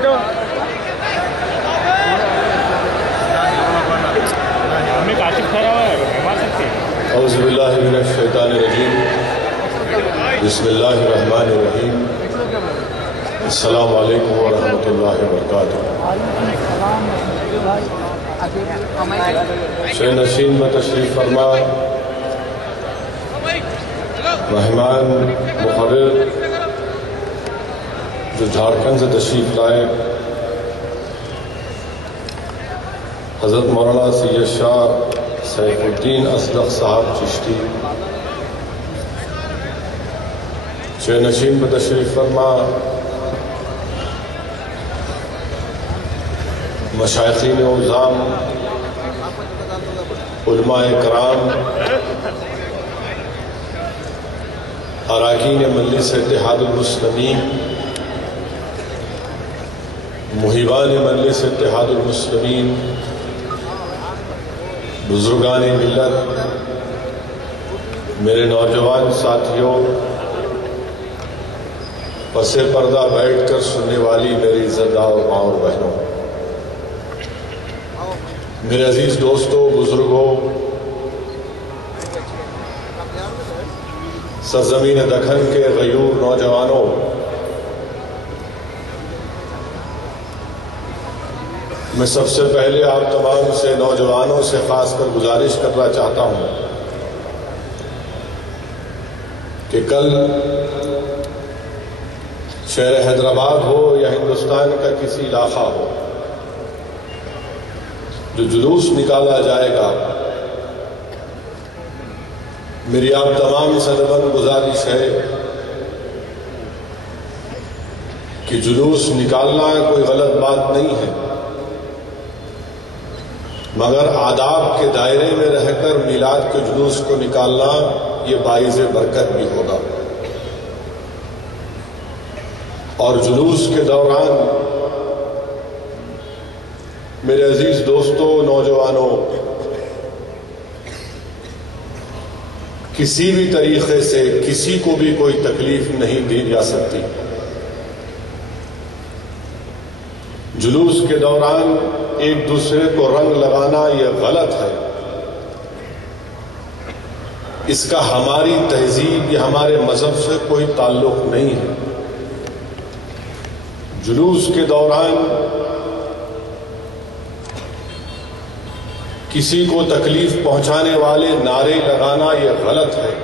بیٹھو ہمیں کاشف ٹھہرا ہوا ہے مار سکتے ہیں اعوذ باللہ من الشیطان الرجیم بسم اللہ الرحمن الرحیم السلام علیکم ورحمۃ اللہ وبرکاتہ شہ نشین میں تشریف فرما مہمان مقرر جو جھارکھنڈ سے تشریف لائے حضرت مولانا سید شاہ سیف الدین اصدق صاحب چشتی، شہ نشین میں تشریف فرما مشائخین اعظام، علماء کرام، اراکین مجلس اتحاد المسلمین، محبان مجلس اتحاد المسلمین، بزرگان ملت، میرے نوجوان ساتھیوں، پس پردہ بیٹھ کر سننے والی میری عزتدار ماں اور بہنوں، میرے عزیز دوستوں، بزرگوں، سرزمین دکن کے غیور نوجوانوں، میں سب سے پہلے آپ تمام سے نوجوانوں سے خاص کر گزارش کرنا چاہتا ہوں کہ کل شہر حیدرآباد ہو یا ہندوستان کا کسی علاقہ ہو، جو جلوس نکالا جائے گا، میری آپ تمام سے نمن گزارش ہے کہ جلوس نکالنا کوئی غلط بات نہیں ہے، مگر آداب کے دائرے میں رہ کر میلاد کے جلوس کو نکالنا یہ باعث برکت بھی ہوگا۔ اور جلوس کے دوران میرے عزیز دوستوں، نوجوانوں، کسی بھی طریقے سے کسی کو بھی کوئی تکلیف نہیں دی جا سکتی۔ جلوس کے دوران ایک دوسرے کو رنگ لگانا یہ غلط ہے، اس کا ہماری تہذیب یا ہمارے مذہب سے کوئی تعلق نہیں ہے۔ جلوس کے دوران کسی کو تکلیف پہنچانے والے نعرے لگانا یہ غلط ہے،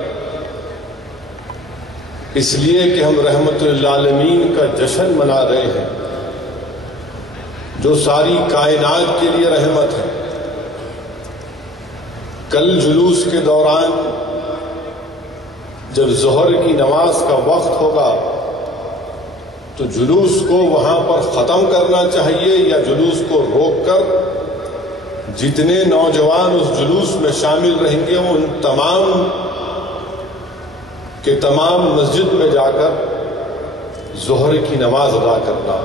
اس لیے کہ ہم رحمت للعالمین کا جشن منا رہے ہیں جو ساری کائنات کے لیے رحمت ہے۔ کل جلوس کے دوران جب ظہر کی نماز کا وقت ہوگا تو جلوس کو وہاں پر ختم کرنا چاہیے یا جلوس کو روک کر جتنے نوجوان اس جلوس میں شامل رہیں گے ان تمام کے تمام مسجد میں جا کر ظہر کی نماز ادا کرنا،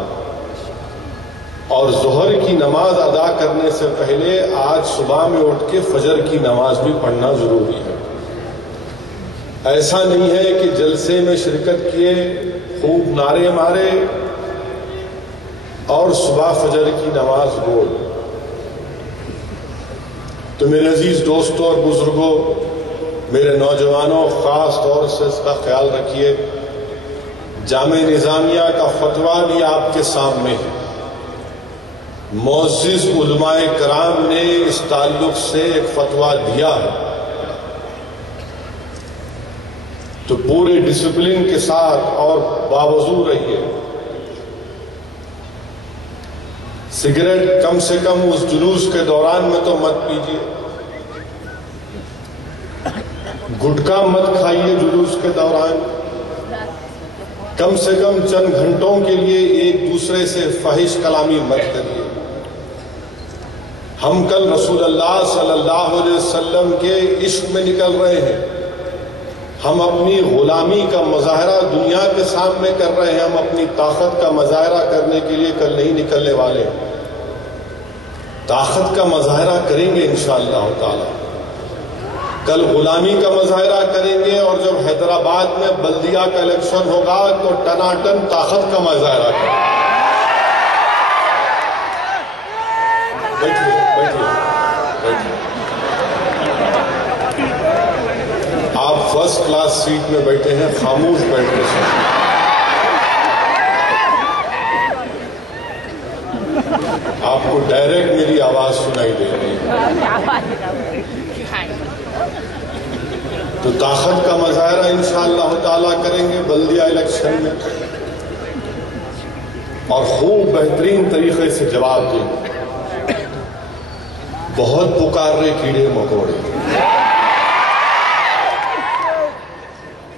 اور ظہر کی نماز ادا کرنے سے پہلے آج صبح میں اٹھ کے فجر کی نماز بھی پڑھنا ضروری ہے۔ ایسا نہیں ہے کہ جلسے میں شرکت کیے، خوب نعرے مارے اور صبح فجر کی نماز بول۔ تو میرے عزیز دوستوں اور بزرگوں، میرے نوجوانوں، خاص طور سے اس کا خیال رکھیے، جامع نظامیہ کا فتویٰ بھی آپ کے سامنے ہے۔ معزز علماء کرام نے اس تعلق سے ایک فتویٰ دیا ہے، تو پورے ڈسپلن کے ساتھ اور باوضو رہیے۔ سگریٹ کم سے کم اس جلوس کے دوران میں تو مت پیجیے، گٹکا مت کھائیے جلوس کے دوران، کم سے کم چند گھنٹوں کے لیے ایک دوسرے سے فحش کلامی مت کریے۔ ہم کل رسول اللہ صلی اللہ علیہ وسلم کے عشق میں نکل رہے ہیں، ہم اپنی غلامی کا مظاہرہ دنیا کے سامنے کر رہے ہیں، ہم اپنی طاقت کا مظاہرہ کرنے کے لیے کل نہیں نکلنے والے، طاقت کا مظاہرہ کریں گے انشاءاللہ تعالی۔ کل غلامی کا مظاہرہ کریں گے، اور جب حیدرآباد میں بلدیہ کا الیکشن ہوگا تو ٹناٹن طاقت کا مظاہرہ کریں گے۔ کلاس سیٹ میں بیٹھے ہیں، خاموش بیٹھ کے سنیں۔ آپ کو ڈائریکٹ میری آواز سنائی دے رہی ہے، تو طاقت کا مظاہرہ انشاءاللہ تعالیٰ کریں گے بلدیہ الیکشن میں، اور خوب بہترین طریقے سے جواب دیں گے۔ بہت پکار رہے کیڑے مکوڑے،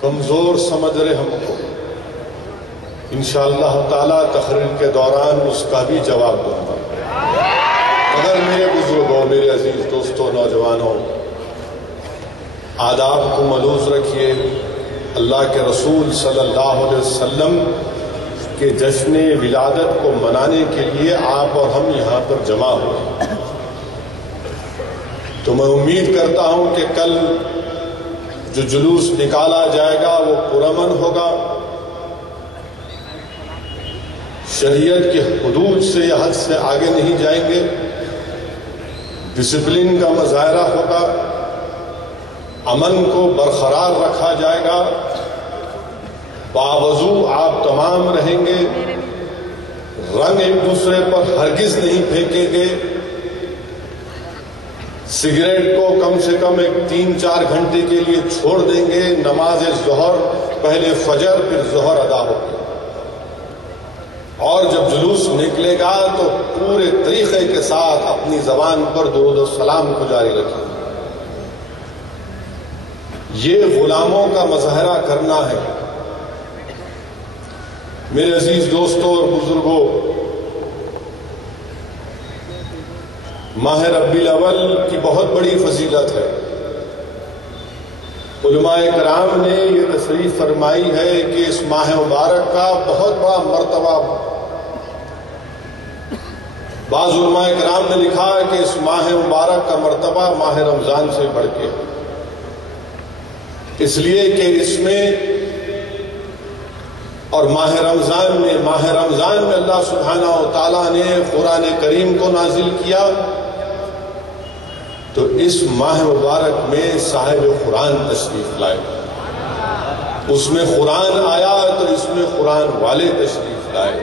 کمزور سمجھ رہے ہم کو، انشاءاللہ تعالیٰ تقریر کے دوران اس کا بھی جواب دوں گا۔ اگر میرے بزرگوں، میرے عزیز دوستوں، نوجوانوں، آداب کو ملحوظ رکھیے۔ اللہ کے رسول صلی اللہ علیہ وسلم کے جشن ولادت کو منانے کے لیے آپ اور ہم یہاں پر جمع ہوئے، تو میں امید کرتا ہوں کہ کل جو جلوس نکالا جائے گا وہ پرامن ہوگا، شریعت کی حدود سے یا حد سے آگے نہیں جائیں گے، ڈسپلن کا مظاہرہ ہوگا، امن کو برقرار رکھا جائے گا، باوضو آپ تمام رہیں گے، رنگ ایک دوسرے پر ہرگز نہیں پھینکیں گے، سگریٹ کو کم سے کم 3-4 گھنٹے کے لیے چھوڑ دیں گے، نماز ظہر پہلے فجر پھر ظہر ادا ہوگی، اور جب جلوس نکلے گا تو پورے طریقے کے ساتھ اپنی زبان پر درود و سلام کو جاری رکھیں۔ یہ غلاموں کا مظاہرہ کرنا ہے۔ میرے عزیز دوستوں اور بزرگوں، ماہ ربیع الاول کی بہت بڑی فضیلت ہے۔ علماء کرام نے یہ تصریح فرمائی ہے کہ اس ماہ مبارک کا بہت بڑا مرتبہ، بعض علماء کرام نے لکھا ہے کہ اس ماہ مبارک کا مرتبہ ماہ رمضان سے بڑھ کے، اس لیے کہ اس میں اور ماہ رمضان میں اللہ سبحانہ و تعالیٰ نے قرآن کریم کو نازل کیا، تو اس ماہ مبارک میں صاحب قرآن تشریف لائے، اس میں قرآن آیا تو اس میں قرآن والے تشریف لائے،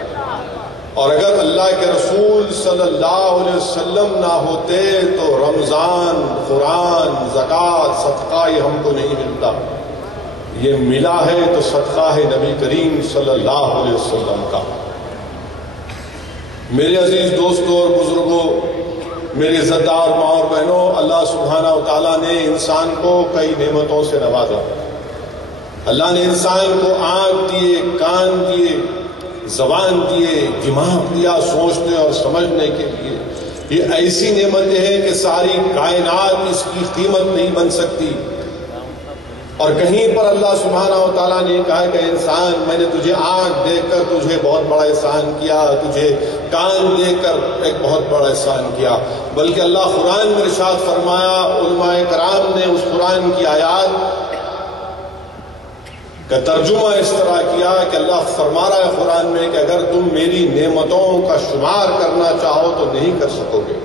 اور اگر اللہ کے رسول صلی اللہ علیہ وسلم نہ ہوتے تو رمضان، قرآن، زکوٰۃ، صدقہ یہ ہم کو نہیں ملتا۔ یہ ملا ہے تو صدقہ ہے نبی کریم صلی اللہ علیہ وسلم کا۔ میرے عزیز دوستوں اور بزرگوں، میرے عزتدار ماں اور بہنوں، اللہ سبحانہ و تعالیٰ نے انسان کو کئی نعمتوں سے نوازا۔ اللہ نے انسان کو آنکھ دیے، کان دیے، زبان دیے، دماغ دیا سوچنے اور سمجھنے کے لیے۔ یہ ایسی نعمتیں ہیں کہ ساری کائنات اس کی قیمت نہیں بن سکتی، اور کہیں پر اللہ سبحانہ و تعالیٰ نے کہا کہ انسان، میں نے تجھے آنکھ دے کر تجھے بہت بڑا احسان کیا، تجھے کان دے کر ایک بہت بڑا احسان کیا۔ بلکہ اللہ قرآن میں ارشاد فرمایا، علماء کرام نے اس قرآن کی آیات کا ترجمہ اس طرح کیا کہ اللہ فرما رہا ہے قرآن میں کہ اگر تم میری نعمتوں کا شمار کرنا چاہو تو نہیں کر سکو گے۔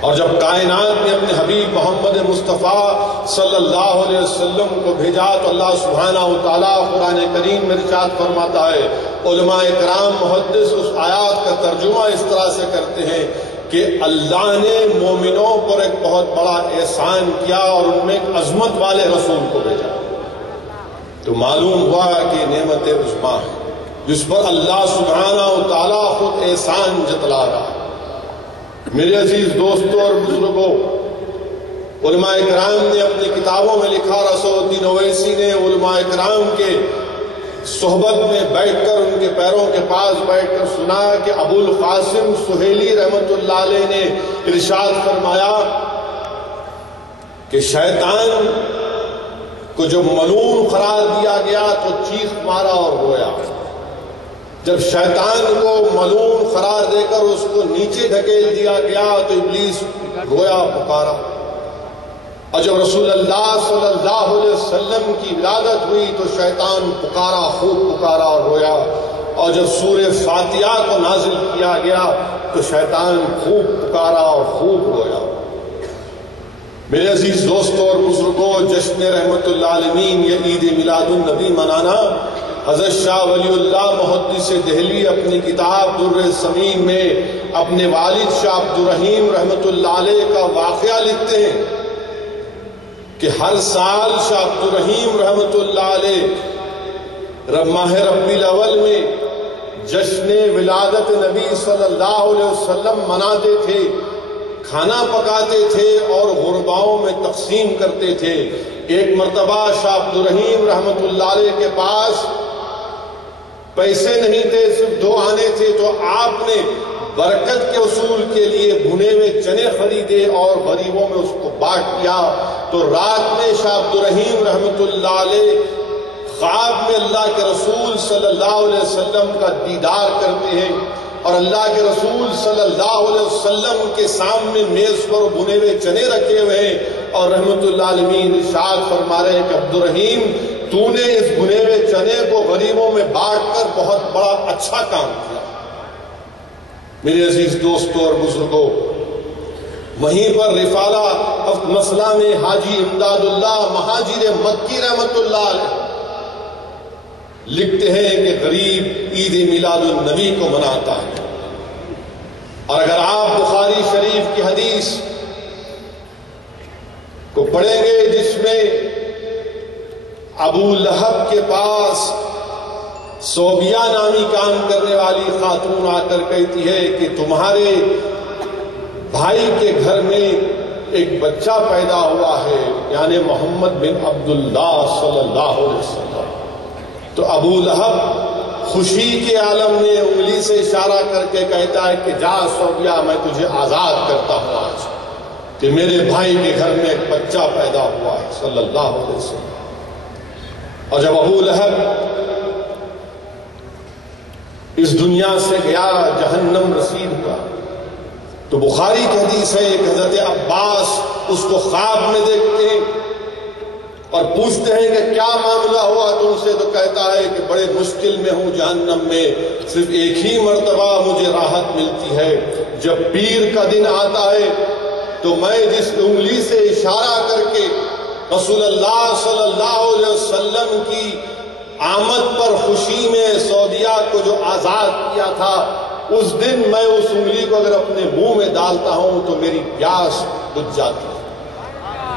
اور جب کائنات نے اپنے حبیب محمد مصطفیٰ صلی اللہ علیہ وسلم کو بھیجا تو اللہ سبحانہ و تعالیٰ قرآن کریم میں ارشاد فرماتا ہے، علماء کرام محدث اس آیات کا ترجمہ اس طرح سے کرتے ہیں کہ اللہ نے مومنوں پر ایک بہت بڑا احسان کیا اور ان میں ایک عظمت والے رسول کو بھیجا، تو معلوم ہوا کہ نعمت عظمیٰ ہے جس پر اللہ سبحانہ و تعالیٰ خود احسان جتلا رہا ہے۔ میرے عزیز دوستوں اور بزرگوں، علماء کرام نے اپنی کتابوں میں لکھا، رسول الدین اویسی نے علماء کرام کے صحبت میں بیٹھ کر ان کے پیروں کے پاس بیٹھ کر سنا کہ ابو القاسم سہیلی رحمت اللہ علیہ نے ارشاد فرمایا کہ شیطان کو جب ملعون قرار دیا گیا تو چیخ مارا اور رویا۔ جب شیطان کو ملعون قرار دے کر اس کو نیچے دھکیل دیا گیا تو ابلیس رویا پکارا، اور جب رسول اللہ صلی اللہ علیہ وسلم کی ولادت ہوئی تو شیطان پکارا، خوب پکارا اور رویا، اور جب سورہ فاتحہ کو نازل کیا گیا تو شیطان خوب پکارا اور خوب رویا۔ میرے عزیز دوستوں اور بزرگوں، جشن رحمت اللہ عالمین یا عید میلاد النبی منانا، حضرت شاہ ولی اللہ محدث دہلوی اپنی کتاب در ثمین میں اپنے والد شاہ عبد الرحیم رحمت اللہ علیہ کا واقعہ لکھتے ہیں کہ ہر سال شاہ عبد الرحیم رحمت اللہ علیہ ماہ ربیع الاول میں جشن ولادت نبی صلی اللہ علیہ وسلم مناتے تھے، کھانا پکاتے تھے اور غرباؤں میں تقسیم کرتے تھے۔ ایک مرتبہ شاہ عبد الرحیم رحمت اللہ علیہ کے پاس پیسے نہیں تھے، صرف 2 آنے تھے، تو آپ نے برکت کے اصول کے لیے بھنے ہوئے چنے خریدے اور غریبوں میں اس کو بانٹ دیا۔ تو رات میں شاہ عبد الرحیم رحمت اللہ علیہ خواب میں اللہ کے رسول صلی اللہ علیہ وسلم کا دیدار کرتے ہیں، اور اللہ کے رسول صلی اللہ علیہ وسلم کے سامنے میز پر بھنے ہوئے چنے رکھے ہوئے ہیں، اور رحمت اللہ علیہ ارشاد فرما رہے ہیں کہ عبد الرحیم، تو نے اس بھنے ہوئے چنے کو غریبوں میں بانٹ کر بہت بڑا اچھا کام کیا۔ میرے عزیز دوستوں اور بزرگوں، وہیں پر رفالہ مسئلہ میں حاجی امداد اللہ مہاجر مکی رحمت اللہ علیہ لکھتے ہیں کہ غریب عید میلاد النبی کو مناتا ہے۔ اور اگر آپ بخاری شریف کی حدیث کو پڑھیں گے جس میں ابو لہب کے پاس صوبیہ نامی کام کرنے والی خاتون آ کر کہتی ہے کہ تمہارے بھائی کے گھر میں ایک بچہ پیدا ہوا ہے، یعنی محمد بن عبداللہ صلی اللہ علیہ وسلم۔ تو ابو لہب خوشی کے عالم میں انگلی سے اشارہ کر کے کہتا ہے کہ جا صوبیہ، میں تجھے آزاد کرتا ہوں آج کہ میرے بھائی کے گھر میں ایک بچہ پیدا ہوا ہے صلی اللہ علیہ وسلم۔ اور جب ابو لہب اس دنیا سے گیا، جہنم رسید ہوا، تو بخاری کی حدیث ہے کہ حضرت عباس اس کو خواب میں دیکھتے ہیں اور پوچھتے ہیں کہ کیا معاملہ ہوا تم سے، تو کہتا ہے کہ بڑے مشکل میں ہوں جہنم میں، صرف ایک ہی مرتبہ مجھے راحت ملتی ہے، جب پیر کا دن آتا ہے تو میں جس انگلی سے اشارہ کر کے رسول اللہ صلی اللہ علیہ وسلم کی آمد پر خوشی میں سعودیہ کو جو آزاد کیا تھا، اس دن میں اس انگلی کو اگر اپنے منہ میں ڈالتا ہوں تو میری پیاس بجھ جاتی ہے۔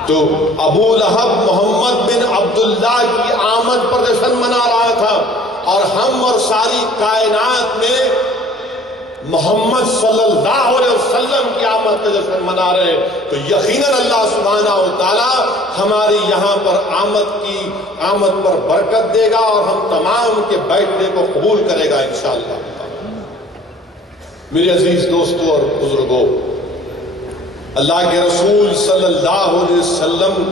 تو ابو لہب محمد بن عبداللہ کی آمد پر جشن منا رہا تھا، اور ہم اور ساری کائنات میں محمد صلی اللہ علیہ وسلم کی آمد کا جشن منا رہے، تو یقیناً اللہ سبحانہ و تعالی ہماری یہاں پر آمد پر برکت دے گا، اور ہم تمام کے بیٹھنے کو قبول کرے گا انشاءاللہ۔ میرے عزیز دوستوں اور بزرگوں، اللہ کے رسول صلی اللہ علیہ وسلم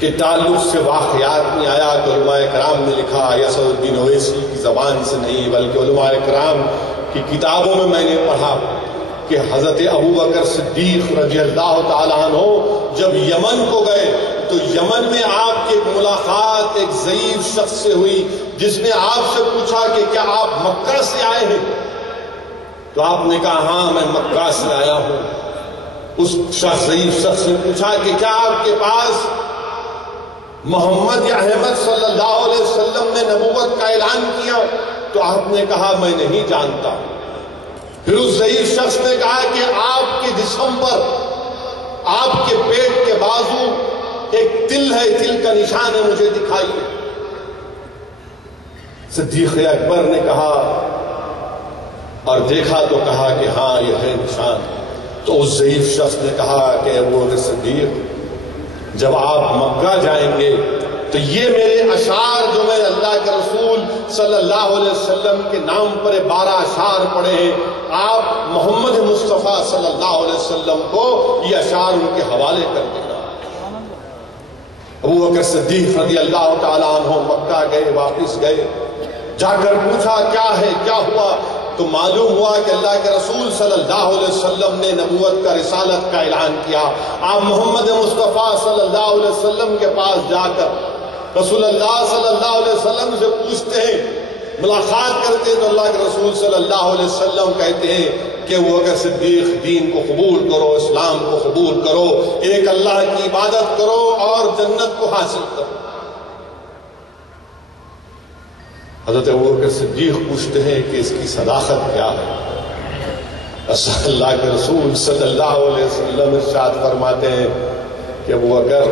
کے تعلق سے واقعات میں آیا کہ علماء کرام نے لکھا، یا اسد الدین اویسی کی زبان سے نہیں بلکہ علماء کرام کی کتابوں میں نے پڑھا کہ حضرت ابو بکر صدیق رضی اللہ تعالیٰ عنہ جب یمن کو گئے تو یمن میں آپ کی ملاقات ایک ضعیف شخص سے ہوئی، جس نے آپ سے پوچھا کہ کیا آپ مکہ سے آئے ہیں؟ تو آپ نے کہا ہاں میں مکہ سے آیا ہوں۔ اس ضعیف شخص نے پوچھا کہ کیا آپ کے پاس محمد یا احمد صلی اللہ علیہ وسلم نے نبوت کا اعلان کیا؟ تو آپ نے کہا میں نہیں جانتا۔ پھر اس ضعیف شخص نے کہا کہ آپ کے جسم پر، آپ کے پیٹ کے بازو ایک تل ہے، تل کا نشان ہے، مجھے دکھائیے۔ صدیق اکبر نے کہا اور دیکھا تو کہا کہ ہاں یہ ہے نشان۔ تو اس ضعیف شخص نے کہا کہ ابو بکر صدیق، جب آپ مکہ جائیں گے تو یہ میرے اشعار جو میں اللہ کے رسول صلی اللہ علیہ وسلم کے نام پر 12 اشعار پڑھے ہیں، آپ محمد مصطفیٰ صلی اللہ علیہ وسلم کو یہ اشعار ان کے حوالے کر دینا۔ ابو بکر صدیق رضی اللہ تعالیٰ عنہ مکہ گئے، واپس گئے، جا کر پوچھا کیا ہے، کیا ہوا؟ تو معلوم ہوا کہ اللہ کے رسول صلی اللہ علیہ وسلم نے نبوت کا، رسالت کا اعلان کیا۔ آپ محمد مصطفیٰ صلی اللہ علیہ وسلم کے پاس جا کر رسول اللہ صلی اللہ علیہ وسلم سے پوچھتے ہیں، ملاقات کرتے ہیں، تو اللہ کے رسول صلی اللہ علیہ وسلم کہتے ہیں کہ وہ اگر صدیق دین کو قبول کرو، اسلام کو قبول کرو، ایک اللہ کی عبادت کرو اور جنت کو حاصل کرو۔ حضرت ابوبکر صدیق پوچھتے ہیں کہ اس کی صداقت کیا ہے؟ اللہ کے رسول صلی اللہ علیہ وسلم ارشاد فرماتے ہیں کہ ابوبکر،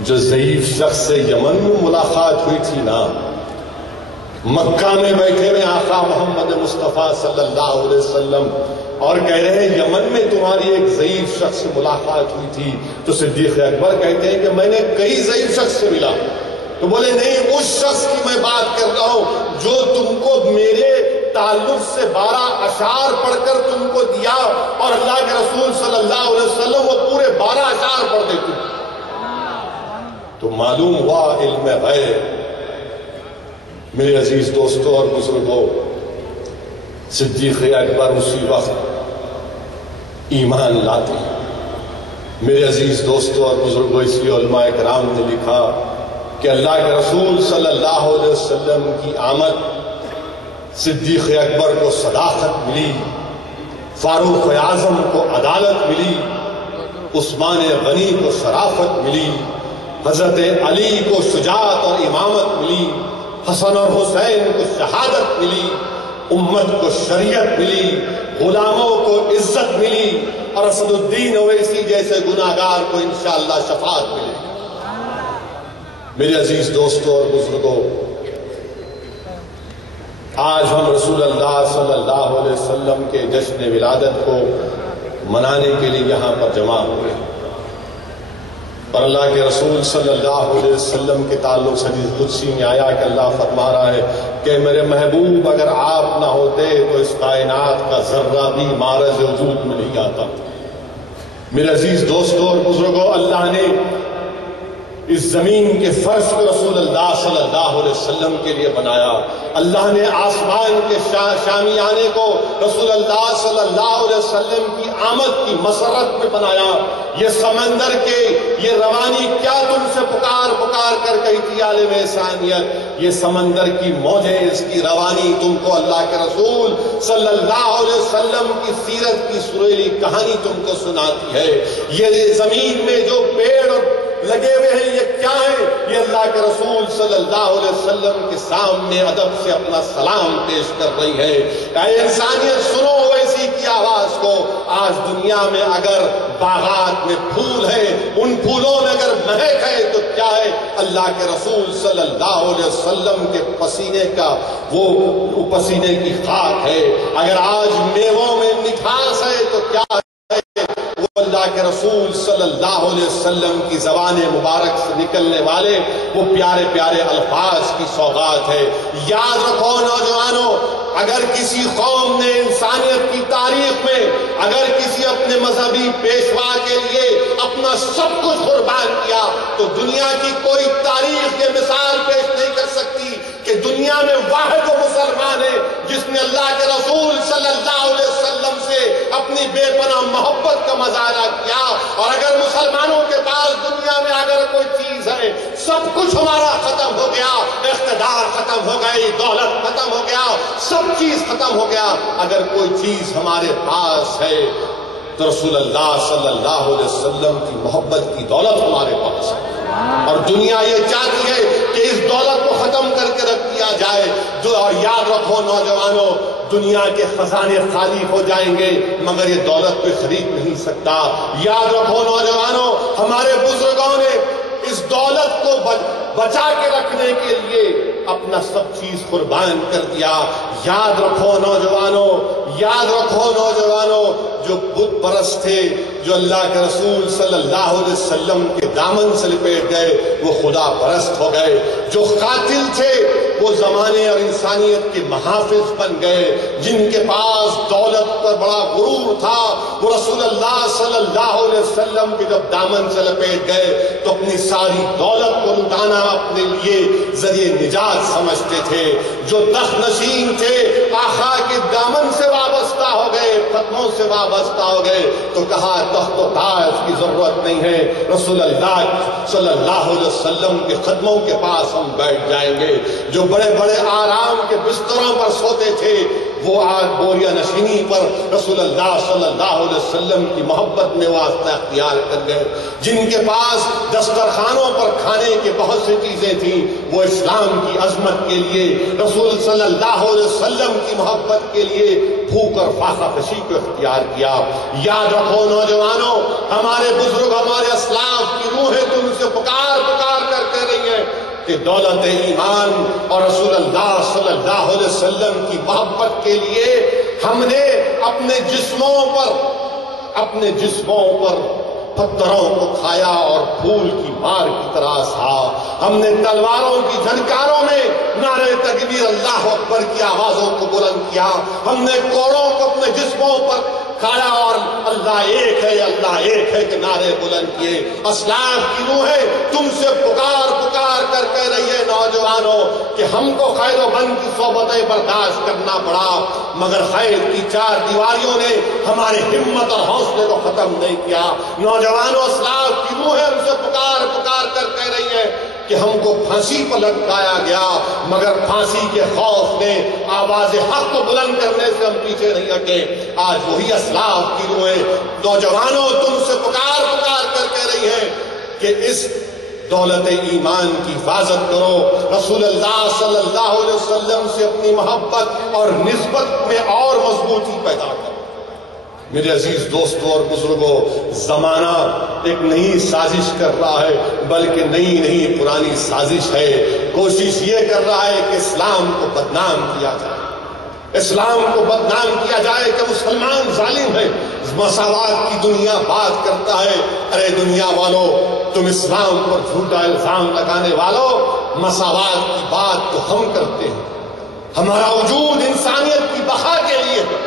جو ضعیف شخص سے یمن میں ملاقات ہوئی تھی نا، مکہ میں بیٹھے ہوئے آقا محمد مصطفیٰ صلی اللہ علیہ وسلم اور کہہ رہے ہیں یمن میں تمہاری ایک ضعیف شخص سے ملاقات ہوئی تھی، تو صدیق اکبر کہتے ہیں کہ میں نے کئی ضعیف شخص سے ملا، تو بولے نہیں، اس شخص کی میں بات کر رہا ہوں جو تم کو میرے تعلق سے 12 اشعار پڑھ کر تم کو دیا، اور اللہ کے رسول صلی اللہ علیہ وسلم وہ پورے 12 اشعار پڑھ دیتے۔ تو معلوم ہوا علم غیب۔ میرے عزیز دوستوں اور بزرگوں، صدیق اکبر اسی وقت ایمان لاتے ہیں۔ میرے عزیز دوستوں اور بزرگوں، اس لیے علماء کرام نے لکھا کہ اللہ کے رسول صلی اللہ علیہ وسلم کی آمد، صدیق اکبر کو صداقت ملی، فاروق اعظم کو عدالت ملی، عثمان غنی کو شرافت ملی، حضرت علی کو شجاعت اور امامت ملی، حسن اور حسین کو شہادت ملی، امت کو شریعت ملی، غلاموں کو عزت ملی، اور اسد الدین اویسی جیسے گناہگار کو انشاءاللہ شفاعت ملے۔ میرے عزیز دوستوں اور بزرگوں، آج ہم رسول اللہ صلی اللہ علیہ وسلم کے جشن ولادت کو منانے کے لیے یہاں پر جمع ہوئے، اور اللہ کے رسول صلی اللہ علیہ وسلم کے تعلق سے حدیث قدسی میں آیا کہ اللہ فرما رہا ہے کہ میرے محبوب اگر آپ نہ ہوتے تو اس کائنات کا ذرہ بھی معرض وجود میں نہیں آتا۔ میرے عزیز دوستوں اور بزرگوں، اللہ نے اس زمین کے فرش کو رسول اللہ صلی اللہ علیہ وسلم کے لیے بنایا، اللہ نے آسمان کے شامیانے کو رسول اللہ صلی اللہ علیہ وسلم کی آمد کی مسرت میں بنایا۔ یہ سمندر کے یہ روانی کیا تم سے پکار پکار کر کہی تھی عالم ثانیت، یہ سمندر کی موجیں، اس کی روانی تم کو اللہ کے رسول صلی اللہ علیہ وسلم کی سیرت کی سریلی کہانی تم کو سناتی ہے۔ یہ زمین میں جو پیڑ لگے ہوئے ہیں یہ کیا ہے؟ یہ اللہ کے رسول صلی اللہ علیہ وسلم کے سامنے ادب سے اپنا سلام پیش کر رہی ہے۔ اے انسانیت سنو ویسی کی آواز کو۔ آج دنیا میں اگر باغات میں پھول ہے، ان پھولوں میں اگر مہک ہے تو کیا ہے؟ اللہ کے رسول صلی اللہ علیہ وسلم کے پسینے کا وہ پسینے کی خاک ہے۔ اگر آج میووں میں مٹھاس ہے تو کیا ہے؟ وہ اللہ کے رسول صلی اللہ علیہ وسلم کی زبان مبارک سے نکلنے والے وہ پیارے پیارے الفاظ کی سوغات ہے۔ یاد رکھو نوجوانوں، اگر کسی قوم نے انسانیت کی تاریخ میں اگر کسی اپنے مذہبی پیشوا کے لیے اپنا سب کچھ قربان کیا تو دنیا کی کوئی تاریخ یہ مثال پیش نہیں کر سکتی کہ دنیا میں واحد وہ مسلمان ہے جس نے اللہ کے رسول صلی اللہ علیہ وسلم سے اپنی بے پناہ محبت کا مظاہرہ کیا۔ اور اگر مسلمانوں کے پاس دنیا میں اگر کوئی چیز ہے، سب کچھ ہمارا ختم ہو گیا، اقتدار ختم ہو گئی، دولت ختم ہو گیا، سب چیز ختم ہو گیا، اگر کوئی چیز ہمارے پاس ہے تو رسول اللہ صلی اللہ علیہ وسلم کی محبت کی دولت ہمارے پاس ہے۔ اور دنیا یہ چاہتی ہے کہ اس دولت کو ختم کر کے رکھ دیا جائے۔ اور یاد رکھو نوجوانوں، دنیا کے خزانے خالی ہو جائیں گے مگر یہ دولت کوئی خرید نہیں سکتا۔ یاد رکھو نوجوانوں، ہمارے بزرگوں نے اس دولت کو بچا کے رکھنے کے لیے اپنا سب چیز قربان کر دیا۔ یاد رکھو نوجوانوں، یاد رکھو نوجوانوں، جو بت پرست تھے، جو اللہ کے رسول صلی اللہ علیہ وسلم کے دامن سے لپیٹ گئے، وہ خدا پرست ہو گئے۔ جو قاتل تھے وہ زمانے اور انسانیت کے محافظ بن گئے۔ جن کے پاس دولت پر بڑا غرور تھا وہ رسول اللہ صلی اللہ علیہ وسلم کے جب دامن سے لپیٹ گئے تو اپنی ساری دولت کو لٹانا اپنے لیے ذریعہ نجات سمجھتے تھے۔ جو تخت نشین تھے آقا کے دامن سے وابستہ ہو گئے، قدموں سے وابستہ ہو گئے تو کہا تخت و تاج کی ضرورت نہیں ہے، رسول اللہ صلی اللہ علیہ وسلم کے قدموں کے پاس ہم بیٹھ جائیں گے۔ جو بڑے بڑے آرام کے بستروں پر سوتے تھے وہ آج بوریا نشینی پر رسول اللہ صلی اللہ علیہ وسلم کی محبت میں واسطہ اختیار کر گئے. جن کے پاس دسترخوانوں پر کھانے کی بہت سی چیزیں تھیں وہ اسلام کی عظمت کے لیے رسول صلی اللہ علیہ وسلم کی محبت کے لیے بھوک اور فاقہ کشی کو اختیار کیا. یاد رکھو نوجوانوں، ہمارے بزرگ ہمارے اسلاف کی روحیں تم سے پکار پکار کر کہہ رہی ہیں کہ دولت ایمان اور رسول اللہ صلی اللہ علیہ وسلم کی محبت کے لیے ہم نے اپنے جسموں پر پتھروں کو کھایا اور پھول کی مار کی طرح سہا. ہم نے تلواروں کی جھنکاروں میں نعرے تکبیر اللہ اکبر کی آوازوں کو بلند کیا. ہم نے کوڑوں کو اپنے جسموں پر کھایا اور اللہ ایک ہے کہ نعرے بلند کیے. اسلاف کی روحیں تم سے پکار کر کہہ رہی ہے نوجوانوں کہ ہم کو خیر و بند کی صحبتیں برداشت کرنا پڑا مگر خیر کی چار دیواریوں نے ہماری ہمت اور حوصلے کو ختم نہیں کیا. نوجوانوں، اسلاف کی روحیں ہم سے پکار کر کہہ رہی ہے کہ ہم کو پھانسی پر لٹکایا گیا مگر پھانسی کے خوف نے آواز حق کو بلند کرنے سے ہم پیچھے نہیں ہٹے. آج وہی اسلاف کی روحیں نوجوانوں تم سے پکار کر کہہ رہی ہے کہ اس دولت ایمان کی حفاظت کرو. رسول اللہ صلی اللہ علیہ وسلم سے اپنی محبت اور نسبت میں اور مضبوطی پیدا کرو. میرے عزیز دوستوں اور بزرگوں، زمانہ ایک نئی سازش کر رہا ہے، بلکہ نئی پرانی سازش ہے. کوشش یہ کر رہا ہے کہ اسلام کو بدنام کیا جائے، اسلام کو بدنام کیا جائے کہ مسلمان ظالم ہے. مساوات کی دنیا بات کرتا ہے. ارے دنیا والو، تم اسلام پر جھوٹا الزام لگانے والو، مساوات کی بات تو ہم کرتے ہیں. ہمارا وجود انسانیت کی بقا کے لیے ہے،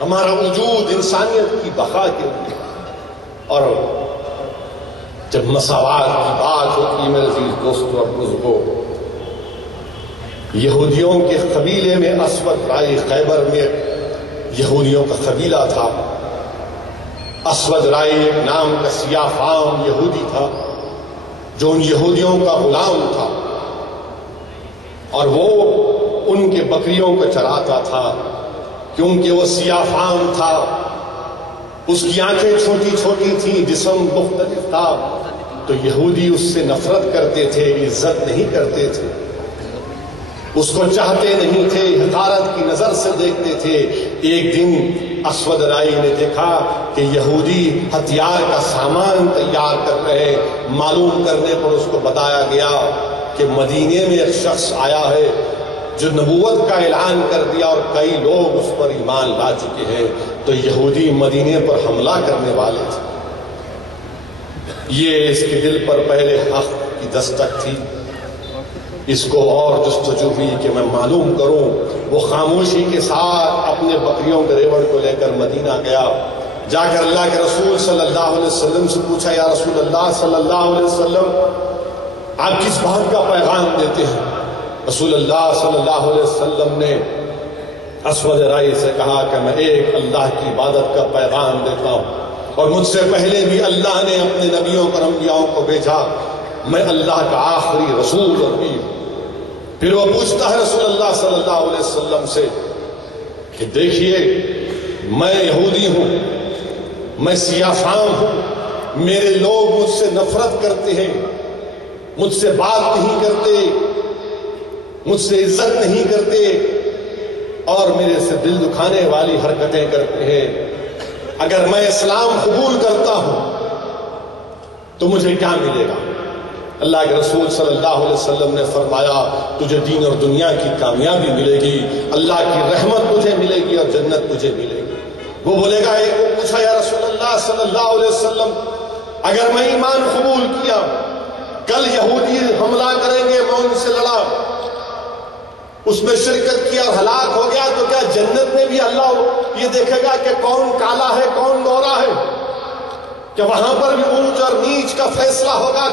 ہمارا وجود انسانیت کی بقا کے لیے. اور جب مساوات کی بات ہوتی ہے میرے عزیز دوستوں اور بزرگوں، یہودیوں کے قبیلے میں اسود رائی، خیبر میں یہودیوں کا قبیلہ تھا. اسود رائی ایک نام کا سیاہ فام یہودی تھا جو ان یہودیوں کا غلام تھا اور وہ ان کے بکریوں کو چراتا تھا. کیونکہ وہ سیاہ فام تھا، اس کی آنکھیں چھوٹی تھیں، جسم مختلف تھا، تو یہودی اس سے نفرت کرتے تھے، عزت نہیں کرتے تھے، اس کو چاہتے نہیں تھے، حقارت کی نظر سے دیکھتے تھے. ایک دن اسود رائی نے دیکھا کہ یہودی ہتھیار کا سامان تیار کر رہے ہیں. معلوم کرنے پر اس کو بتایا گیا کہ مدینے میں ایک شخص آیا ہے جو نبوت کا اعلان کر دیا اور کئی لوگ اس پر ایمان لا چکے ہیں. تو یہودی مدینے پر حملہ کرنے والے تھے. یہ اس کے دل پر پہلے حق کی دستک تھی. اس کو اور جستجو ہوئی کہ میں معلوم کروں. وہ خاموشی کے ساتھ اپنے بکریوں کے ریوڑ کو لے کر مدینہ گیا. جا کر اللہ کے رسول صلی اللہ علیہ وسلم سے پوچھا، یا رسول اللہ صلی اللہ علیہ وسلم، آپ کس بات کا پیغام دیتے ہیں؟ رسول اللہ صلی اللہ علیہ وسلم نے اسود رائی سے کہا کہ میں ایک اللہ کی عبادت کا پیغام دیتا ہوں اور مجھ سے پہلے بھی اللہ نے اپنے نبیوں اور انبیاؤں کو بھیجا. میں اللہ کا آخری رسول اور نبی ہوں. پھر وہ پوچھتا ہے رسول اللہ صلی اللہ علیہ وسلم سے کہ دیکھیے، میں یہودی ہوں، میں سیاہ فام ہوں، میرے لوگ مجھ سے نفرت کرتے ہیں، مجھ سے بات نہیں کرتے، مجھ سے عزت نہیں کرتے اور میرے سے دل دکھانے والی حرکتیں کرتے ہیں. اگر میں اسلام قبول کرتا ہوں تو مجھے کیا ملے گا؟ اللہ کے رسول صلی اللہ علیہ وسلم نے فرمایا، تجھے دین اور دنیا کی کامیابی ملے گی، اللہ کی رحمت تجھے ملے گی اور جنت تجھے ملے گی. وہ بولے گا، ایک کو پوچھا، یا رسول اللہ صلی اللہ علیہ وسلم، اگر میں ایمان قبول کیا، کل یہودی حملہ کریں گے، میں ان سے لڑا، اس میں شرکت کی اور ہلاک ہو گیا، تو کیا جنت میں بھی اللہ یہ دیکھے گا کہ کون کالا ہے کون گورا ہے؟ کہ وہاں پر بھی اونچ اور نیچ کا فیصلہ ہوگا؟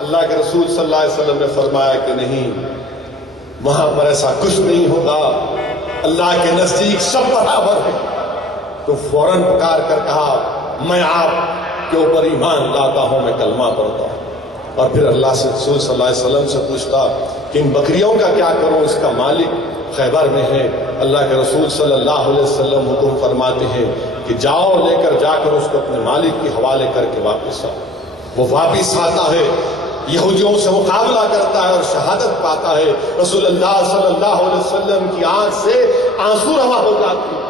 اللہ کے رسول صلی اللہ علیہ وسلم نے فرمایا کہ نہیں، وہاں پر ایسا کچھ نہیں ہوگا، اللہ کے نزدیک سب برابر ہے. تو فوراً پکار کر کہا، میں آپ کے اوپر ایمان لاتا ہوں، میں کلمہ پڑھتا ہوں. اور پھر اللہ سے رسول صلی اللہ علیہ وسلم سے پوچھتا کہ ان بکریوں کا کیا کروں، اس کا مالک خیبر میں ہے۔ اللہ کے رسول صلی اللہ علیہ وسلم حکم فرماتے ہیں کہ جاؤ، لے کر جا کر اس کو اپنے مالک کے حوالے کر کے واپس آؤ۔ وہ واپس آتا ہے، یہودیوں سے مقابلہ کرتا ہے اور شہادت پاتا ہے۔ رسول اللہ صلی اللہ علیہ وسلم کی آنکھ سے آنسو روا ہو جاتے ہیں۔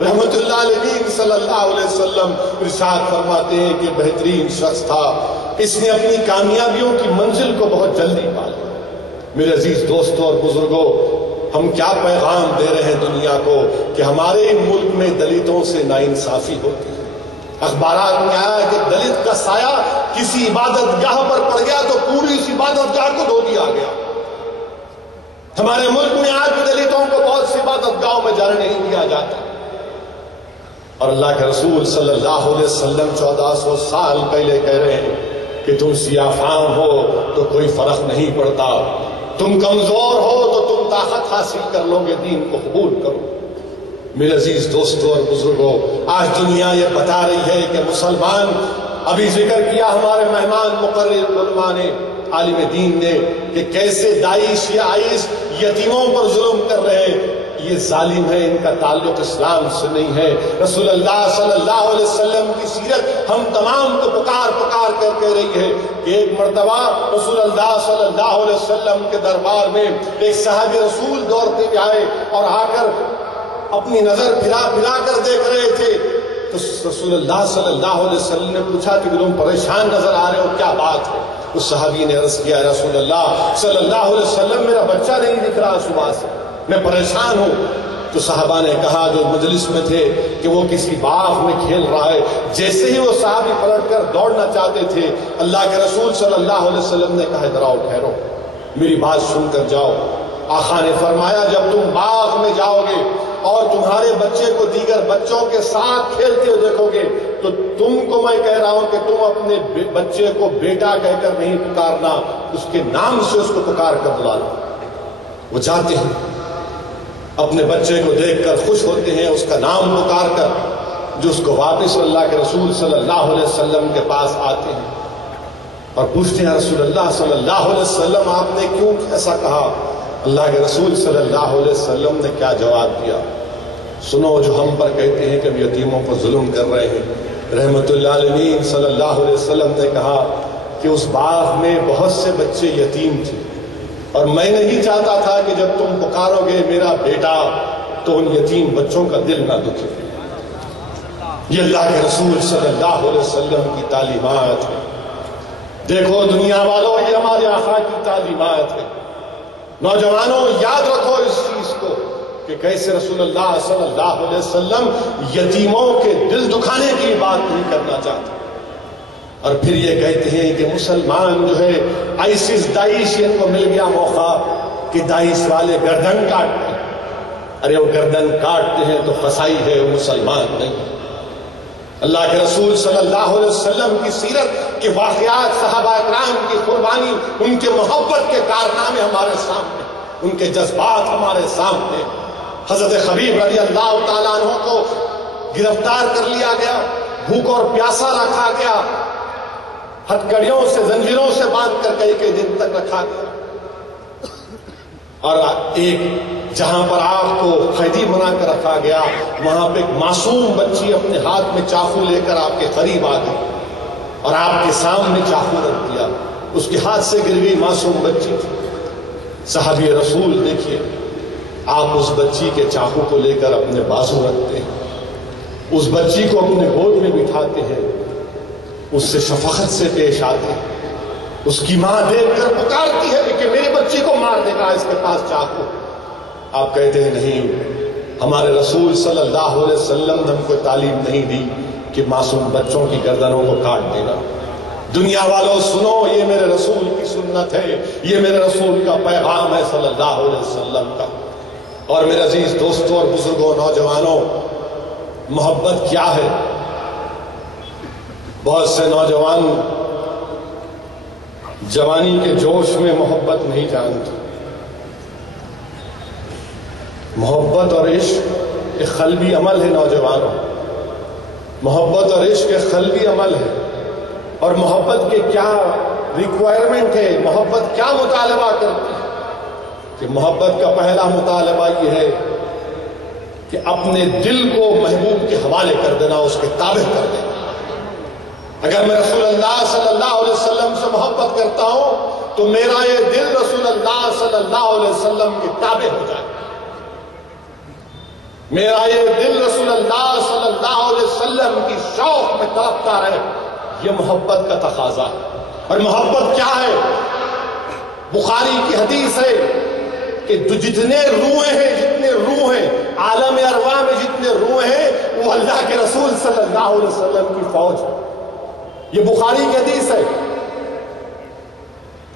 رحمت اللہ علیہ صلی اللہ علیہ وسلم ارشاد فرماتے ہیں کہ بہترین شخص تھا، اس نے اپنی کامیابیوں کی منزل کو بہت جلدی پا لیا۔ میرے عزیز دوستوں اور بزرگوں، ہم کیا پیغام دے رہے ہیں دنیا کو کہ ہمارے ملک میں دلتوں سے ناانصافی ہوتی ہے۔ اخبارات میں آیا کہ دلت کا سایہ کسی عبادت گاہ پر پڑ گیا تو پوری اس عبادت گاہ کو دھو دیا گیا۔ ہمارے ملک میں آج بھی دلتوں کو بہت سی عبادت گاہوں میں جانے نہیں دیا جاتا، اور اللہ کے رسول صلی اللہ علیہ وسلم 1400 سال پہلے کہہ رہے ہیں کہ تم سیاہ فام ہو تو کوئی فرق نہیں پڑتا، تم کمزور ہو تو تم طاقت حاصل کر لو گے، دین کو قبول کرو۔ میرے عزیز دوستوں اور بزرگوں، آج دنیا یہ بتا رہی ہے کہ مسلمان، ابھی ذکر کیا ہمارے مہمان مقرر علماء نے، عالم دین نے، کہ کیسے داعش یا آئس یتیموں پر ظلم کر رہے ہیں۔ یہ ظالم ہے، ان کا تعلق اسلام سے نہیں ہے۔ رسول اللہ صلی اللہ علیہ وسلم کی سیرت ہم تمام کو پکار پکار کر کہہ رہی ہے کہ ایک مرتبہ رسول اللہ صلی اللہ علیہ وسلم کے دربار میں ایک صحابی رسول دوڑتے ہوئے آئے اور آ کر اپنی نظر پھرا کر دیکھ رہے تھے، تو رسول اللہ صلی اللہ علیہ وسلم نے پوچھا کہ تم پریشان نظر آ رہے ہو، کیا بات ہے؟ اس صحابی نے عرض کیا، رسول اللہ صلی اللہ علیہ وسلم میرا بچہ نہیں دکھ رہا صبح سے، میں پریشان ہوں۔ تو صحابہ نے کہا جو مجلس میں تھے کہ وہ کسی باغ میں کھیل رہا ہے۔ جیسے ہی وہ صحابی پلٹ کر دوڑنا چاہتے تھے، اللہ کے رسول صلی اللہ علیہ وسلم نے کہا ادھر آؤ، ٹھہرو، میری بات سن کر جاؤ۔ آقا نے فرمایا جب تم باغ میں جاؤ گے اور تمہارے بچے کو دیگر بچوں کے ساتھ کھیلتے ہوئے دیکھو گے تو تم کو میں کہہ رہا ہوں کہ تم اپنے بچے کو بیٹا کہہ کر نہیں پکارنا، اس کے نام سے اس کو پکار کر بلا لو۔ وہ جاتے ہیں، اپنے بچے کو دیکھ کر خوش ہوتے ہیں، اس کا نام پکار کر، جو اس کو واپس اللہ کے رسول صلی اللہ علیہ وسلم کے پاس آتے ہیں اور پوچھتے ہیں رسول اللہ صلی اللہ علیہ وسلم آپ نے کیوں ایسا کہا؟ اللہ کے رسول صلی اللہ علیہ وسلم نے کیا جواب دیا؟ سنو جو ہم پر کہتے ہیں کہ ہم یتیموں پر ظلم کر رہے ہیں۔ رحمت اللہ علیہ صلی اللہ علیہ وسلم نے کہا کہ اس باغ میں بہت سے بچے یتیم تھے، اور میں نہیں چاہتا تھا کہ جب تم پکارو گے میرا بیٹا تو ان یتیم بچوں کا دل نہ دکھے۔ یہ اللہ کے رسول صلی اللہ علیہ وسلم کی تعلیمات ہے۔ دیکھو دنیا والوں، یہ ہمارے آقا کی تعلیمات ہے۔ نوجوانوں یاد رکھو اس چیز کو کہ کیسے رسول اللہ صلی اللہ علیہ وسلم یتیموں کے دل دکھانے کی بات نہیں کرنا چاہتے، اور پھر یہ کہتے ہیں کہ مسلمان جو ہے آئسس داعش ان کو مل گیا موقع کہ داعش والے گردن کاٹتے ہیں۔ ارے وہ گردن کاٹتے ہیں تو فسائی ہے، وہ مسلمان نہیں۔ اللہ کے رسول صلی اللہ علیہ وسلم کی سیرت کے واقعات، صحابہ اکرام کی قربانی، ان کے محبت کے کارنامے ہمارے سامنے، ان کے جذبات ہمارے سامنے۔ حضرت خبیب رضی اللہ تعالیٰ عنہ کو گرفتار کر لیا گیا، بھوک اور پیاسا رکھا گیا، ہتھکڑیوں سے زنجیروں سے باندھ کر کئی دن تک رکھا گیا، اور ایک جہاں پر آپ کو قیدی بنا کر رکھا گیا، وہاں پہ ایک معصوم بچی اپنے ہاتھ میں چاقو لے کر آپ کے قریب آ گئی اور آپ کے سامنے چاقو رکھ دیا، اس کے ہاتھ سے گر گئی، معصوم بچی تھی۔ صحابی رسول دیکھیے، آپ اس بچی کے چاقو کو لے کر اپنے بازو رکھتے ہیں، اس بچی کو اپنے گود میں بٹھاتے ہیں، اس سے شفقت سے پیش آتے ہیں۔ اس کی ماں دیکھ کر پکارتی ہے کہ میری بچی کو مار دے گا، اس کے پاس چاقو۔ آپ کہتے ہیں نہیں، ہمارے رسول صلی اللہ علیہ وسلم نے ہم کو تعلیم نہیں دی کہ معصوم بچوں کی گردنوں کو کاٹ دینا۔ دنیا والوں سنو، یہ میرے رسول کی سنت ہے، یہ میرے رسول کا پیغام ہے صلی اللہ علیہ وسلم کا۔ اور میرے عزیز دوستوں اور بزرگوں، نوجوانوں، محبت کیا ہے؟ بہت سے نوجوان جوانی کے جوش میں محبت نہیں جانتے۔ محبت اور عشق ایک قلبی عمل ہے نوجوانوں، محبت اور عشق ایک قلبی عمل ہے، اور محبت کے کیا ریکوائرمنٹ ہے، محبت کیا مطالبہ کرتی ہے؟ کہ محبت کا پہلا مطالبہ یہ ہے کہ اپنے دل کو محبوب کے حوالے کر دینا، اس کے تابع کر دینا۔ اگر میں رسول اللہ صلی اللہ علیہ وسلم سے محبت کرتا ہوں تو میرا یہ دل رسول اللہ صلی اللہ علیہ وسلم کے تابع ہو جائے، میرا یہ دل رسول اللہ صلی اللہ علیہ وسلم کی شوق میں تڑپتا رہے۔ یہ محبت کا تقاضا ہے۔ اور محبت کیا ہے؟ بخاری کی حدیث ہے کہ جتنے روحیں ہیں، جتنے روح ہیں عالم ارواح میں، جتنے روح ہیں وہ اللہ کے رسول صلی اللہ علیہ وسلم کی فوج ہے۔ یہ بخاری کی حدیث ہے۔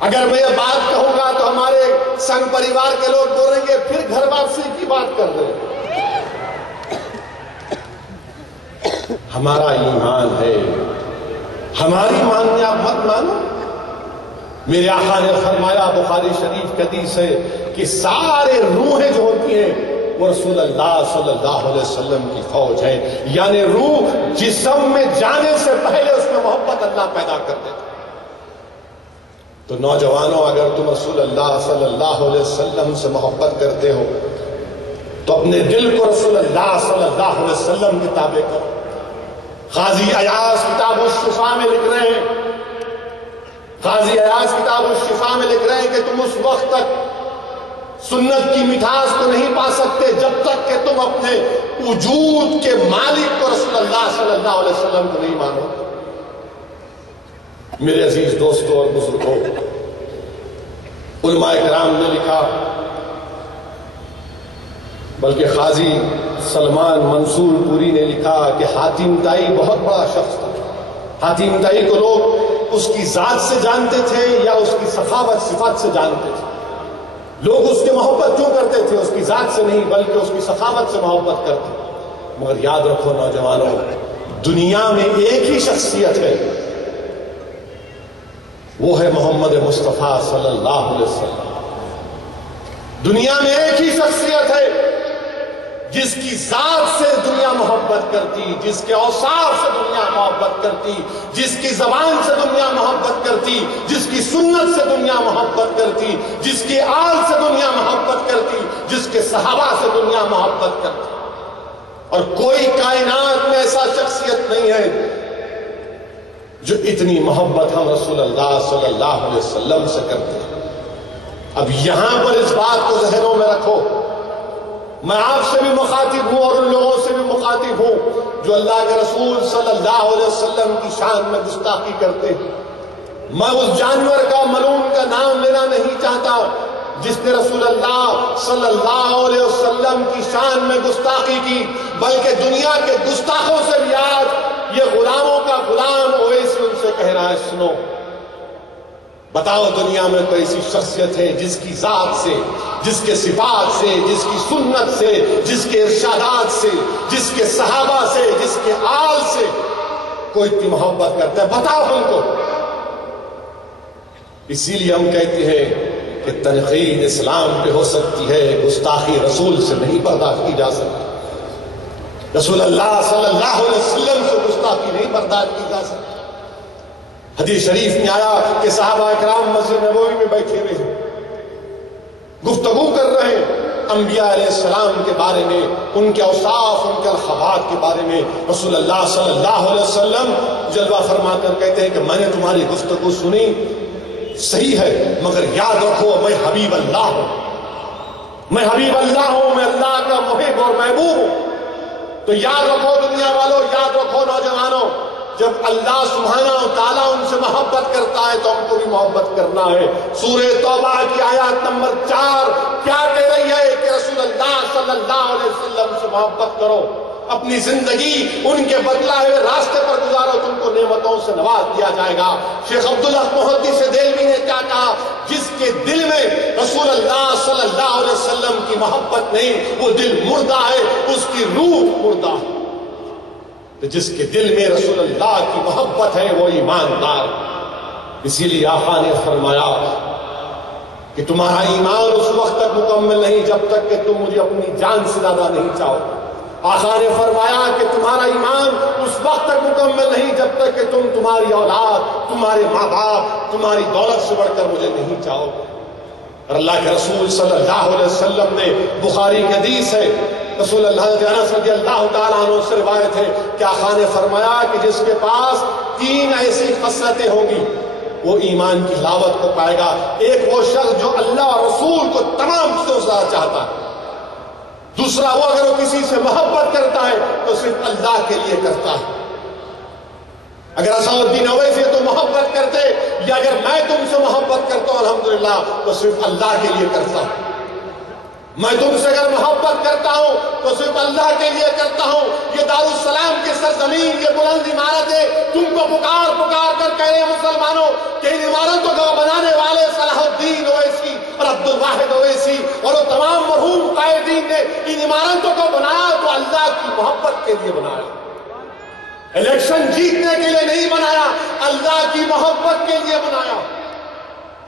اگر میں یہ بات کہوں گا تو ہمارے سنگ پریوار کے لوگ بولیں گے پھر گھر واپسی کی بات کر رہے ہیں۔ ہمارا ایمان ہے، ہماری ماننے آپ مت مانو۔ میرے آقا نے فرمایا، بخاری شریف کی حدیث ہے کہ سارے روحیں جو ہوتی ہیں وہ رسول اللہ صلی اللہ علیہ وسلم کی فوج ہے۔ یعنی روح جسم میں جانے سے پہلے اس میں محبت اللہ پیدا کر دیتا۔ تو نوجوانوں، اگر تم رسول اللہ صلی اللہ علیہ وسلم سے محبت کرتے ہو تو اپنے دل کو رسول اللہ صلی اللہ علیہ وسلم کے تابع کرو۔ قاضی ایاز کتاب الشفا میں لکھ رہے ہیں، قاضی ایاز کتاب الشفا میں لکھ رہے ہیں کہ تم اس وقت تک سنت کی مٹھاس کو نہیں پا سکتے جب تک کہ تم اپنے وجود کے مالک کو رسول اللہ صلی اللہ علیہ وسلم کو نہیں مانو۔ میرے عزیز دوستوں اور بزرگوں، علماء کرام نے لکھا، بلکہ قاضی سلمان منصور پوری نے لکھا کہ حاتم طائی بہت بڑا شخص تھا۔ حاتم طائی کو لوگ اس کی ذات سے جانتے تھے یا اس کی سخاوت صفات سے جانتے تھے؟ لوگ اس کے محبت کیوں کرتے تھے؟ اس کی ذات سے نہیں بلکہ اس کی سخاوت سے محبت کرتے۔ مگر یاد رکھو نوجوانوں، دنیا میں ایک ہی شخصیت ہے، وہ ہے محمد مصطفیٰ صلی اللہ علیہ وسلم۔ دنیا میں ایک ہی شخصیت ہے جس کی ذات سے دنیا محبت کرتی، جس کے اوصاف سے دنیا محبت کرتی، جس کی زبان سے دنیا محبت کرتی، جس کی سنت سے دنیا محبت کرتی، جس کی آل سے دنیا محبت کرتی، جس کے صحابہ سے دنیا محبت کرتی۔ اور کوئی کائنات میں ایسا شخصیت نہیں ہے جو اتنی محبت ہم رسول اللہ صلی اللہ علیہ وسلم سے کرتے ہیں۔ اب یہاں پر اس بات کو ذہنوں میں رکھو، میں آپ سے بھی مخاطب ہوں اور ان لوگوں سے بھی مخاطب ہوں جو اللہ کے رسول صلی اللہ علیہ وسلم کی شان میں گستاخی کرتے ہیں۔ میں اس جانور کا، ملعون کا نام لینا نہیں چاہتا جس نے رسول اللہ صلی اللہ علیہ وسلم کی شان میں گستاخی کی، بلکہ دنیا کے گستاخوں سے بھی آج یہ غلاموں کا غلام اویسی ان سے کہہ رہا ہے، سنو، بتاؤ دنیا میں کوئی ایسی شخصیت ہے جس کی ذات سے، جس کے صفات سے، جس کی سنت سے، جس کے ارشادات سے، جس کے صحابہ سے، جس کے آل سے کوئی اتنی محبت کرتا ہے؟ بتاؤ ہم کو۔ اسی لیے ہم کہتے ہیں کہ تنقید اسلام پہ ہو سکتی ہے، گستاخی رسول سے نہیں برداشت کی جا سکتی۔ رسول اللہ صلی اللہ علیہ وسلم سے گستاخی نہیں برداشت کی جا سکتی۔ حدیث شریف میں آیا کہ صحابہ اکرام مسجد نبوی میں بیٹھے ہوئے ہیں، گفتگو کر رہے ہیں انبیاء علیہ السلام کے بارے میں، ان کے اوصاف، ان کے الخبات کے بارے میں۔ رسول اللہ صلی اللہ علیہ وسلم جلوہ فرما کر کہتے ہیں کہ میں نے تمہاری گفتگو سنی، صحیح ہے، مگر یاد رکھو میں حبیب اللہ ہوں، میں حبیب اللہ ہوں، میں اللہ کا محب اور محبوب ہوں۔ تو یاد رکھو دنیا والوں، یاد رکھو نوجوانوں، جب اللہ سبحانہ و تعالیٰ ان سے محبت کرتا ہے تو ہم کو بھی محبت کرنا ہے۔ سورہ توبہ کی آیات نمبر 4 کیا کہہ رہی ہے کہ رسول اللہ صلی اللہ علیہ وسلم سے محبت کرو، اپنی زندگی ان کے بدلائے ہوئے راستے پر گزارو، تم کو نعمتوں سے نواز دیا جائے گا۔ شیخ عبداللہ محدث دہلوی نے کیا کہا؟ جس کے دل میں رسول اللہ صلی اللہ علیہ وسلم کی محبت نہیں، وہ دل مردہ ہے، اس کی روح مردہ ہے۔ تو جس کے دل میں رسول اللہ کی محبت ہے وہ ایماندار۔ اسی لیے آقا نے فرمایا کہ تمہارا ایمان اس وقت تک مکمل نہیں جب تک کہ تم مجھے اپنی جان سے زیادہ نہیں چاہو، آقا نے فرمایا کہ تمہارا ایمان اس وقت تک مکمل نہیں جب تک کہ تم تمہاری اولاد، تمہارے ماں باپ، تمہاری دولت سے بڑھ کر مجھے نہیں چاہو۔ اور اللہ کے رسول صلی اللہ علیہ وسلم نے، بخاری کی حدیث ہے، رسول اللہ انس رضی اللہ تعالیٰ عنہ سے روایت ہے کہ آقا نے فرمایا کہ جس کے پاس 3 ایسی خصلتیں ہوں گی وہ ایمان کی حلاوت کو پائے گا۔ ایک وہ شخص جو اللہ اور رسول کو تمام چیزوں سے زیادہ چاہتا ہے، دوسرا وہ اگر وہ کسی سے محبت کرتا ہے تو صرف اللہ کے لیے کرتا ہے۔ اگر اسد الدین اویسی تو محبت کرتے، یا اگر میں تم سے محبت کرتا ہوں الحمدللہ تو صرف اللہ کے لیے کرتا ہوں۔ میں تم سے اگر محبت کرتا ہوں تو صرف اللہ کے لیے کرتا ہوں۔ یہ دارالسلام کی سرزمین، یہ بلند عمارتیں تم کو پکار پکار کر کہہ رہے ہیں مسلمانوں کہ ان عمارتوں کو بنانے والے صلاح الدین اویسی اور عبد الواحد اویسی اور وہ تمام مرحوم قائدین نے ان عمارتوں کو بنایا تو اللہ کی محبت کے لیے بنایا، الیکشن جیتنے کے لیے نہیں بنایا، اللہ کی محبت کے لیے بنایا،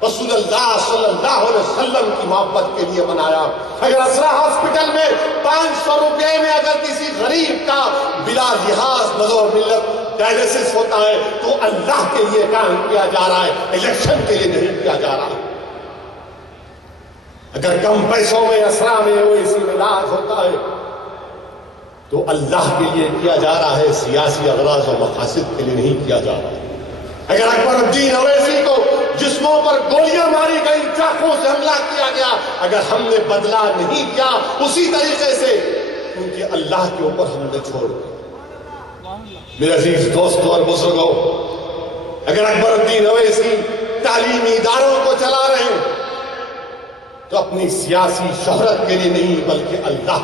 رسول اللہ صلی اللہ علیہ وسلم کی محبت کے لیے بنایا۔ اگر اسرا ہاسپٹل میں 500 روپے میں اگر کسی غریب کا بلا لحاظ مذہب ملت ڈائلیسس ہوتا ہے تو اللہ کے لیے کام کیا جا رہا ہے، الیکشن کے لیے نہیں کیا جا رہا۔ اگر کم پیسوں میں اسرا میں وہ اسی میں علاج ہوتا ہے تو اللہ کے لیے کیا جا رہا ہے، سیاسی اغراض و مقاصد کے لیے نہیں کیا جا رہا ہے۔ اگر اکبر الدین اویسی کو جسموں پر گولیاں ماری گئی، چاقوں سے حملہ کیا گیا، اگر ہم نے بدلہ نہیں کیا اسی طریقے سے کیونکہ اللہ کے اوپر ہم نے چھوڑ دیا۔ میرے عزیز دوستوں اور بزرگوں، اگر اکبر الدین اویسی تعلیمی اداروں کو چلا رہے ہیں تو اپنی سیاسی شہرت کے لیے نہیں بلکہ اللہ۔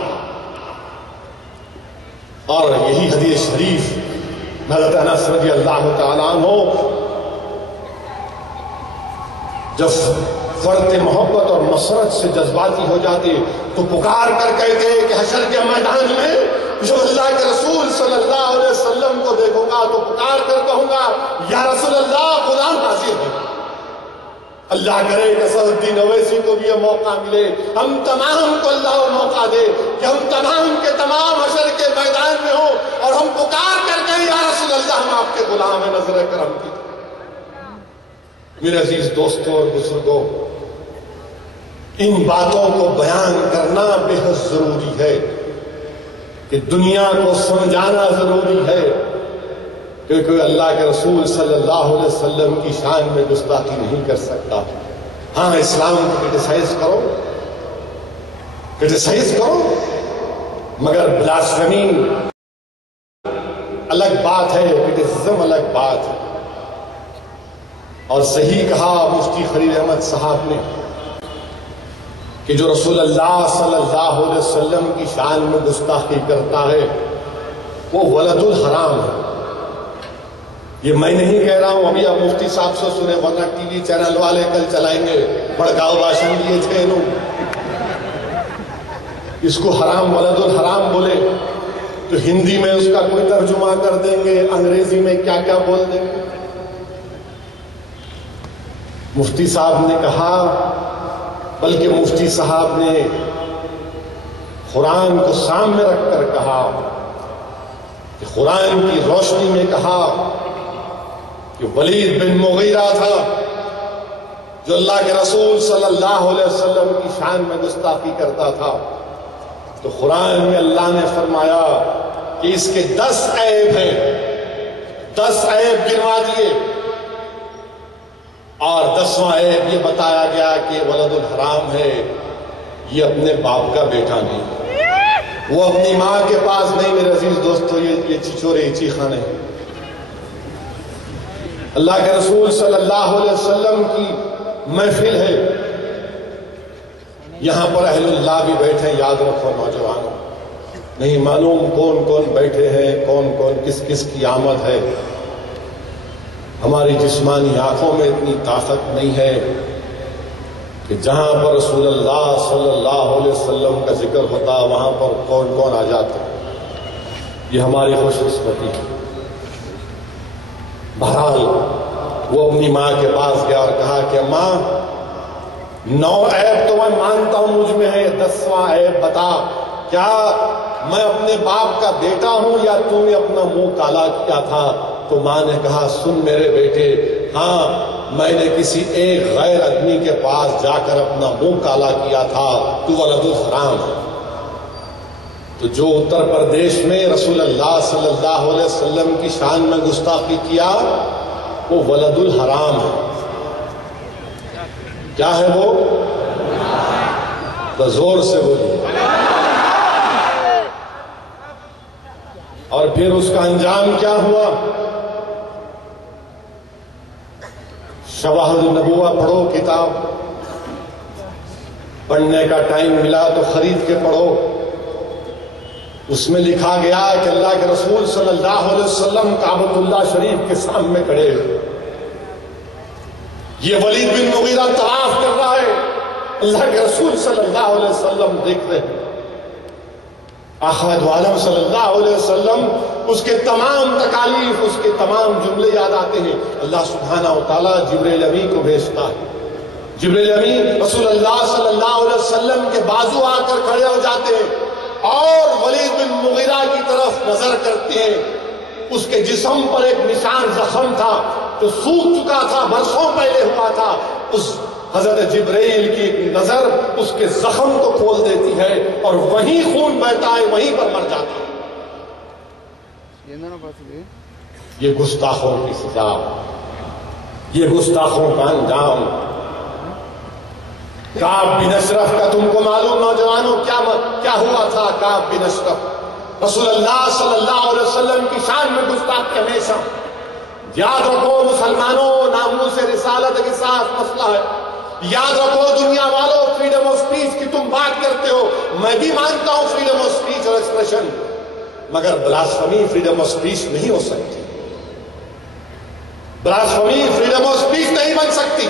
اور یہی حدیث شریف حضرت انس رضی اللہ تعالیٰ عنہ جب فرط محبت اور مسرت سے جذباتی ہو جاتے تو پکار کر کہتے کہ حشر کے میدان میں جو اللہ کے رسول صلی اللہ علیہ وسلم کو دیکھوں گا تو پکار کر کہوں گا یا رسول اللہ غلام حاضر ہے۔ اللہ کرے کہ اسد الدین اویسی کو بھی یہ موقع ملے، ہم تمام کو اللہ وہ موقع دے کہ ہم تمام کے تمام حشر کے میدان میں ہوں اور ہم پکار کر کہیں یا رسول اللہ ہم آپ کے غلام ہیں، نظر کرم کی۔ میرے عزیز دوستوں اور بزرگوں، ان باتوں کو بیان کرنا بے حد ضروری ہے کہ دنیا کو سمجھانا ضروری ہے، کیونکہ اللہ کے رسول صلی اللہ علیہ وسلم کی شان میں گستاخی نہیں کر سکتا۔ ہاں اسلام کو کرٹیسائز کرو مگر بلاسفیمی الگ بات ہے، کرٹیسزم الگ بات ہے۔ اور صحیح کہا مفتی خلیل احمد صاحب نے کہ جو رسول اللہ صلی اللہ علیہ وسلم کی شان میں گستاخی کرتا ہے وہ ولد الحرام ہے۔ یہ میں نہیں کہہ رہا ہوں، ابھی آپ مفتی صاحب سے سنیں، ورنہ ٹی وی چینل والے کل چلائیں گے بڑکاؤ بھاشن دیے تھے انہوں، اس کو حرام ولد الحرام بولے تو ہندی میں اس کا کوئی ترجمہ کر دیں گے، انگریزی میں کیا کیا بول دیں گے۔ مفتی صاحب نے کہا، بلکہ مفتی صاحب نے قرآن کو سامنے رکھ کر کہا کہ قرآن کی روشنی میں کہا کہ ولید بن مغیرہ تھا جو اللہ کے رسول صلی اللہ علیہ وسلم کی شان میں گستاخی کرتا تھا، تو قرآن میں اللہ نے فرمایا کہ اس کے 10 عیب ہیں، 10 عیب گنوا دیے، اور 10واں عیب یہ بتایا گیا کہ ولد الحرام ہے، یہ اپنے باپ کا بیٹا نہیں، وہ اپنی ماں کے پاس نہیں۔ میرے عزیز دوستو، یہ چچورے چیخانے ہیں۔ اللہ کے رسول صلی اللہ علیہ وسلم کی محفل ہے، یہاں پر اہل اللہ بھی بیٹھے، یاد رکھو نوجوانوں، نہیں معلوم کون کون بیٹھے ہیں، کون کون کس کس کی آمد ہے۔ ہماری جسمانی آنکھوں میں اتنی طاقت نہیں ہے کہ جہاں پر رسول اللہ صلی اللہ علیہ وسلم کا ذکر ہوتا وہاں پر کون کون آ جاتا، یہ ہماری خوش قسمتی ہے۔ بہرحال وہ اپنی ماں کے پاس گیا اور کہا کہ ماں 9 عیب تو میں مانتا ہوں مجھ میں ہے، 10واں عیب بتا کیا میں اپنے باپ کا بیٹا ہوں یا تو نے اپنا منہ کالا کیا تھا؟ تو ماں نے کہا سن میرے بیٹے، ہاں میں نے کسی ایک غیر آدمی کے پاس جا کر اپنا منہ کالا کیا تھا، تو ولد الحرام ہے۔ تو جو اتر پردیش میں رسول اللہ صلی اللہ علیہ وسلم کی شان میں گستاخی کیا وہ ولد الحرام ہے۔ کیا ہے وہ؟ تو زور سے بولیے۔ اور پھر اس کا انجام کیا ہوا؟ شواہد النبوہ پڑھو کتاب، پڑھنے کا ٹائم ملا تو خرید کے پڑھو۔ اس میں لکھا گیا کہ اللہ کے رسول صلی اللہ علیہ وسلم کعبۃ اللہ شریف کے سامنے کھڑے ہوئے، یہ ولید بن مغیرہ طواف کر رہا ہے، اللہ کے رسول صلی اللہ علیہ وسلم دیکھ رہے ہیں۔ آخر دو عالم صلی اللہ علیہ وسلم اس کے تمام تکالیف، اس کے تمام جملے یاد آتے ہیں۔ اللہ سبحانہ و تعالیٰ جبریل امی کو بھیجتا ہے، جبریل امی رسول اللہ صلی اللہ علیہ وسلم کے بازو آ کر کھڑے ہو جاتے ہیں اور ولید بن مغیرہ کی طرف نظر کرتے ہیں۔ اس کے جسم پر ایک نشان زخم تھا جو سوکھ چکا تھا، برسوں پہلے ہوا تھا۔ اس حضرت جبرائیل کی ایک نظر اس کے زخم کو کھول دیتی ہے اور وہیں خون بہتا ہے، وہیں پر مر جاتا ہے۔ یہ گستاخوں کی سزا، یہ گستاخوں کا انجام۔ کعب بن اشرف کا تم کو معلوم نوجوانوں کیا ہوا تھا؟ کعب بن اشرف رسول اللہ صلی اللہ علیہ وسلم کی شان میں گستاخ ہمیشہ۔ یاد رکھو مسلمانوں، ناموس رسالت کے ساتھ مسئلہ ہے۔ یاد رکھو دنیا والوں، فریڈم آف اسپیچ کی تم بات کرتے ہو، میں بھی مانتا ہوں فریڈم آف اسپیچ اور ایکسپریشن، مگر بلاسفمی فریڈم آف اسپیچ نہیں ہو سکتی۔ بلاسفمی فریڈم آف اسپیچ نہیں بن سکتی۔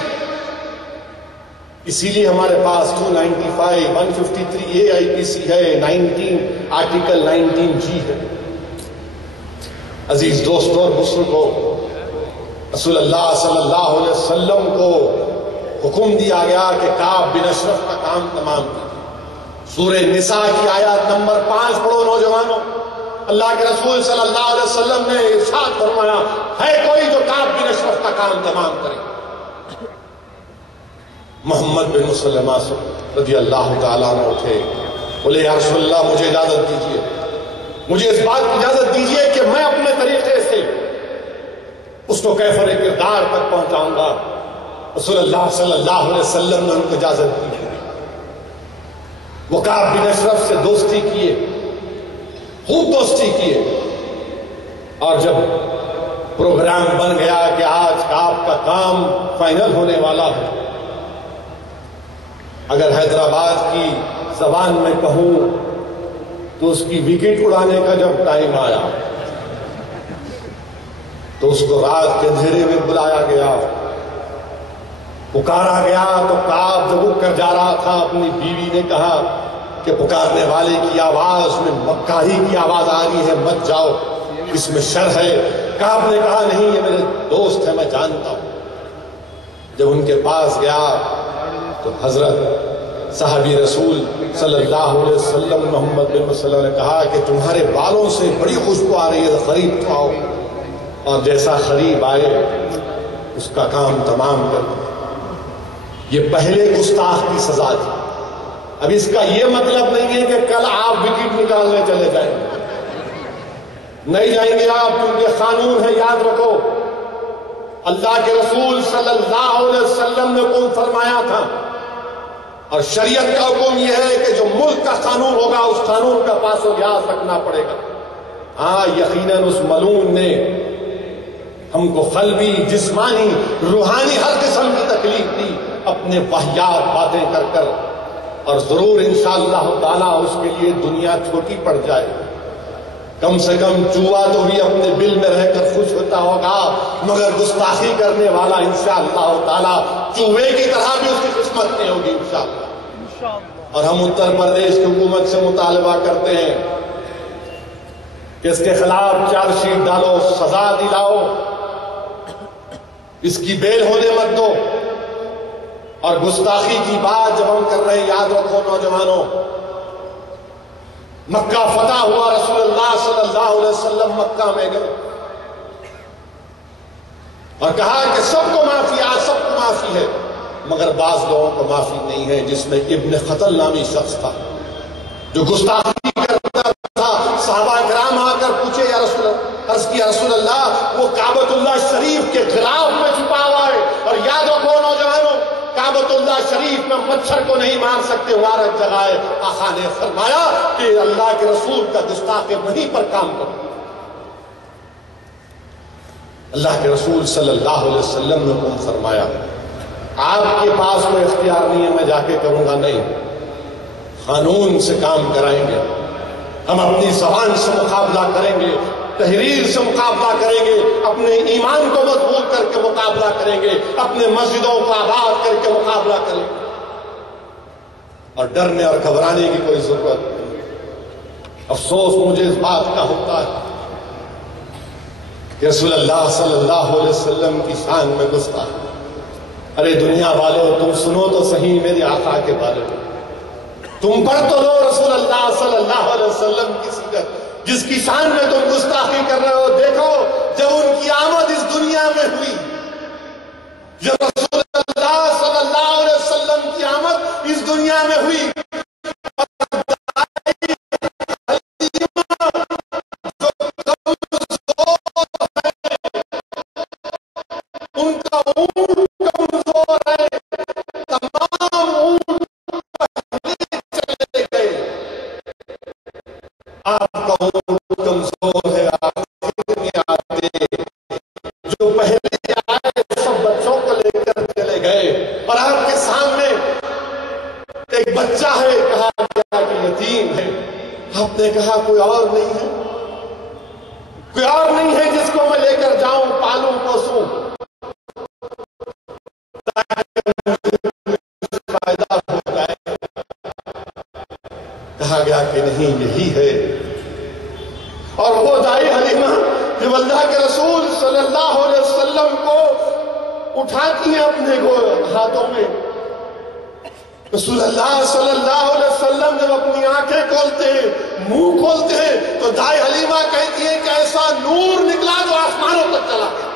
اسی لیے ہمارے پاس 295 153 AIPC ہے، 19 آرٹیکل 19G ہے۔ عزیز دوستوں اور بزرگوں، رسول اللہ صلی اللہ علیہ وسلم کو حکم دیا گیا کہ کعب بن اشرف کا کام تمام کیجیے۔ سورہ نساء کی آیات نمبر 5 پڑھو نوجوانوں۔ اللہ کے رسول صلی اللہ علیہ وسلم نے ارشاد فرمایا، ہے کوئی جو کعب بن اشرف کا کام تمام کرے؟ محمد بن مسلمہ رضی اللہ تعالیٰ عنہ اٹھے، بولے یا رسول اللہ مجھے اجازت دیجیے، مجھے اس بات کی اجازت دیجیے کہ میں اپنے طریقے سے اس کو کیفر کردار تک پہنچاؤں گا۔ رسول اللہ صلی اللہ علیہ وسلم نے ان کو اجازت دی۔ وہ کعب بن اشرف سے دوستی کیے، خوب دوستی کیے، اور جب پروگرام بن گیا کہ آج کعب کا کام فائنل ہونے والا ہے، اگر حیدرآباد کی زبان میں کہوں تو اس کی وکٹ اڑانے کا جب ٹائم آیا تو اس کو رات کے اندھیرے میں بلایا گیا، پکارا گیا۔ تو کعب جب اٹھ کر جا رہا تھا، اپنی بیوی نے کہا کہ پکارنے والے کی آواز میں مکاری کی آواز آ رہی ہے، مت جاؤ، اس میں شر ہے۔ کعب نے کہا نہیں، یہ میرے دوست ہے، میں جانتا ہوں۔ جب ان کے پاس گیا تو حضرت صحابی رسول صلی اللہ علیہ وسلم محمد بن مسلم نے کہا کہ تمہارے بالوں سے بڑی خوشبو آ رہی ہے، قریب تو آؤ۔ اور جیسا قریب آئے اس کا کام تمام کر دیا۔ یہ پہلے گستاخ کی سزا تھی۔ اب اس کا یہ مطلب نہیں ہے کہ کل آپ وکٹ نکالنے چلے جائیں گے، نہیں جائیں گے آپ، کیونکہ قانون ہے۔ یاد رکھو اللہ کے رسول صلی اللہ علیہ وسلم نے حکم فرمایا تھا، اور شریعت کا حکم یہ ہے کہ جو ملک کا قانون ہوگا اس قانون کا پاس و لحاظ رکھنا پڑے گا۔ ہاں یقیناً اس ملعون نے ہم کو قلبی، جسمانی، روحانی ہر قسم کی تکلیف دی اپنے واہیات باتیں کر کر، اور ضرور انشاءاللہ تعالیٰ اس کے لیے دنیا چھوٹی پڑ جائے، کم سے کم چوہا تو بھی اپنے بل میں رہ کر خوش ہوتا ہوگا، مگر گستاخی کرنے والا انشاءاللہ تعالیٰ چوہے کی طرح بھی اس کی قسمت نہیں ہوگی انشاءاللہ۔ اور ہم اتر پردیش کی حکومت سے مطالبہ کرتے ہیں کہ اس کے خلاف چارج شیٹ ڈالو، سزا دلاؤ، اس کی بیل ہونے مت دو۔ اور گستاخی کی بات جب ہم کر رہے ہیں، یاد رکھو نوجوانوں، مکہ فتح ہوا، رسول اللہ صلی اللہ علیہ وسلم مکہ میں گئے اور کہا کہ سب کو معافی، آج سب کو معافی ہے، مگر بعض لوگوں کو معافی نہیں ہے، جس میں ابن قتل نامی شخص تھا جو گستاخی کرتا تھا۔ صحابہ کرام آ کر پوچھے یا رسول اللہ، عرض کیا رسول اللہ وہ کعبۃ اللہ شریف کے غلاف میں چھپا ہوا ہے، اور یاد رکھو نوجوانوں، کعبۃ اللہ شریف میں مچھر کو نہیں مار سکتے، مبارک جگہ ہے۔ آقا نے فرمایا کہ اللہ کے رسول کا گستاخ وہیں پر کام کرو۔ اللہ کے رسول صلی اللہ علیہ وسلم نے حکم فرمایا آپ کے پاس کوئی اختیار نہیں ہے میں جا کے کروں گا، نہیں، قانون سے کام کرائیں گے، ہم اپنی زبان سے مقابلہ کریں گے، تحریر سے مقابلہ کریں گے، اپنے ایمان کو مضبوط کر کے مقابلہ کریں گے، اپنے مسجدوں کو آباد کر کے مقابلہ کریں گے، اور ڈرنے اور گھبرانے کی کوئی ضرورت نہیں۔ افسوس مجھے اس بات کا ہوتا ہے کہ رسول اللہ صلی اللہ علیہ وسلم کی شان میں گستاخی۔ ارے دنیا والوں تم سنو تو صحیح میرے آقا کے بارے میں، تم پڑھ تو لو رسول اللہ صلی اللہ علیہ وسلم کی سیرت، جس کی شان میں تم گستاخی کر رہے ہو۔ دیکھو جب ان کی آمد اس دنیا میں ہوئی، جب رسول اللہ صلی اللہ علیہ وسلم کی آمد اس دنیا میں ہوئی، ان کا اونٹ کمزور ہے، تمام اونٹ پہلے چلے گئے، آپ کا اونٹ کمزور ہے، آپ میں آتے، جو پہلے آئے سب بچوں کو لے کر چلے گئے، اور آپ کے سامنے ایک بچہ ہے، کہا گیا کہ یتیم ہے، آپ نے کہا کوئی اور نہیں ہے، کوئی اور نہیں ہے جس کو میں لے کر جاؤں، پالوں پوسوں، فائدہ ہو جائے۔ کہا گیا کہ نہیں یہی ہے، اور وہ دائی حلیمہ جب اللہ کے رسول صلی اللہ علیہ وسلم کو اٹھاتی ہیں اپنے ہاتھوں میں، رسول اللہ صلی اللہ علیہ وسلم جب اپنی آنکھیں کھولتے ہیں، منہ کھولتے ہیں، تو دائی حلیمہ کہتی ہے کہ ایسا نور نکلا جو آسمانوں تک چلا گیا۔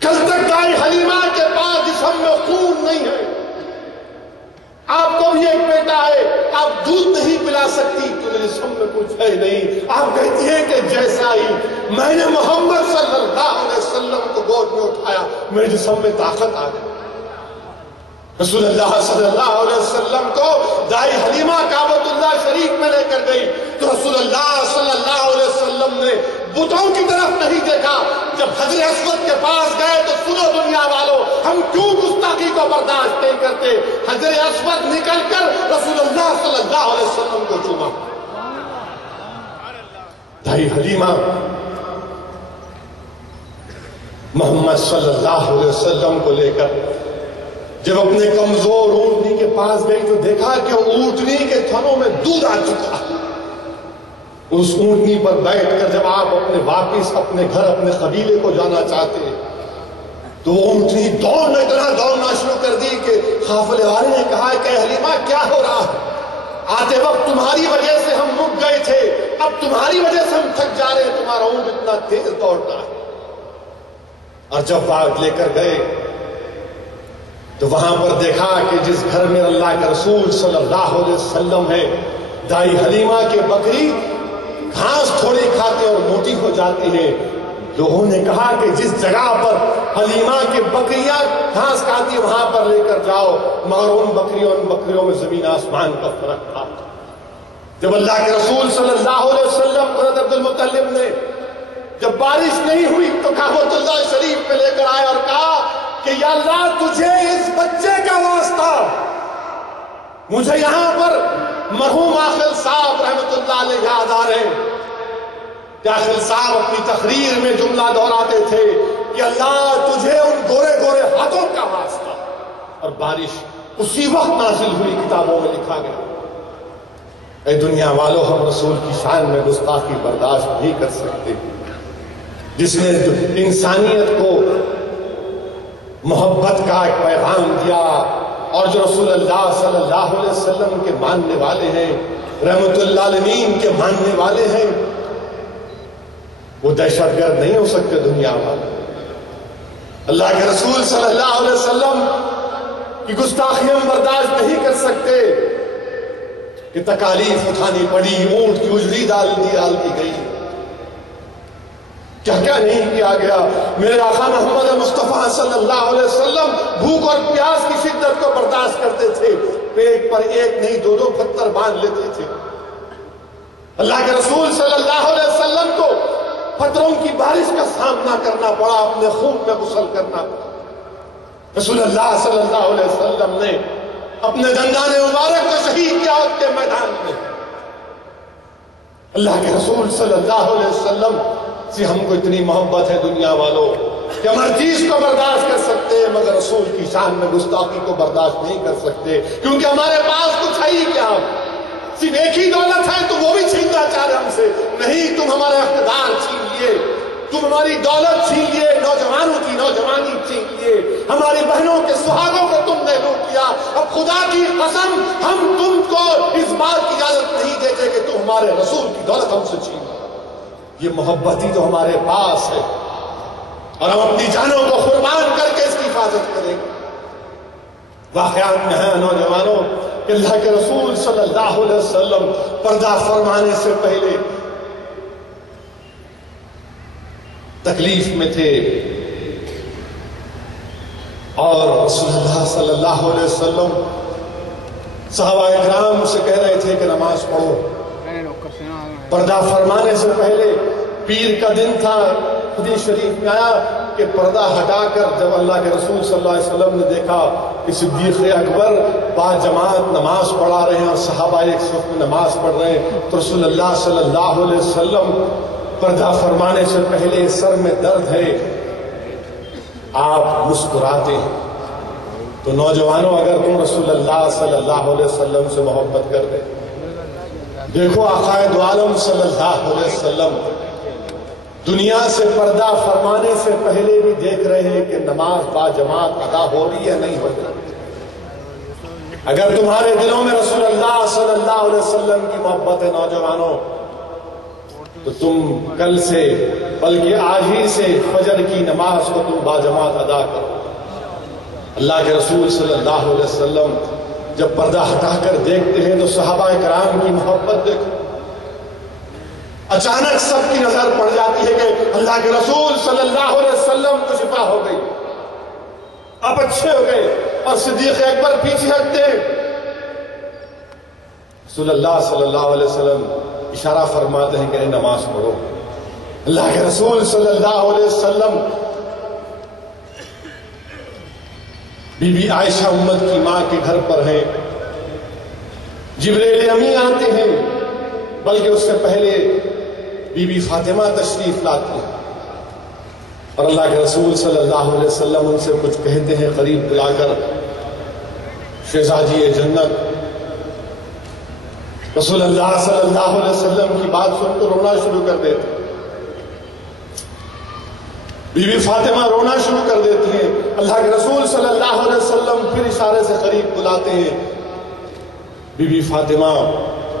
کل تک دائی حلیمہ کے پاس جسم میں خون نہیں ہے، آپ کو بھی ایک بیٹا ہے، آپ دودھ نہیں پلا سکتی تو جسم میں کچھ ہے نہیں، آپ کہتی ہیں کہ جیسا ہی میں نے محمد صلی اللہ علیہ وسلم کو گود میں اٹھایا میرے جسم میں طاقت آ گئی۔ رسول اللہ صلی اللہ علیہ وسلم کو دائی حلیمہ کعبۃ اللہ شریف میں لے کر گئی تو رسول اللہ صلی اللہ علیہ وسلم نے بتوں کی طرف نہیں دیکھا۔ جب حجر اسود کے پاس گئے تو سنو دنیا والوں، ہم کیوں گستاخی کو برداشت نہیں کرتے، حجر اسود نکل کر رسول اللہ صلی اللہ علیہ وسلم کو چوما۔ دائی حلیمہ محمد صلی اللہ علیہ وسلم کو لے کر جب اپنے کمزور اونٹنی کے پاس گئی تو دیکھا کہ اونٹنی کے تھنوں میں دودھ آ چکا۔ اس اونٹنی پر بیٹھ کر جب آپ اپنے واپس اپنے گھر اپنے قبیلے کو جانا چاہتے تو وہ اونٹنی دوڑنا شروع کر دی کہ قافلے والے نے کہا کہ حلیمہ کیا ہو رہا ہے، آتے وقت تمہاری وجہ سے ہم رک گئے تھے، اب تمہاری وجہ سے ہم تھک جا رہے ہیں، تمہارا اونٹ اتنا تیز دوڑتا ہے۔ اور جب بات لے کر گئے تو وہاں پر دیکھا کہ جس گھر میں اللہ کے رسول صلی اللہ علیہ وسلم ہے، دائی حلیمہ کی بکری گھاس تھوڑی کھاتے اور موٹی ہو جاتی ہے۔ لوگوں نے کہا کہ جس جگہ پر حلیمہ کی بکریاں گھاس کھاتی وہاں پر لے کر جاؤ، مگر ان بکریوں میں زمین آسمان کا فرق تھا۔ جب اللہ کے رسول صلی اللہ علیہ وسلم حضرت عبد المطلب نے جب بارش نہیں ہوئی تو کعبۃ اللہ شریف پہ لے کر آئے اور کہا کہ یا اللہ تجھے اس بچے کا واسطہ، مجھے یہاں پر مرحوم عاقل صاحب رحمت اللہ علیہ یاد آ رہے ہیں کہ عاقل صاحب اپنی تقریر میں جملہ دہراتے تھے کہ اللہ تجھے ان گورے گورے ہاتھوں کا واسطہ، اور بارش اسی وقت نازل ہوئی، کتابوں میں لکھا گیا۔ اے دنیا والو، ہم رسول کی شان میں گستاخی برداشت نہیں کر سکتے، جس نے انسانیت کو محبت کا ایک پیغام دیا، اور جو رسول اللہ صلی اللہ علیہ وسلم کے ماننے والے ہیں، رحمت للعالمین کے ماننے والے ہیں، وہ دہشت گرد نہیں ہو سکتے دنیا والے۔ اللہ کے رسول صلی اللہ علیہ وسلم کی گستاخی ہم برداشت نہیں کر سکتے کہ تکالیف اٹھانی پڑی، اونٹ کی اجری ڈال دی گئی، کیا کیا نہیں کیا گیا۔ میرے آقا محمد مصطفیٰ صلی اللہ علیہ وسلم بھوک اور پیاس کی شدت کو برداشت کرتے تھے، پیٹ پر ایک نہیں دو دو پتھر باندھ لیتے تھے۔ اللہ کے رسول صلی اللہ علیہ وسلم کو پتھروں کی بارش کا سامنا کرنا پڑا، اپنے خون میں غسل کرنا پڑا۔ رسول اللہ صلی اللہ علیہ وسلم نے اپنے دندان مبارک کو شہید کیا اس کے میدان میں۔ اللہ کے رسول صلی اللہ علیہ وسلم سے ہم کو اتنی محبت ہے دنیا والوں کہ ہم ہر چیز کو برداشت کر سکتے ہیں، مگر رسول کی شان میں گستاخی کو برداشت نہیں کر سکتے، کیونکہ ہمارے پاس کچھ ہے ہی کیا، صرف ایک ہی دولت ہے تو وہ بھی چھیننا چاہ رہے ہم سے۔ نہیں، تم ہمارا اقتدار چھین لیے، تم ہماری دولت چھین لیے، نوجوانوں کی نوجوانی چھین لیے، ہماری بہنوں کے سہاگوں کو تم نے لوٹ لیا۔ اب خدا کی قسم ہم تم کو اس بات کی اجازت نہیں دیتے کہ تم ہمارے رسول کی دولت ہم سے چھین۔ یہ محبت ہی تو ہمارے پاس ہے، اور ہم اپنی جانوں کو قربان کر کے اس کی حفاظت کریں گے۔ واقعات میں ہے نوجوانوں کہ اللہ کے رسول صلی اللہ علیہ وسلم پردہ فرمانے سے پہلے تکلیف میں تھے، اور رسول اللہ صلی اللہ علیہ وسلم صحابہ اکرام سے کہہ رہے تھے کہ نماز پڑھو۔ پردہ فرمانے سے پہلے پیر کا دن تھا، حدیث شریف میں آیا کہ پردہ ہٹا کر جب اللہ کے رسول صلی اللہ علیہ وسلم نے دیکھا کہ صدیق اکبر با جماعت نماز پڑھا رہے ہیں اور صحابہ ایک صف میں نماز پڑھ رہے ہیں، تو رسول اللہ صلی اللہ علیہ وسلم پردہ فرمانے سے پہلے سر میں درد ہے، آپ مسکراتے ہیں۔ تو نوجوانوں، اگر تم رسول اللہ صلی اللہ علیہ وسلم سے محبت کر رہے، دیکھو آقا دو عالم صلی اللہ علیہ وسلم دنیا سے پردہ فرمانے سے پہلے بھی دیکھ رہے ہیں کہ نماز با جماعت ادا ہو رہی ہے نہیں ہو رہی۔ اگر تمہارے دلوں میں رسول اللہ صلی اللہ علیہ وسلم کی محبت ہے نوجوانوں، تو تم کل سے بلکہ آج ہی سے فجر کی نماز کو تم با جماعت ادا کرو۔ اللہ کے رسول صلی اللہ علیہ وسلم جب پردہ ہٹا کر دیکھتے ہیں تو صحابہ کرام کی محبت دیکھو، اچانک سب کی نظر پڑ جاتی ہے کہ اللہ کے رسول صلی اللہ علیہ وسلم کو شفا ہو گئی، اب اچھے ہو گئے، اور صدیق اکبر پیچھے ہٹتے۔ رسول اللہ صلی اللہ علیہ وسلم اشارہ فرماتے ہیں کہ نماز پڑھو۔ اللہ کے رسول صلی اللہ علیہ وسلم بی بی عائشہ امت کی ماں کے گھر پر ہیں، جبریل امی آتے ہیں، بلکہ اس سے پہلے بی بی فاطمہ تشریف لاتی ہیں، اور اللہ کے رسول صلی اللہ علیہ وسلم ان سے کچھ کہتے ہیں قریب بلا کر، شہزادی جنت۔ رسول اللہ صلی اللہ علیہ وسلم کی بات سن کر رونا شروع کر دیتے ہیں، بی بی فاطمہ رونا شروع کر دیتی ہیں۔ اللہ کے رسول صلی اللہ علیہ وسلم پھر اشارے سے قریب بلاتے ہیں، بی بی فاطمہ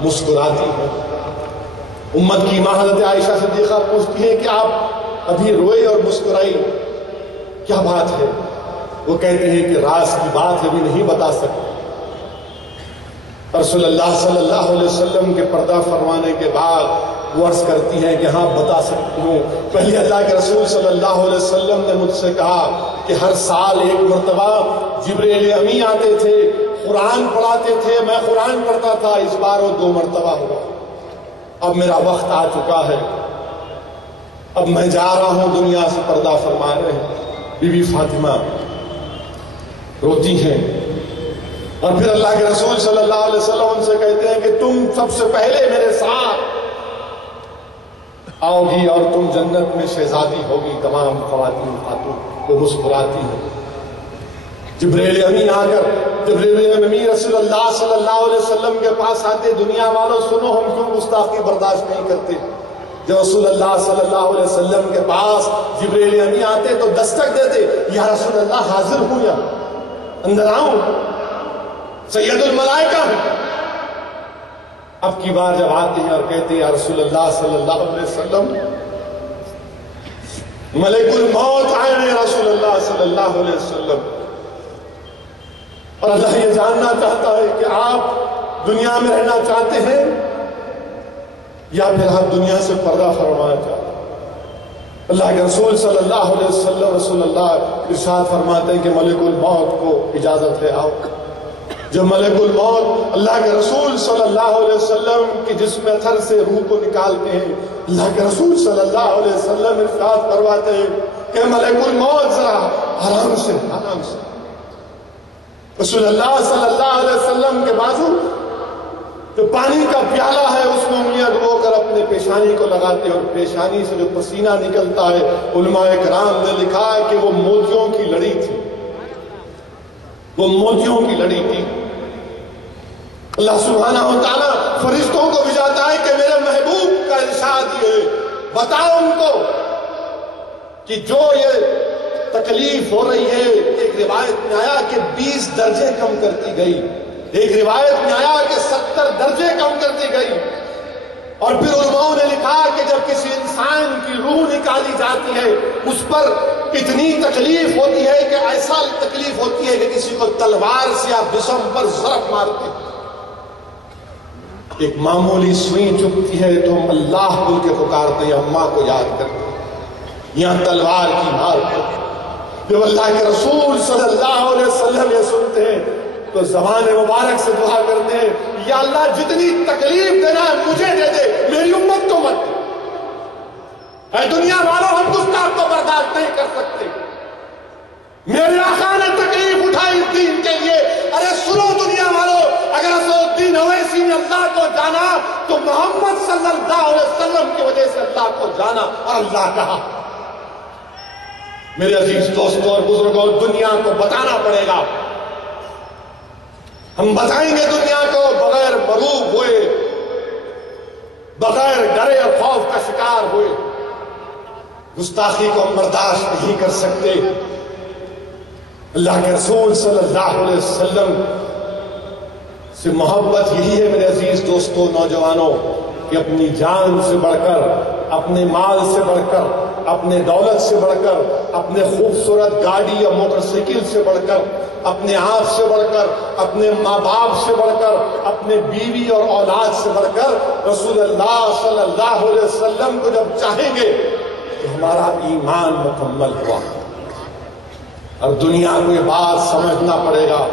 مسکراتی ہے۔ امت کی ماں حضرت عائشہ صدیقہ پوچھتی ہے کہ آپ ابھی روئے اور مسکرائی، کیا بات ہے؟ وہ کہتے ہیں کہ راز کی بات ابھی نہیں بتا سکتے۔ رسول اللہ صلی اللہ علیہ وسلم کے پردہ فرمانے کے بعد وہ عرض کرتی ہیں کہ ہاں بتا سکتی ہوں۔ پہلے اللہ کے رسول صلی اللہ علیہ وسلم نے مجھ سے کہا کہ ہر سال ایک مرتبہ جبریل امی آتے تھے، قرآن پڑھاتے تھے، میں قرآن پڑھتا تھا، اس بار وہ 2 مرتبہ ہوا۔ اب میرا وقت آ چکا ہے، اب میں جا رہا ہوں دنیا سے پردہ فرما رہے ہیں۔ بی بی فاطمہ روتی ہیں، اور پھر اللہ کے رسول صلی اللہ علیہ وسلم ان سے کہتے ہیں کہ تم سب سے پہلے میرے ساتھ آؤ گی اور تم جنت میں شہزادی ہوگی۔ تمام خواتین خاتون وہ مسکراتی ہیں۔ جبریل امی آ کر جبریل امی رسول اللہ صلی اللہ علیہ وسلم کے پاس آتے، دنیا والوں سنو ہم کیوں گستاخی برداشت نہیں کرتے۔ جب رسول اللہ صلی اللہ علیہ وسلم کے پاس جبریل امی آتے تو دستک دیتے، یا رسول اللہ حاضر ہوں یا اندر آؤں؟ سید الملائکہ ہیں. اب کی بار جب آتے ہیں اور کہتے ہیں یا رسول اللہ صلی اللہ علیہ وسلم ملک الموت آئے ہیں رسول اللہ صلی اللہ علیہ وسلم، اور اللہ یہ جاننا چاہتا ہے کہ آپ دنیا میں رہنا چاہتے ہیں یا پھر آپ دنیا سے پردہ فرمانا چاہتے ہیں. اللہ کے رسول صلی اللہ علیہ وسلم رسول اللہ ارشاد فرماتے ہیں کہ ملک الموت کو اجازت ہے آؤ. جب ملک الموت اللہ کے رسول صلی اللہ علیہ وسلم کی جسم اثر سے روح کو نکالتے ہیں، اللہ کے رسول صلی اللہ علیہ وسلم ارشاد فرماتے ہیں کہ ملک الموت ذرا آرام سے آرام سے. رسول اللہ صلی اللہ علیہ وسلم کے بازو جو پانی کا پیالہ ہے اس میں انگلیاں ڈبو کر اپنے پیشانی کو لگاتے ہیں، اور پیشانی سے جو پسینہ نکلتا ہے علماء کرام نے لکھا ہے کہ وہ موتیوں کی لڑی تھی، وہ موتیوں کی لڑی تھی. اللہ سبحانہ و تعالیٰ فرشتوں کو بھیجاتا ہے کہ میرے محبوب کا ارشاد یہ بتاؤ ان کو کہ جو یہ تکلیف ہو رہی ہے، ایک روایت میں آیا کہ 20 درجے کم کرتی گئی، ایک روایت میں آیا کہ 70 درجے کم کرتی گئی. اور پھر علماء نے لکھا کہ جب کسی انسان کی روح نکالی جاتی ہے اس پر اتنی تکلیف ہوتی ہے کہ ایسا تکلیف ہوتی ہے کہ کسی کو تلوار سے یا جسم پر ضرب مارتے ہیں. ایک معمولی سوئی چبھتی ہے تو ہم اللہ بول کے پکارتے ہیں، اماں کو یاد کرتے ہیں، یہاں تلوار کی مار کرتے ہیں. جب اللہ کے رسول صلی اللہ علیہ وسلم یہ سنتے ہیں تو زبان مبارک سے دعا کرتے ہیں یا اللہ جتنی تکلیف دینا ہے مجھے دے دے، میری امت کو مت دے. اے دنیا والوں ہم گستاخ کو برداشت نہیں کر سکتے. میرے آقا نے تکلیف اٹھائی اس دین کے لیے. ارے سنو دنیا والوں، اگر اسدالدین اویسی نے اللہ کو جانا تو محمد صلی اللہ علیہ وسلم کی وجہ سے اللہ کو جانا اور اللہ کہا. میرے عزیز دوستوں اور بزرگوں، دنیا کو بتانا پڑے گا. ہم بتائیں گے دنیا کو بغیر مغلوب ہوئے، بغیر ڈرے اور خوف کا شکار ہوئے. گستاخی کو ہم برداشت نہیں کر سکتے. اللہ کے رسول صلی اللہ علیہ وسلم سے محبت یہی ہے میرے عزیز دوستوں نوجوانوں کہ اپنی جان سے بڑھ کر، اپنے مال سے بڑھ کر، اپنے دولت سے بڑھ کر، اپنے خوبصورت گاڑی یا موٹر سائیکل سے بڑھ کر، اپنے آپ سے بڑھ کر، اپنے ماں باپ سے بڑھ کر، اپنے بیوی اور اولاد سے بڑھ کر رسول اللہ صلی اللہ علیہ وسلم کو جب چاہیں گے تو ہمارا ایمان مکمل ہوا. اور دنیا کو یہ بات سمجھنا پڑے گا.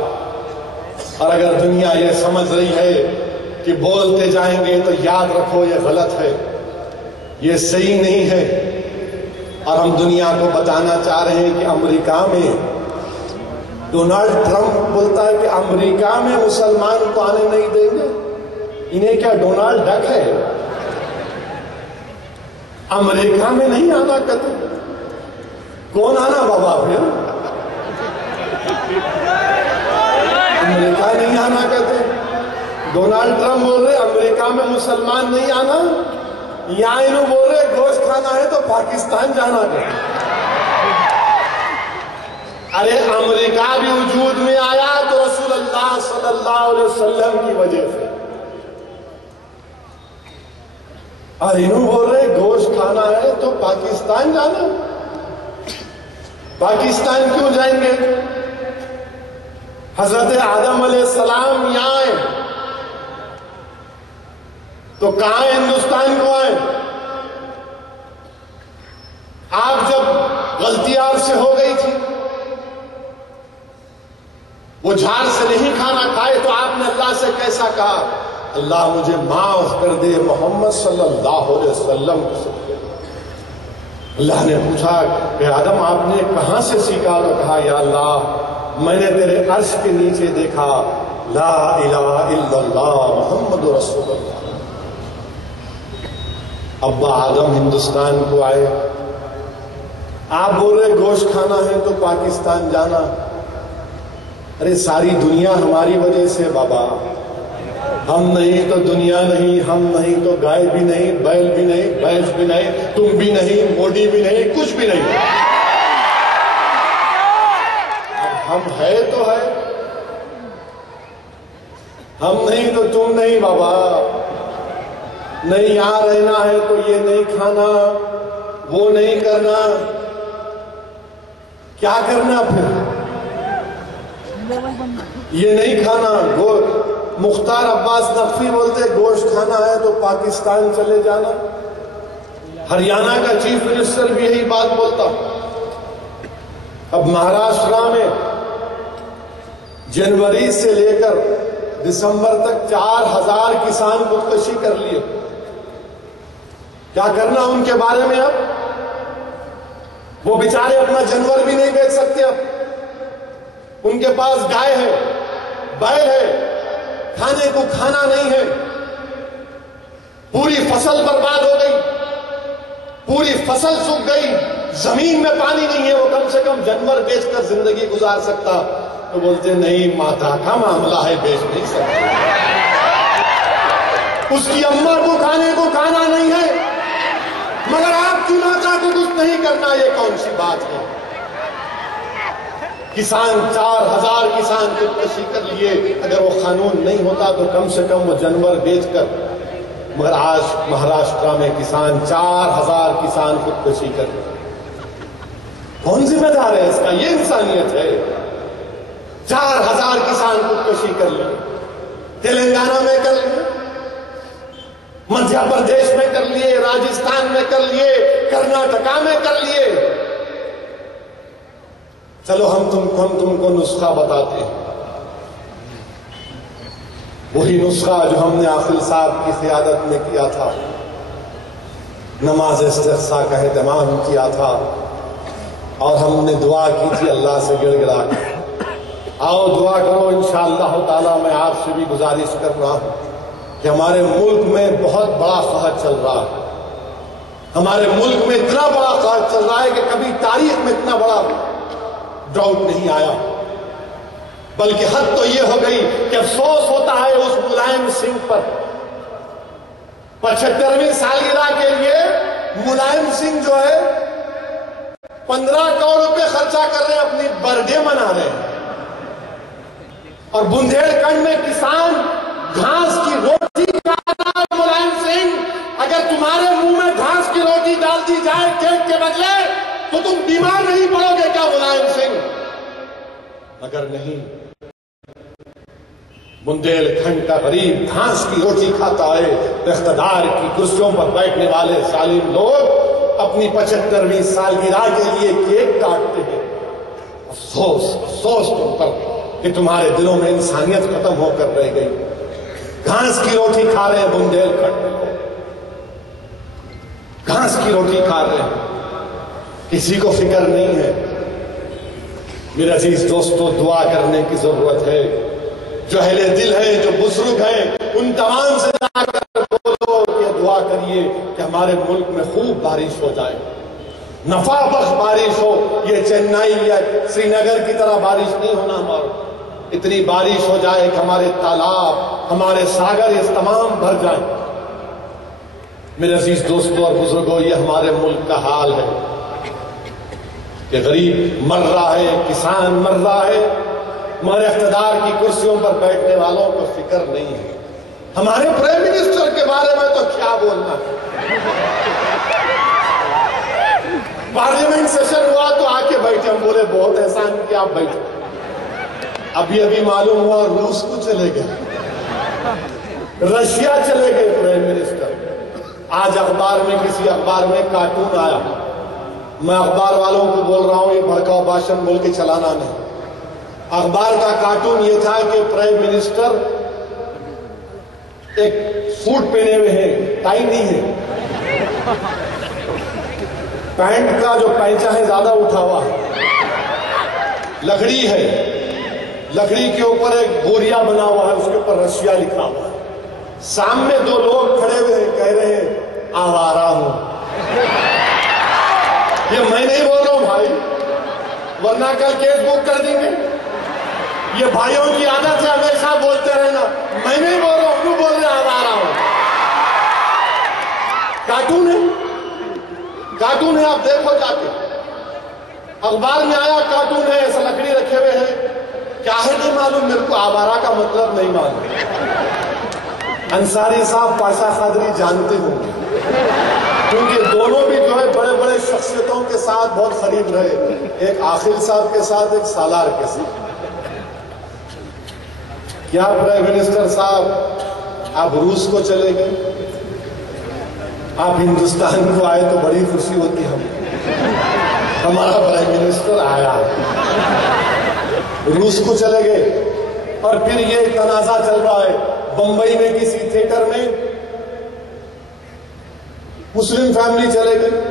اور اگر دنیا یہ سمجھ رہی ہے کہ بولتے جائیں گے تو یاد رکھو یہ غلط ہے، یہ صحیح نہیں ہے. اور ہم دنیا کو بتانا چاہ رہے ہیں کہ امریکہ میں ڈونلڈ ٹرمپ بولتا ہے کہ امریکہ میں مسلمان کو آنے نہیں دیں گے. انہیں کیا ڈونلڈ ڈک ہے؟ امریکہ میں نہیں آنا کہتے. کون آنا بابا پھر؟ امریکہ نہیں آنا کہتے. ڈونلڈ ٹرمپ بول رہے امریکہ میں مسلمان نہیں آنا، یہاں انہوں بول رہے گوشت کھانا ہے تو پاکستان جانا کہتے. ارے امریکہ بھی وجود میں آیا تو رسول اللہ صلی اللہ علیہ وسلم کی وجہ سے. اور انہوں بول رہے گوشت کھانا ہے تو پاکستان جانا. پاکستان کیوں جائیں گے؟ حضرت آدم علیہ السلام یہاں آئے تو کہاں ہندوستان کو آئے؟ آپ جب غلطی آپ سے ہو گئی تھی، وہ جھاڑ سے نہیں کھانا کھائے تو آپ نے اللہ سے کیسا کہا اللہ مجھے معاف کر دے محمد صلی اللہ علیہ وسلم کو. اللہ نے پوچھا کہ آدم آپ نے کہاں سے سیکھا؟ تو کہا یا اللہ میں نے تیرے عرش کے نیچے دیکھا لا الہ الا اللہ محمد رسول اللہ. ابا آدم ہندوستان کو آئے، آپ بول رہے گوشت کھانا ہے تو پاکستان جانا. ارے ساری دنیا ہماری وجہ سے بابا. ہم نہیں تو دنیا نہیں، ہم نہیں تو گائے بھی نہیں، بیل بھی نہیں، بھینس بھی نہیں، تم بھی نہیں، موڈی بھی نہیں، کچھ بھی نہیں. ہم ہے تو ہے. ہم نہیں تو تم نہیں بابا، نہیں یہاں رہنا ہے تو یہ نہیں کھانا، وہ نہیں کرنا، کیا کرنا پھر؟ یہ نہیں کھانا۔ مختار عباس نقوی بولتے گوشت کھانا ہے تو پاکستان چلے جانا۔ ہریانہ کا چیف منسٹر بھی یہی بات بولتا۔ اب مہاراشٹرا میں جنوری سے لے کر دسمبر تک 4000 کسان خودکشی کر لیے۔ کیا کرنا ان کے بارے میں؟ اب وہ بیچارے اپنا جانور بھی نہیں بیچ سکتے۔ اب ان کے پاس گائے ہے، بیل ہے، کھانے کو کھانا نہیں ہے، پوری فصل برباد ہو گئی، پوری فصل سوکھ گئی، زمین میں پانی نہیں ہے، وہ کم سے کم جانور بیچ کر زندگی گزار سکتا۔ تو بولتے نہیں، ماتا کا معاملہ ہے، بیچ نہیں سکتے۔ اس کی اماں کو کھانے کو کھانا نہیں ہے، مگر آپ کی ماتا کو کچھ نہیں کرنا، یہ کون سی بات ہے؟ کسان 4000 کسان خودکشی کر لیے۔ اگر وہ قانون نہیں ہوتا تو کم سے کم وہ جانور بیچ کر، مگر آج مہاراشٹرا میں کسان 4000 کسان خودکشی کر لیے۔ کون ذمہ دار ہے اس کا؟ یہ انسانیت ہے؟ 4000 کسان خودکشی کر لیے، تلنگانہ میں کر لیے، مدھیہ پردیش میں کر لیے، راجستھان میں کر لیے، کرناٹکا میں کر لیے۔ چلو ہم تم کو نسخہ بتاتے ہیں، وہی نسخہ جو ہم نے عاقل صاحب کی قیادت میں کیا تھا، نماز استسقاء کا اہتمام کیا تھا، اور ہم نے دعا کی تھی اللہ سے گڑ گڑا کے۔ آؤ دعا کرو، انشاءاللہ تعالیٰ میں آپ سے بھی گزارش کر رہا ہوں کہ ہمارے ملک میں بہت بڑا قحط چل رہا ہے۔ ہمارے ملک میں اتنا بڑا قحط چل رہا ہے کہ کبھی تاریخ میں اتنا بڑا ڈراؤٹ نہیں آیا، بلکہ حد تو یہ ہو گئی کہ افسوس ہوتا ہے اس ملائم سنگھ پر۔ 75ویں سالگرہ کے لیے ملائم سنگھ جو ہے 15 کروڑ روپے خرچہ کر رہے ہیں، اپنی برتھ ڈے منا رہے ہیں، اور بندیل کھنڈ میں کسان گھاس کی روٹی کھا رہا ہے۔ ملائم سنگھ، اگر تمہارے منہ میں گھاس کی روٹی ڈال دی جائے کیک کے بدلے تو تم بیمار نہیں پڑو گے کیا ملائم سنگھ؟ مگر نہیں، بندیل کھنڈ کا غریب گھاس کی روٹی کھاتا ہے، اقتدار کی کرسیوں پر بیٹھنے والے ظالم لوگ اپنی 75ویں سالگرہ کے لیے کیک کاٹتے ہیں۔ افسوس افسوس تم پر کہ تمہارے دلوں میں انسانیت ختم ہو کر رہ گئی۔ گھاس کی روٹی کھا رہے ہیں بندیل کھنڈ میں لوگ، گھاس کی روٹی کھا رہے ہیں، کسی کو فکر نہیں ہے۔ میرے عزیز دوستو، دعا کرنے کی ضرورت ہے۔ جو اہل دل ہیں، جو بزرگ ہیں، ان تمام سے جا کر بولو کہ دعا کریے کہ ہمارے ملک میں خوب بارش ہو جائے، نفع بخش بارش ہو۔ یہ چنئی یا سری نگر کی طرح بارش نہیں ہونا، ہمارا اتنی بارش ہو جائے کہ ہمارے تالاب، ہمارے ساگر یہ تمام بھر جائیں۔ میرے عزیز دوستو اور بزرگوں، یہ ہمارے ملک کا حال ہے کہ غریب مر رہا ہے، کسان مر رہا ہے، مگر اقتدار کی کرسیوں پر بیٹھنے والوں کو فکر نہیں ہے۔ ہمارے پرائم منسٹر کے بارے میں تو کیا بولنا ہے؟ پارلیمنٹ سیشن ہوا تو آ کے بیٹھے، ہم بولے بہت احسان کیا، آپ بیٹھے۔ ابھی معلوم ہوا روس کو چلے گئے، رشیا چلے گئے پرائم منسٹر۔ آج اخبار میں، کسی اخبار میں کارٹون آیا، میں اخبار والوں کو بول رہا ہوں یہ بھڑکاؤ بھاشن بول کے چلانا نہیں۔ اخبار کا کارٹون یہ تھا کہ پرائم منسٹر ایک سوٹ پہنے ہوئے ہیں، ٹائی نہیں ہے، پینٹ کا جو پینچا ہے زیادہ اٹھا ہوا ہے، لکڑی ہے، لکڑی کے اوپر ایک گوریا بنا ہوا ہے، اس کے اوپر رشیا لکھا ہوا ہے۔ سامنے دو لوگ کھڑے ہوئے ہیں، کہہ رہے ہیں آوارہ ہوں۔ یہ میں نہیں بول رہا ہوں بھائی، ورنہ کل کیس بک کر دیں گے۔ یہ بھائیوں کی عادت ہے ہمیشہ بولتے رہنا، میں نہیں بول رہا ہوں، کیوں بول رہے آوارہ ہوں؟ کارٹون ہے، آپ دیکھو جا کے۔ اخبار میں آیا کارٹون ہے، ایسا لکڑی رکھے ہوئے ہیں، کیا ہے نہیں معلوم، میرے کو آوارہ کا مطلب نہیں معلوم. انصاری صاحب پاشا قادری جانتے ہوں گے، کیونکہ دونوں بھی جو ہے بڑے بڑے شخصیتوں کے ساتھ بہت قریب رہے، ایک عاقل صاحب کے ساتھ، ایک سالار کے ساتھ. کیا پرائم منسٹر صاحب آپ روس کو چلے گئے؟ آپ ہندوستان کو آئے تو بڑی خوشی ہوتی ہمارا پرائم منسٹر آیا. روس کو چلے گئے اور پھر یہ تنازع چل رہا ہے بمبئی میں کسی تھیٹر میں، مسلم فیملی چلے گئے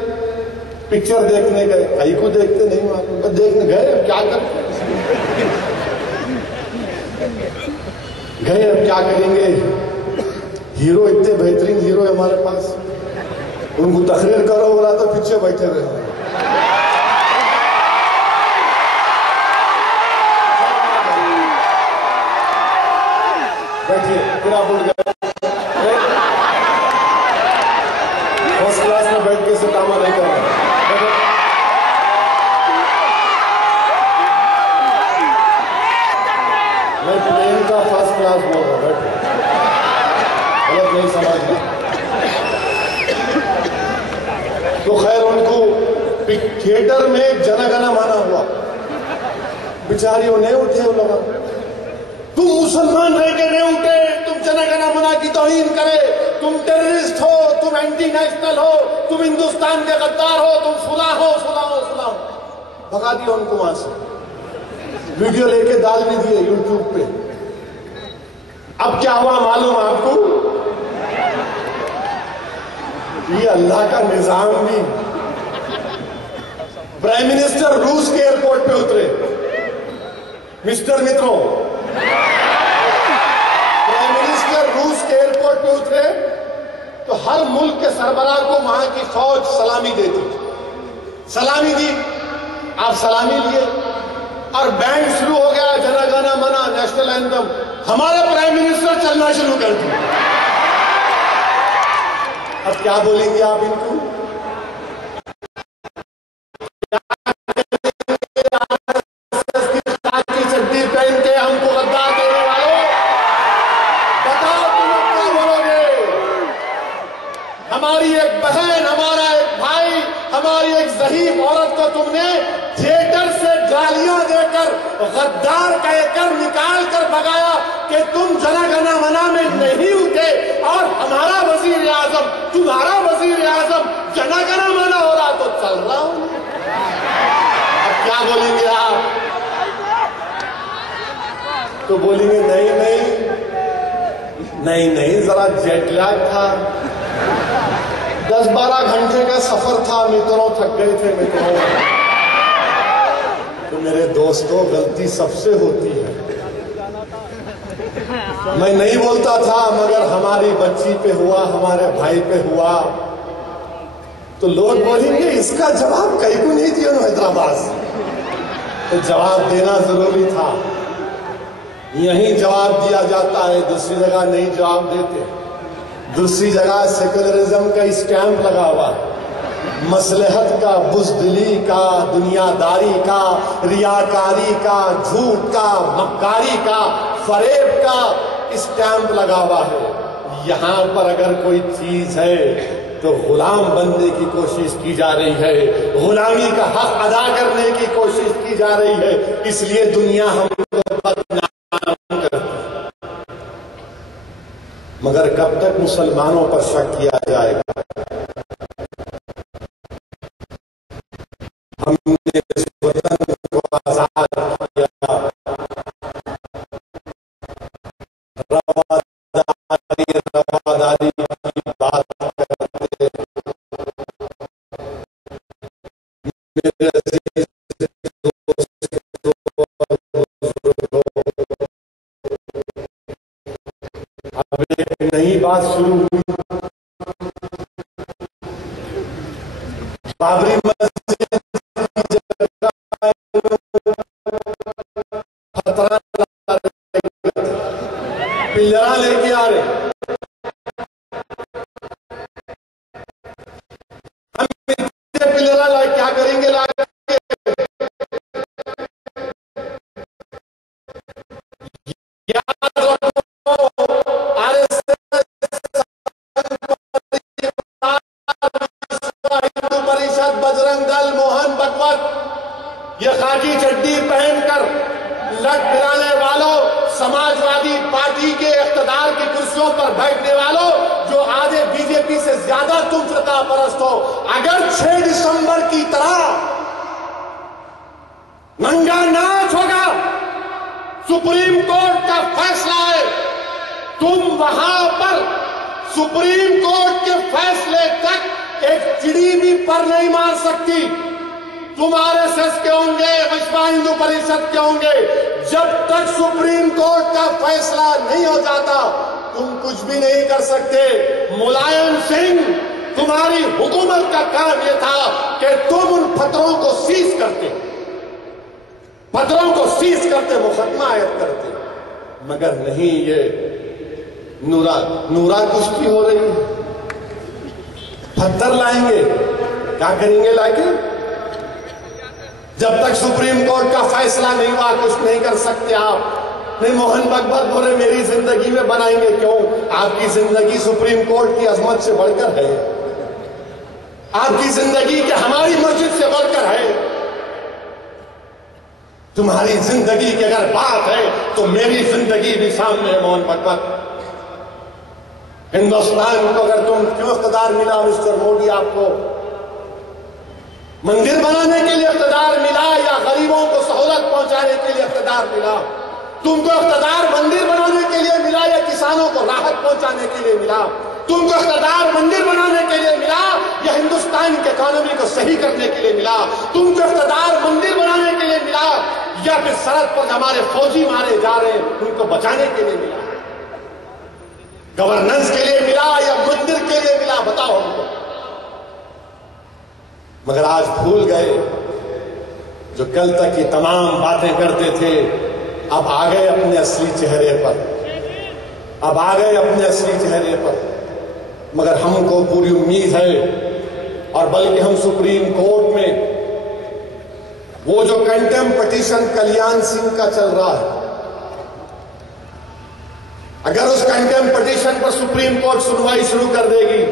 پکچر دیکھنے گئے. کئی کو دیکھتے نہیں معلوم، دیکھنے گئے اب کیا کرتے گئے، اب کیا کریں گے. ہیرو اتنے بہترین ہیرو ہے ہمارے پاس، ان کو تقریر کرو بولا تو پیچھے بیٹھے رہے. بیٹھیے پھر آپ اٹھ گئے. فرسٹ کلاس میں بیٹھ کے ستامہ نہیں کرنا. میں پلین کا فرسٹ کلاس بول رہا ہوں، بیٹھے غلط نہیں سمجھنا. تو خیر ان کو تھیٹر میں جنا گنا مانا ہوا، بیچاریوں نہیں اٹھے. ان لوگ تم مسلمان رہ کے نہیں اٹھے، تم جنا گنا منا کی توہین کرے، تم ٹیررسٹ ہو، تم اینٹی نیشنل ہو، تم ہندوستان کے غدار ہو، تم فلاں ہو فلاں ہو فلاں ہو. بھگا دیا ان کو وہاں سے، ویڈیو لے کے ڈال بھی دیے یوٹیوب پہ. اب کیا ہوا معلوم آپ کو؟ یہ اللہ کا نظام بھی. پرائم منسٹر روس کے ایئرپورٹ پہ اترے. مسٹر مترو، پرائم منسٹر روس کے ایئرپورٹ پہ اترے تو ہر ملک کے سربراہ کو وہاں کی فوج سلامی دیتی. سلامی دی، آپ سلامی لیے اور بینڈ شروع ہو گیا، جنا گنا منا نیشنل اینتھم. ہمارا پرائم منسٹر چلنا شروع کر دیا. اب کیا بولیں گے آپ ان کو؟ چڈی پہن کے ہم کو غدار دینے والوں، بتاؤ تم لوگ کیا بولو گے؟ ہماری ایک بہن، ہمارا ایک بھائی، ہماری ایک ضعیف عورت کو تم نے تھیٹر سے گالیاں دے کر غدار کہہ کر نکال کر بھگایا کہ تم جنا گنا منا میں نہیں اٹھے، اور ہمارا وزیر اعظم، تمہارا وزیر اعظم جنا گنا منا ہو رہا تو چل رہا ہوں. اب کیا بولیں گے آپ؟ تو بولیں گے نہیں نہیں ذرا جیٹ لیگ تھا، 10-12 گھنٹے کا سفر تھا، متروں تھک گئے تھے متروں. تو میرے دوستوں غلطی سب سے ہوتی ہے. میں نہیں بولتا تھا، مگر ہماری بچی پہ ہوا، ہمارے بھائی پہ ہوا تو لوگ بولیں گے اس کا جواب کہیں کو نہیں دیا حیدرآباد سے. تو جواب دینا ضروری تھا. یہیں جواب دیا جاتا ہے، دوسری جگہ نہیں جواب دیتے. دوسری جگہ سیکولرزم کا اسٹیمپ لگا ہوا، مصلحت کا، بزدلی کا، دنیا داری کا، ریاکاری کا، جھوٹ کا، مکاری کا، فریب کا اسٹیمپ لگا ہوا ہے. یہاں پر اگر کوئی چیز ہے تو غلام بننے کی کوشش کی جا رہی ہے، غلامی کا حق ادا کرنے کی کوشش کی جا رہی ہے. اس لیے دنیا ہم کو بدنام کرتی ہے. مگر کب تک مسلمانوں پر شک کیا جائے گا؟ ہم نے اس وطن کو آزاد کیا، رواداری کی بات کرتے. میرے عزیز اب ایک نئی بات شروع ہوئی. بابری مسجد پلرا لے کے آ رہے، ہم پلرا لائے کیا کریں گے؟ بیٹھنے والوں جو آدھے بی جے پی سے زیادہ تم فرقہ پرست ہو، اگر 6 دسمبر کی طرح ننگا ناچ ہوگا، سپریم کورٹ کا فیصلہ ہے، تم وہاں پر سپریم کورٹ کے فیصلے تک ایک چڑی بھی پر نہیں مار سکتی۔ تم RSS کے ہوں گے، وشو ہندو پریشد کے ہوں گے، جب تک سپریم کورٹ کا فیصلہ نہیں ہو جاتا تم کچھ بھی نہیں کر سکتے۔ ملائم سنگھ، تمہاری حکومت کا کام یہ تھا کہ تم ان پتھروں کو سیز کرتے، مقدمہ عائد کرتے، مگر نہیں، یہ نورا کشتی ہو رہی ہے۔ پتھر لائیں گے، کیا کریں گے لا کے؟ جب تک سپریم کورٹ کا فیصلہ نہیں ہوا کچھ نہیں کر سکتے آپ۔ نہیں، موہن بھگوت بولے میری زندگی میں بنائیں گے، کیوں؟ آپ کی زندگی سپریم کورٹ کی عظمت سے بڑھ کر ہے، آپ کی زندگی کہ ہماری مسجد سے بڑھ کر ہے۔ تمہاری زندگی کی اگر بات ہے تو میری زندگی بھی سامنے ہے موہن بھگوت۔ ہندوستان کو اگر تم کیوں اقتدار ملا مسٹر مودی؟ آپ کو مندر بنانے کے لیے اقتدار ملا یا غریبوں کو سہولت پہنچانے کے لیے اقتدار ملا؟ تم کو اقتدار مندر بنانے کے لیے ملا یا کسانوں کو راحت پہنچانے کے لیے ملا؟ تم کو اقتدار مندر بنانے کے لیے ملا یا ہندوستان کی اکانومی کو صحیح کرنے کے لیے ملا؟ تم کو اقتدار مندر بنانے کے لیے ملا یا پھر سرحد پر ہمارے فوجی مارے جا رہے ہیں ان کو بچانے کے لیے ملا؟ گورننس کے لیے ملا یا مندر کے لیے ملا؟ بتاؤ ہم کو۔ مگر آج بھول گئے، جو کل تک یہ تمام باتیں کرتے تھے اب آ گئے اپنے اصلی چہرے پر، مگر ہم کو پوری امید ہے، اور بلکہ ہم سپریم کورٹ میں وہ جو کنٹیم پٹیشن کلیان سنگھ کا چل رہا ہے، اگر اس کنٹیم پٹیشن پر سپریم کورٹ سنوائی شروع کر دے گی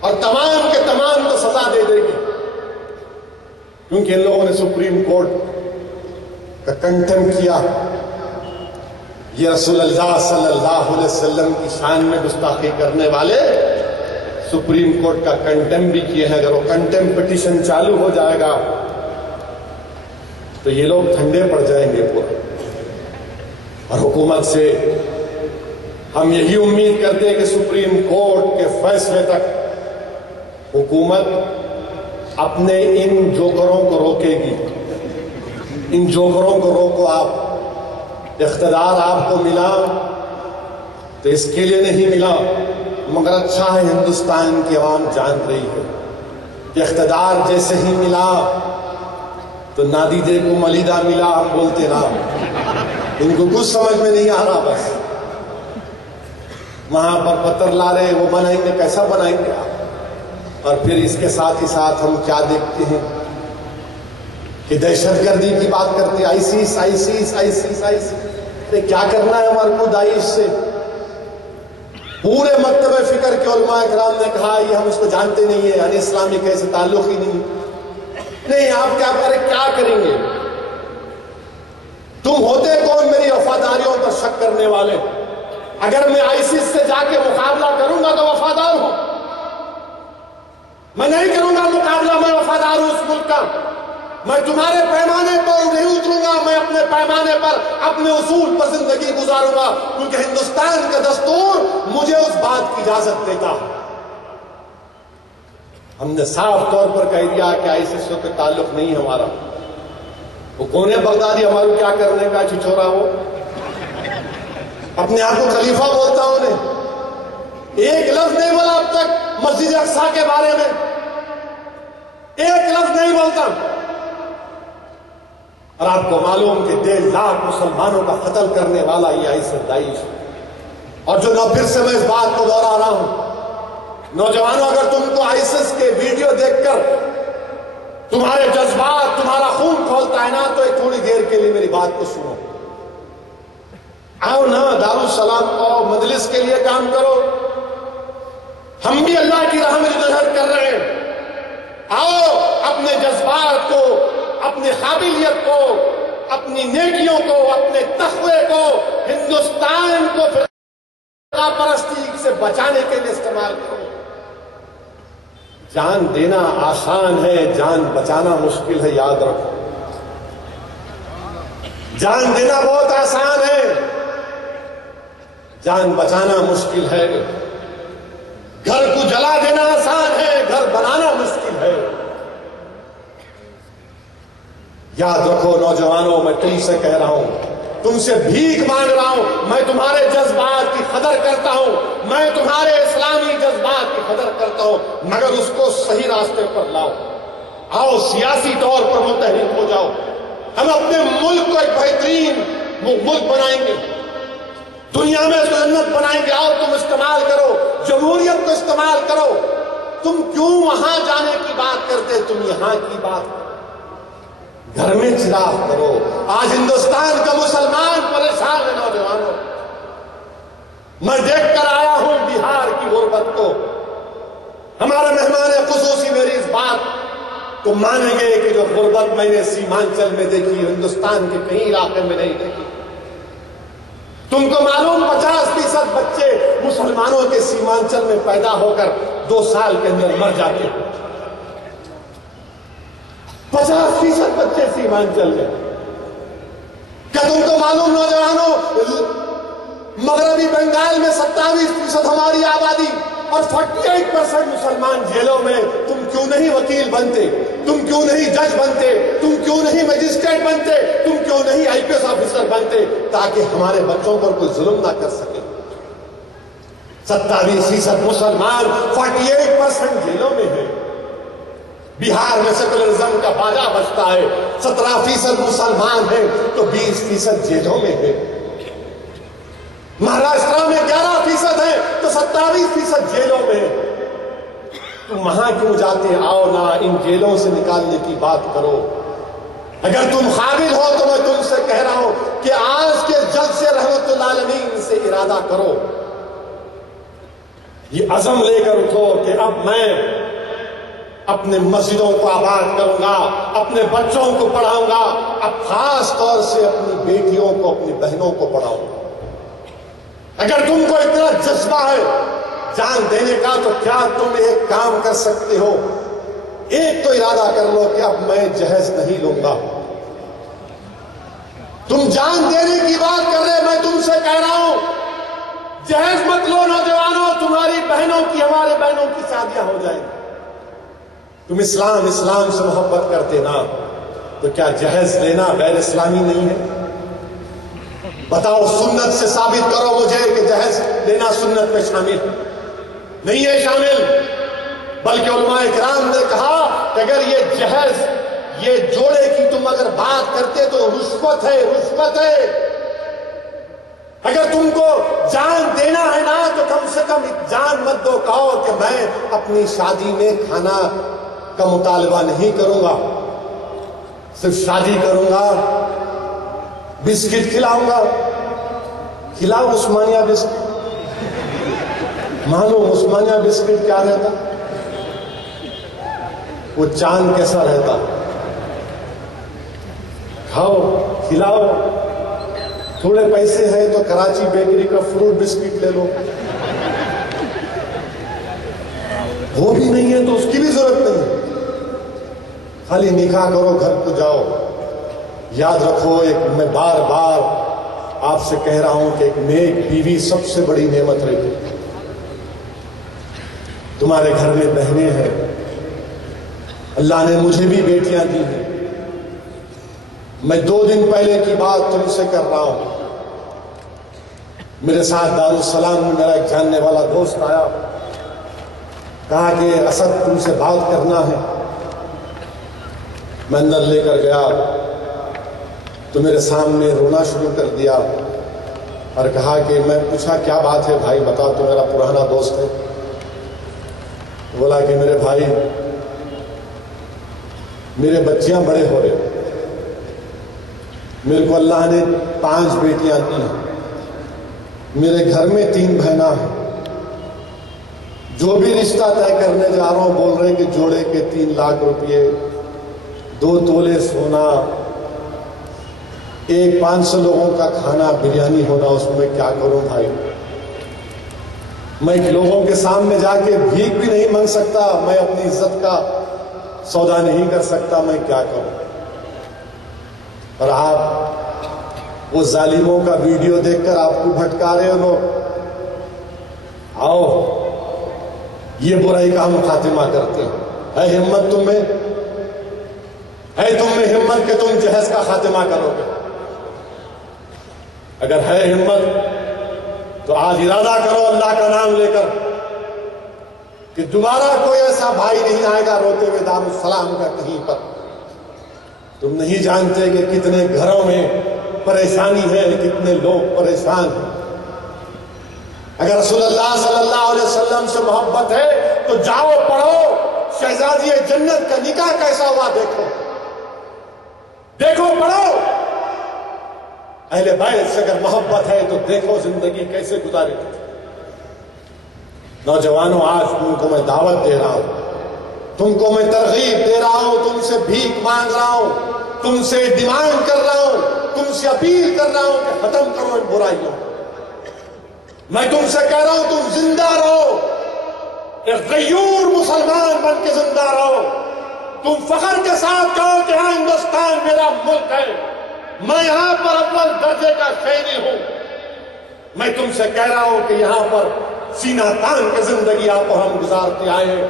اور تمام کے تمام کو سزا دے دے گی، کیونکہ ان لوگوں نے سپریم کورٹ کا کنٹیم کیا، یہ رسول اللہ صلی اللہ علیہ وسلم کی شان میں گستاخی کرنے والے سپریم کورٹ کا کنٹیم بھی کیے ہیں۔ اگر وہ کنٹیم پٹیشن چالو ہو جائے گا تو یہ لوگ ٹھنڈے پڑ جائیں گے پورے، اور حکومت سے ہم یہی امید کرتے ہیں کہ سپریم کورٹ کے فیصلے تک حکومت اپنے ان جوکروں کو روکے گی۔ ان جوکروں کو روکو آپ۔ اقتدار آپ کو ملا تو اس کے لیے نہیں ملا، مگر اچھا ہے ہندوستان کی عوام جان رہی ہے کہ اقتدار جیسے ہی ملا تو نادیدے کو ملیدہ ملا، ہم بولتے نا، ان کو کچھ سمجھ میں نہیں آ رہا، بس وہاں پر پتھر لا رہے، وہ بنائیں گے، کیسا بنائیں گے آپ؟ اور پھر اس کے ساتھ ہی ساتھ ہم کیا دیکھتے ہیں کہ دہشت گردی کی بات کرتے ہیں، آئیسیس۔ کیا کرنا ہے ہمارے کو داعش سے؟ پورے مکتب فکر کے علماء اکرام نے کہا یہ ہم اس کو جانتے نہیں ہیں، یعنی اسلامی کیسے تعلق ہی نہیں، آپ کیا کریں گے؟ تم ہوتے کون میری وفاداریوں پر شک کرنے والے؟ اگر میں آئیسس سے جا کے مقابلہ کروں گا تو وفادار ہوں، میں نہیں کروں گا مقابلہ، میں وفادار ہوں اس ملک کا، میں تمہارے پیمانے پر نہیں اتروں گا، میں اپنے پیمانے پر اپنے اصول پر زندگی گزاروں گا، کیونکہ ہندوستان کا دستور مجھے اس بات کی اجازت دیتا۔ ہم نے صاف طور پر کہہ دیا کہ آئیسس سے تعلق نہیں ہمارا۔ وہ کون ہے بغدادی ہمارے کیا کرنے کا چھچورا؟ وہ اپنے آپ کو خلیفہ بولتا انہیں، ایک لفظ نہیں بولا اب تک مسجد اقصی کے بارے میں، ایک لفظ نہیں بولتا، اور آپ کو معلوم کہ 1.5 لاکھ مسلمانوں کا قتل کرنے والا یہ آئیسس داعش، اور جو پھر سے میں اس بات کو دوہرا رہا ہوں، نوجوانوں اگر تم کو آئیسس کے ویڈیو دیکھ کر تمہارے جذبات، تمہارا خون کھولتا ہے نا، تو ایک تھوڑی دیر کے لیے میری بات کو سنو، آؤ نا دارالسلام کو مجلس کے لیے کام کرو، ہم بھی اللہ کی راہ میں جدوجہد کر رہے ہیں، آؤ اپنے جذبات کو، اپنی قابلیت کو، اپنی نیکیوں کو، اپنے تقوی کو، ہندوستان کو پرستی سے بچانے کے لیے استعمال کرو۔ جان دینا آسان ہے، جان بچانا مشکل ہے، یاد رکھو۔ جان دینا بہت آسان ہے، جان بچانا مشکل ہے۔ گھر کو جلا دینا آسان ہے، گھر بنانا مشکل ہے۔ یاد رکھو نوجوانوں، میں تم سے کہہ رہا ہوں، تم سے بھیک مانگ رہا ہوں، میں تمہارے جذبات کی قدر کرتا ہوں، میں تمہارے اسلامی جذبات کی قدر کرتا ہوں، مگر اس کو صحیح راستے پر لاؤ۔ آؤ سیاسی طور پر متحد ہو جاؤ، ہم اپنے ملک کو ایک بہترین ملک بنائیں گے، دنیا میں جنت بنائیں گے۔ آؤ تم استعمال کرو، جمہوریت کو استعمال کرو۔ تم کیوں وہاں جانے کی بات کرتے، تم یہاں کی بات کرو، گھر میں چراغ کرو۔ آج ہندوستان کا مسلمان پریشان ہے نوجوانوں، میں دیکھ کر آیا ہوں بہار کی غربت کو۔ ہمارے مہمان خصوصی میری اس بات کو مانیں گے کہ جو غربت میں نے سیمانچل میں دیکھی، ہندوستان کے کئی علاقے میں نہیں دیکھی۔ تم کو معلوم 50% بچے مسلمانوں کے سیمانچل میں پیدا ہو کر 2 سال کے اندر مر جاتے ہیں۔ 50% بچے سیمانچل میں۔ کیا تم کو معلوم نوجوانوں، مغربی بنگال میں 27% ہماری آبادی اور 48% مسلمان جیلوں میں۔ تم کیوں نہیں وکیل بنتے، تم کیوں نہیں جج بنتے، تم کیوں نہیں مجسٹریٹ بنتے، تم کیوں نہیں IPS آفیسر بنتے، تاکہ ہمارے بچوں پر کوئی ظلم نہ کر سکے۔ 27% مسلمان، 48% جیلوں میں ہے۔ بہار میں سیکولرزم کا باجا بجتا ہے، 17% مسلمان ہیں تو 20% جیلوں میں ہے۔ مہاراشٹر میں 11% ہیں تو 27% جیلوں میں ہے۔ تم وہاں کیوں جاتے؟ آؤ نا ان جیلوں سے نکالنے کی بات کرو۔ اگر تم قابل ہو تو میں تم سے کہہ رہا ہوں کہ آج کے جلسے رحمت العالمین سے ارادہ کرو، یہ عزم لے کر اٹھو کہ اب میں اپنے مسجدوں کو آباد کروں گا، اپنے بچوں کو پڑھاؤں گا، اب خاص طور سے اپنی بیٹیوں کو، اپنی بہنوں کو پڑھاؤں گا۔ اگر تم کو اتنا جذبہ ہے جان دینے کا تو کیا تم ایک کام کر سکتے ہو؟ ایک تو ارادہ کر لو کہ اب میں جہیز نہیں لوں گا۔ تم جان دینے کی بات کر رہے، میں تم سے کہہ رہا ہوں جہیز مت لو نوجوانوں، تمہاری بہنوں کی، ہمارے بہنوں کی شادیاں ہو جائیں گی۔ تم اسلام سے محبت کرتے نا، تو کیا جہیز لینا غیر اسلامی نہیں ہے؟ بتاؤ، سنت سے ثابت کرو مجھے کہ جہیز لینا سنت میں شامل نہیں ہے شامل۔ بلکہ علماء کرام نے کہا کہ اگر یہ جہیز، یہ جوڑے کی تم اگر بات کرتے تو رشوت ہے، رشوت ہے۔ اگر تم کو جان دینا ہے نا تو کم سے کم جان مت دو، کہو کہ میں اپنی شادی میں کھانا کا مطالبہ نہیں کروں گا، صرف شادی کروں گا، بسکٹ کھلاؤں گا۔ کھلاؤ عثمانیہ بسکٹ، معلوم عثمانیہ بسکٹ کیا رہتا، وہ چاند کیسا رہتا۔ کھاؤ، کھلاؤ، تھوڑے پیسے ہیں تو کراچی بیکری کا فروٹ بسکٹ لے لو، وہ بھی نہیں ہے تو اس کی بھی ضرورت نہیں، خالی نکاح کرو، گھر کو جاؤ۔ یاد رکھو، ایک میں بار بار آپ سے کہہ رہا ہوں کہ ایک نیک بیوی سب سے بڑی نعمت رہتی۔ تمہارے گھر میں بہنیں ہیں، اللہ نے مجھے بھی بیٹیاں دی ہیں۔ میں 2 دن پہلے کی بات تم سے کر رہا ہوں، میرے ساتھ دارالسلام میں میرا ایک جاننے والا دوست آیا، کہا کہ اسد تم سے بات کرنا ہے۔ میں اندر لے کر گیا تو میرے سامنے رونا شروع کر دیا اور کہا کہ میں پوچھا کیا بات ہے بھائی بتاؤ، تو میرا پرانا دوست ہے۔ بولا کہ میرے بھائی، میرے بچیاں بڑے ہو رہے، میرے کو اللہ نے 5 بیٹیاں دی ہیں، میرے گھر میں 3 بہناں ہیں، جو بھی رشتہ طے کرنے جا رہا ہوں بول رہے ہیں کہ جوڑے کے 3 لاکھ روپئے، 2 تولے سونا، 500 لوگوں کا کھانا بریانی ہونا، اس میں کیا کروں بھائی؟ میں لوگوں کے سامنے جا کے بھیک بھی نہیں مانگ سکتا، میں اپنی عزت کا سودا نہیں کر سکتا، میں کیا کروں؟ اور آپ وہ ظالموں کا ویڈیو دیکھ کر آپ کو بھٹکا رہے ہو لوگ، آؤ یہ برائی کا ہم خاتمہ کرتے ہیں۔ ہے ہمت تم میں؟ ہے تم میں ہمت کہ تم جہیز کا خاتمہ کرو گے؟ اگر ہے ہمت تو آج ارادہ کرو اللہ کا نام لے کر کہ دوبارہ کوئی ایسا بھائی نہیں آئے گا روتے ہوئے دار السلام کا کہیں پر۔ تم نہیں جانتے کہ کتنے گھروں میں پریشانی ہے، کتنے لوگ پریشان ہیں۔ اگر رسول اللہ صلی اللہ علیہ وسلم سے محبت ہے تو جاؤ پڑھو شہزادی جنت کا نکاح کیسا ہوا، دیکھو پڑھو۔ اہل بیت سے اگر محبت ہے تو دیکھو زندگی کیسے گزاری۔ نوجوانوں، آج تم کو میں دعوت دے رہا ہوں، تم کو میں ترغیب دے رہا ہوں، تم سے بھیک مانگ رہا ہوں، تم سے ڈیمانڈ کر رہا ہوں، تم سے اپیل کر رہا ہوں کہ ختم کرو ان برائیوں۔ میں تم سے کہہ رہا ہوں تم زندہ رہو، ایک غیور مسلمان بن کے زندہ رہو۔ تم فخر کے ساتھ کہو کہ ہاں ہندوستان میرا ملک ہے، میں یہاں پر اول درجے کا شہری ہوں۔ میں تم سے کہہ رہا ہوں کہ یہاں پر سینہ تان کے زندگی آپ کو ہم گزارتے آئے ہیں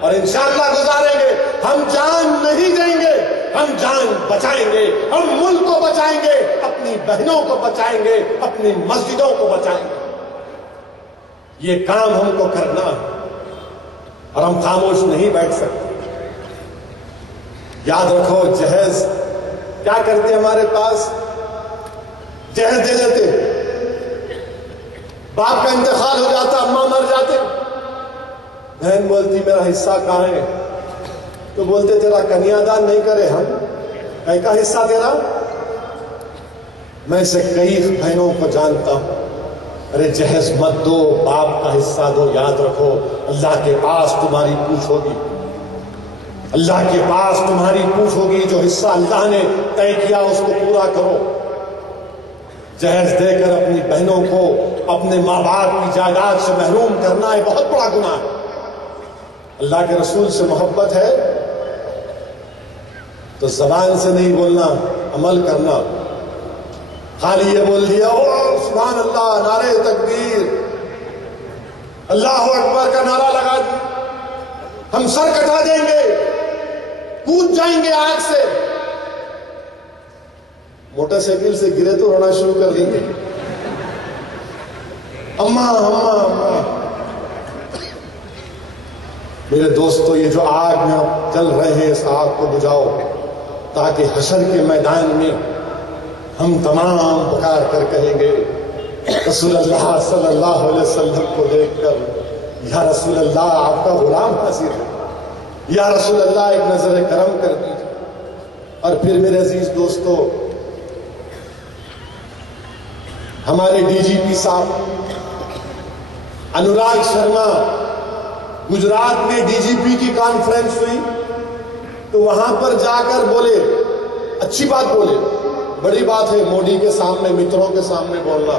اور انشاءاللہ گزاریں گے۔ ہم جان نہیں دیں گے، ہم جان بچائیں گے، ہم ملک کو بچائیں گے، اپنی بہنوں کو بچائیں گے، اپنی مسجدوں کو بچائیں گے۔ یہ کام ہم کو کرنا ہے اور ہم خاموش نہیں بیٹھ سکتے۔ یاد رکھو جہیز کیا کرتے ہمارے پاس؟ جہیز دے دیتے، باپ کا انتقال ہو جاتا، اماں مر جاتے، بہن بولتی میرا حصہ کہاں ہے؟ تو بولتے تیرا کنیا دان نہیں کرے ہم، کہیں کا حصہ تیرا؟ میں سے کئی بہنوں کو جانتا ہوں، ارے جہیز مت دو، باپ کا حصہ دو۔ یاد رکھو اللہ کے پاس تمہاری پوچھ ہوگی، اللہ کے پاس تمہاری پوچھ ہوگی۔ جو حصہ اللہ نے طے کیا اس کو پورا کرو۔ جہیز دے کر اپنی بہنوں کو اپنے ماں باپ کی جائیداد سے محروم کرنا ہے بہت بڑا گناہ ہے۔ اللہ کے رسول سے محبت ہے تو زبان سے نہیں بولنا، عمل کرنا۔ خالی یہ بول دیا او سبحان اللہ، نعرے تکبیر، اللہ اکبر کا نعرہ لگا دیا، ہم سر کٹا دیں گے، کود جائیں گے آگ سے، موٹر سائیکل سے گرے تو رونا شروع کر دیں گے، اماں اماں اماں۔ میرے دوستو، یہ جو آگ میں آپ جل رہے ہیں اس آگ کو بجھاؤ تاکہ حشر کے میدان میں ہم تمام پکار کر کہیں گے رسول اللہ صلی اللہ علیہ وسلم کو دیکھ کر یا رسول اللہ آپ کا غلام حاضر ہے، یا رسول اللہ ایک نظر کرم کر دیجیے۔ اور پھر میرے عزیز دوستو، ہمارے ڈی جی پی صاحب انوراگ شرما، گجرات میں ڈی جی پی کی کانفرنس ہوئی تو وہاں پر جا کر بولے، اچھی بات بولے، بڑی بات ہے مودی کے سامنے، متروں کے سامنے بولنا۔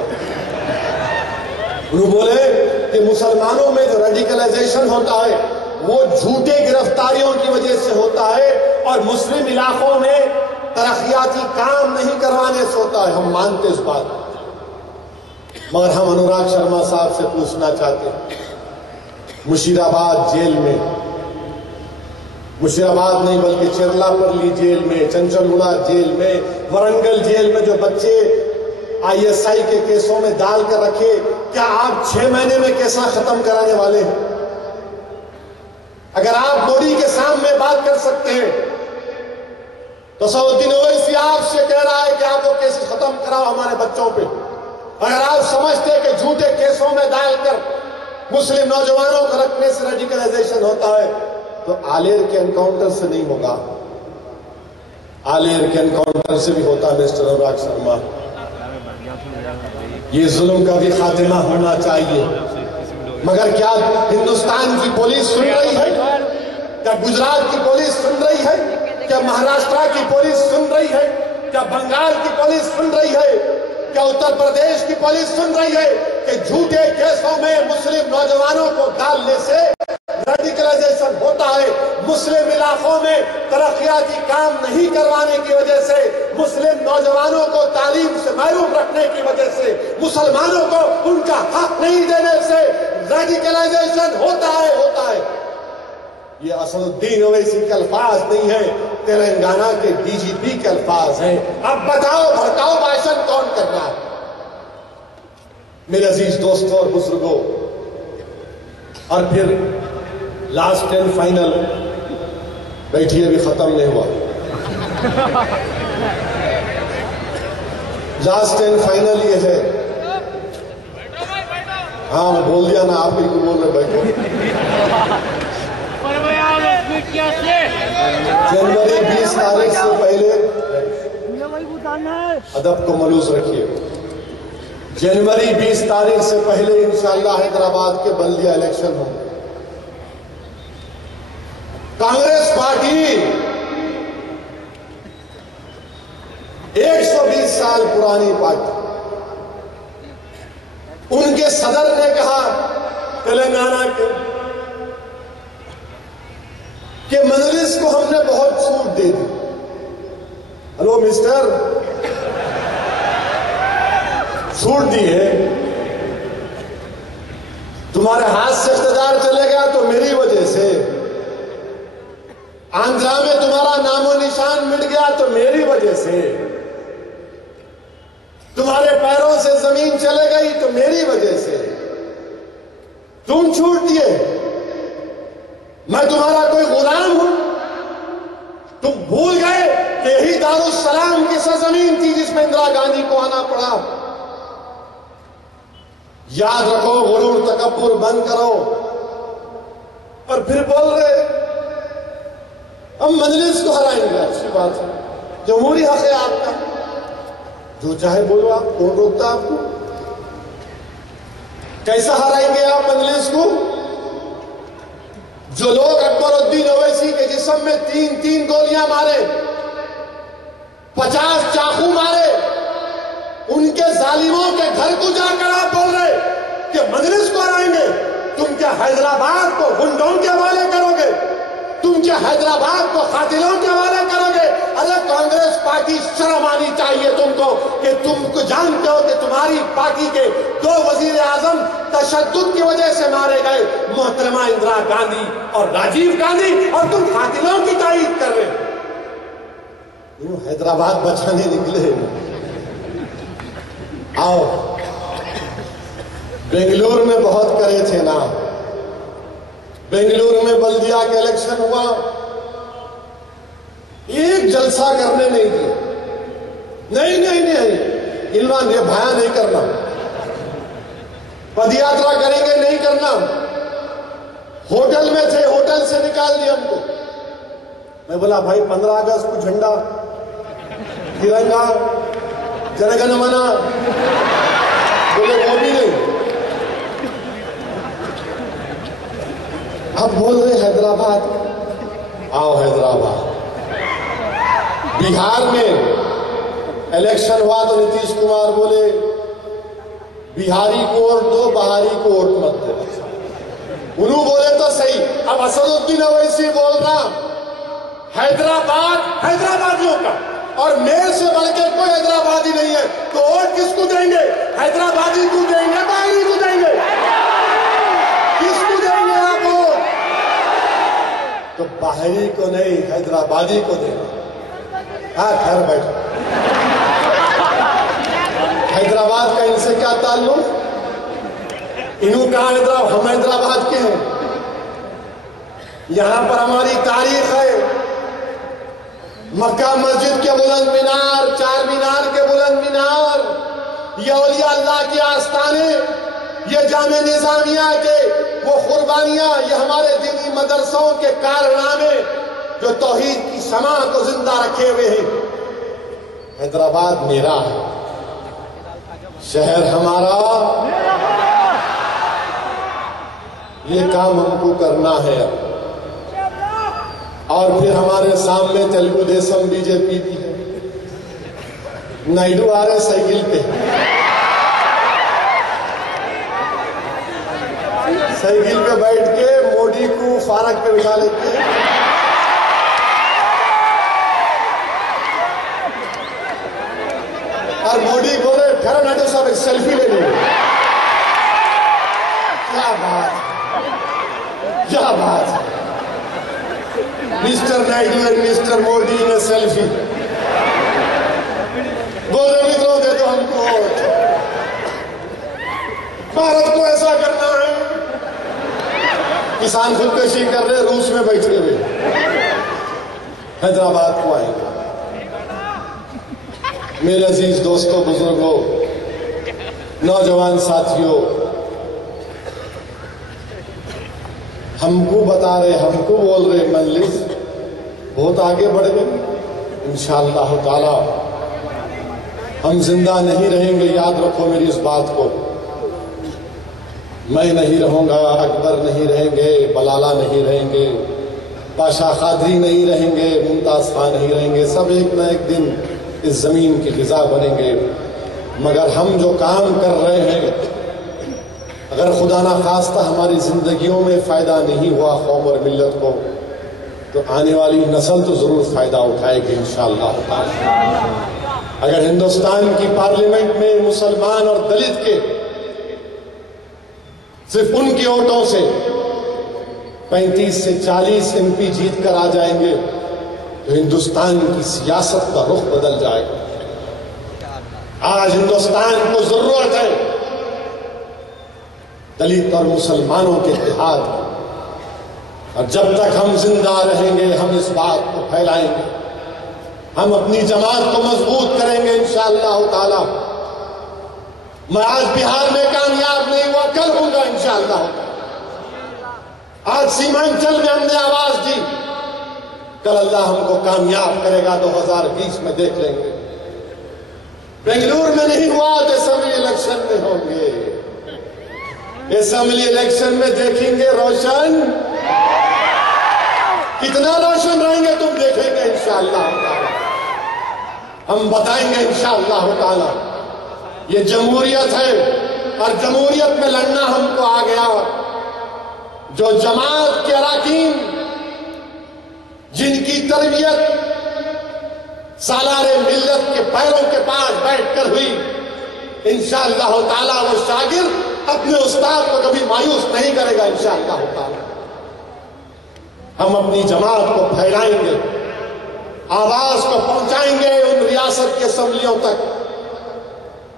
انہوں بولے کہ مسلمانوں میں جو ریڈیکلائزیشن ہوتا ہے وہ جھوٹے گرفتاریوں کی وجہ سے ہوتا ہے اور مسلم علاقوں میں ترقیاتی کام نہیں کروانے سے ہوتا ہے۔ ہم مانتے اس بات، مگر ہم انوراگ شرما صاحب سے پوچھنا چاہتے ہیں، مشیر آباد جیل میں، مشیر آباد نہیں بلکہ چرلا پرلی جیل میں، چنچل گوڑا جیل میں، ورنگل جیل میں جو بچے آئی ایس آئی کے کیسوں میں ڈال کر رکھے، کیا آپ 6 مہینے میں کیسا ختم کرانے والے ہیں؟ اگر آپ مودی کے سامنے بات کر سکتے ہیں تو سعودی اویسی آپ سے کہہ رہا ہے کہ آپ وہ کیس ختم کراؤ ہمارے بچوں پہ۔ اگر آپ سمجھتے کہ جھوٹے کیسوں میں ڈال کر مسلم نوجوانوں کو رکھنے سے ریڈیکلائزیشن ہوتا ہے تو آلیر کے انکاؤنٹر سے نہیں ہوگا، آلیر کے انکاؤنٹر سے بھی ہوتا ہے۔ مسٹر انوراگ شرما، یہ ظلم کا بھی خاتمہ ہونا چاہیے، مگر کیا ہندوستان کی پولیس سن رہی ہے؟ کیا گجرات کی پولیس سن رہی ہے؟ کیا مہاراشٹر کی پولیس سن رہی ہے؟ کیا بنگال کی پولیس سن رہی ہے؟ کیا اتر پردیش کی پولیس سن رہی ہے؟ کہ جھوٹے کیسوں میں مسلم نوجوانوں کو ڈالنے سے ریڈیکلائزیشن ہوتا ہے، مسلم علاقوں میں ترقیاتی کام نہیں کروانے کی وجہ سے، مسلم نوجوانوں کو تعلیم سے محروم رکھنے کی وجہ سے، مسلمانوں کو ان کا حق نہیں دینے سے ریڈیکلائزیشن ہوتا ہے۔ یہ اسد الدین اویسی کے الفاظ نہیں ہیں، تلنگانہ کے ڈی جی پی کے الفاظ ہیں۔ اب بتاؤ بھڑکاؤ بھاشن کون کر رہا ہے؟ میرے عزیز دوستوں اور بزرگوں، اور پھر لاسٹ اینڈ فائنل، بیٹھیے ابھی ختم نہیں ہوا، لاسٹ اینڈ فائنل یہ ہے، ہاں میں بول دیا نا، آپ ہی کو بول رہے بیٹھے۔ جنوری 20 تاریخ سے پہلے ادب کو ملوث رکھیے، جنوری 20 تاریخ سے پہلے انشاءاللہ حیدرآباد کے بلدیہ الیکشن ہوں گے۔ کانگریس پارٹی 120 سال پرانی پارٹی، ان کے صدر نے کہا تلنگانہ کے کہ مجلس کو ہم نے بہت چھوٹ دے دی۔ ہلو مسٹر، چھوٹ دی ہے، تمہارے ہاتھ سے اقتدار چلے گیا تو میری وجہ سے، آندھرا میں تمہارا نام و نشان مٹ گیا تو میری وجہ سے، تمہارے پیروں سے زمین چلے گئی تو میری وجہ سے، تم چھوٹ دیے، میں تمہارا کوئی غلام ہوں؟ تم بھول گئے کہ یہی دارالسلام کی سرزمین تھی جس میں اندرا گاندھی کو آنا پڑا۔ یاد رکھو، غرور تکبر بند کرو۔ اور پھر بول رہے ہم مجلس کو ہرائیں گے، اچھی بات ہے، جمہوری حق ہے آپ کا، جو چاہے بولو، آپ کون روکتا آپ کو؟ کیسا ہرائیں گے آپ مجلس کو؟ جو لوگ اکبر الدین اویسی کے جسم میں 3 گولیاں مارے، 50 چاقو مارے، ان کے ظالموں کے گھر کو جا کر آپ بول رہے کہ مجلس کو ہرائیں گے؟ تم کیا حیدرآباد کو گنڈوں کے حوالے کرو گے؟ تم کیا حیدرآباد کو قاتلوں کے حوالے کرو گے؟ ارے کانگریس پارٹی، شرم آنی چاہیے تم کو کہ تم کو جانتے ہو کہ تمہاری پارٹی کے 2 وزیر اعظم تشدد کی وجہ سے مارے گئے، محترمہ اندرا گاندھی اور راجیو گاندھی، اور تم قاتلوں کی تائید کر رہے ہو۔ حیدرآباد بچانے نکلے۔ آؤ، بنگلور میں بہت کرے تھے نا، بنگلور میں بلدیہ کا الیکشن ہوا، ایک جلسہ کرنے نہیں دیا، نہیں علمان یہ بھایا نہیں کرنا، پد یاترا کریں گے نہیں کرنا، ہوٹل میں تھے، ہوٹل سے نکال دیا ہم کو۔ میں بولا بھائی 15 اگست کو جھنڈا، ترنگا، جنگن منا، بولے وہ بھی نہیں۔ اب بول رہے حیدرآباد، آؤ حیدرآباد۔ بہار میں الیکشن ہوا تو نتیش کمار بولے بہاری کو ووٹ دو، بہاری کو ووٹ مت دو۔ انہوں بولے تو صحیح۔ اب اسد الدین اویسی بول رہا حیدرآباد حیدرآبادیوں کا، اور میرے سے بڑھ کے کوئی حیدرآبادی نہیں ہے، تو ووٹ کس کو دیں گے؟ حیدرآبادی کو دیں گے، بہاری کو دیں گے؟ کس کو دیں گے آپ ووٹ؟ تو بہاری کو نہیں، حیدرآبادی کو دیں گے۔ ہاں خیر بیٹھو۔ حیدرآباد کا ان سے کیا تعلق؟ انہوں کہا ہم حیدرآباد کے ہیں، یہاں پر ہماری تاریخ ہے، مکہ مسجد کے بلند مینار، 4 مینار کے بلند مینار، یہ اولیاء اللہ کے آستانے، یہ جامع نظامیہ کے وہ قربانیاں، یہ ہمارے دینی مدرسوں کے کارنامے جو توحید کی شمع کو زندہ رکھے ہوئے ہیں۔ حیدرآباد میرا ہے، شہر ہمارا، یہ کام ہم کو کرنا ہے۔ اور پھر ہمارے سامنے تیلگو دیشم بی جے پی کی ہے، نائیڈو آ رہے سائیکل پہ، سائیکل پہ بیٹھ کے موڈی کو فارغ پہ بٹھا لیتے ہیں. اور موڈی بولے ٹھہرو نائڈو صاحب ایک سیلفی لے لیں. کیا بات ہے، کیا بات ہے. مسٹر نائڈو اور مسٹر موڈی نے سیلفی. بولے متروں دے دو ہم کو ووٹ. بھارت کو ایسا کرنا ہے. کسان خودکشی کر رہے روس میں بیٹھے ہوئے حیدرآباد کو آئیں گے. میرے عزیز دوستوں، بزرگوں، نوجوان ساتھیوں، ہم کو بتا رہے، ہم کو بول رہے مجلس بہت آگے بڑھ گئے. انشاءاللہ تعالی ہم زندہ نہیں رہیں گے. یاد رکھو میری اس بات کو. میں نہیں رہوں گا، اکبر نہیں رہیں گے، بلالہ نہیں رہیں گے، پاشا قادری نہیں رہیں گے، ممتاز خان نہیں رہیں گے. سب ایک نہ ایک دن اس زمین کی غذا بنیں گے. مگر ہم جو کام کر رہے ہیں، اگر خدا نہ خواستہ ہماری زندگیوں میں فائدہ نہیں ہوا قوم اور ملت کو، تو آنے والی نسل تو ضرور فائدہ اٹھائے گی انشاءاللہ تعالی. اگر ہندوستان کی پارلیمنٹ میں مسلمان اور دلت کے صرف ان کے ووٹوں سے 35 سے 40 MP جیت کر آ جائیں گے تو ہندوستان کی سیاست کا رخ بدل جائے گا. آج ہندوستان کو ضرورت ہے دلت اور مسلمانوں کے اتحاد کی. اور جب تک ہم زندہ رہیں گے ہم اس بات کو پھیلائیں گے. ہم اپنی جماعت کو مضبوط کریں گے انشاءاللہ تعالی. میں آج بہار میں کامیاب نہیں ہوا، کل ہوں گا انشاءاللہ. آج سیمانچل میں ہم نے آواز دی، کل اللہ ہم کو کامیاب کرے گا. 2020 میں دیکھ لیں گے. بنگلور میں نہیں ہوا تو اسمبلی الیکشن میں ہوں گے. اسمبلی الیکشن میں دیکھیں گے روشن. کتنا روشن رہیں گے تم دیکھیں گے انشاءاللہ. ہم بتائیں گے انشاءاللہ تعالی. یہ جمہوریت ہے اور جمہوریت میں لڑنا ہم کو آ گیا. جو جماعت کے اراکین جن کی تربیت سالار ملت کے پیروں کے پاس بیٹھ کر ہوئی، انشاءاللہ تعالی وہ شاگرد اپنے استاد کو کبھی مایوس نہیں کرے گا انشاءاللہ تعالی. ہم اپنی جماعت کو پھیلائیں گے، آواز کو پہنچائیں گے ان ریاست کی اسمبلیوں تک.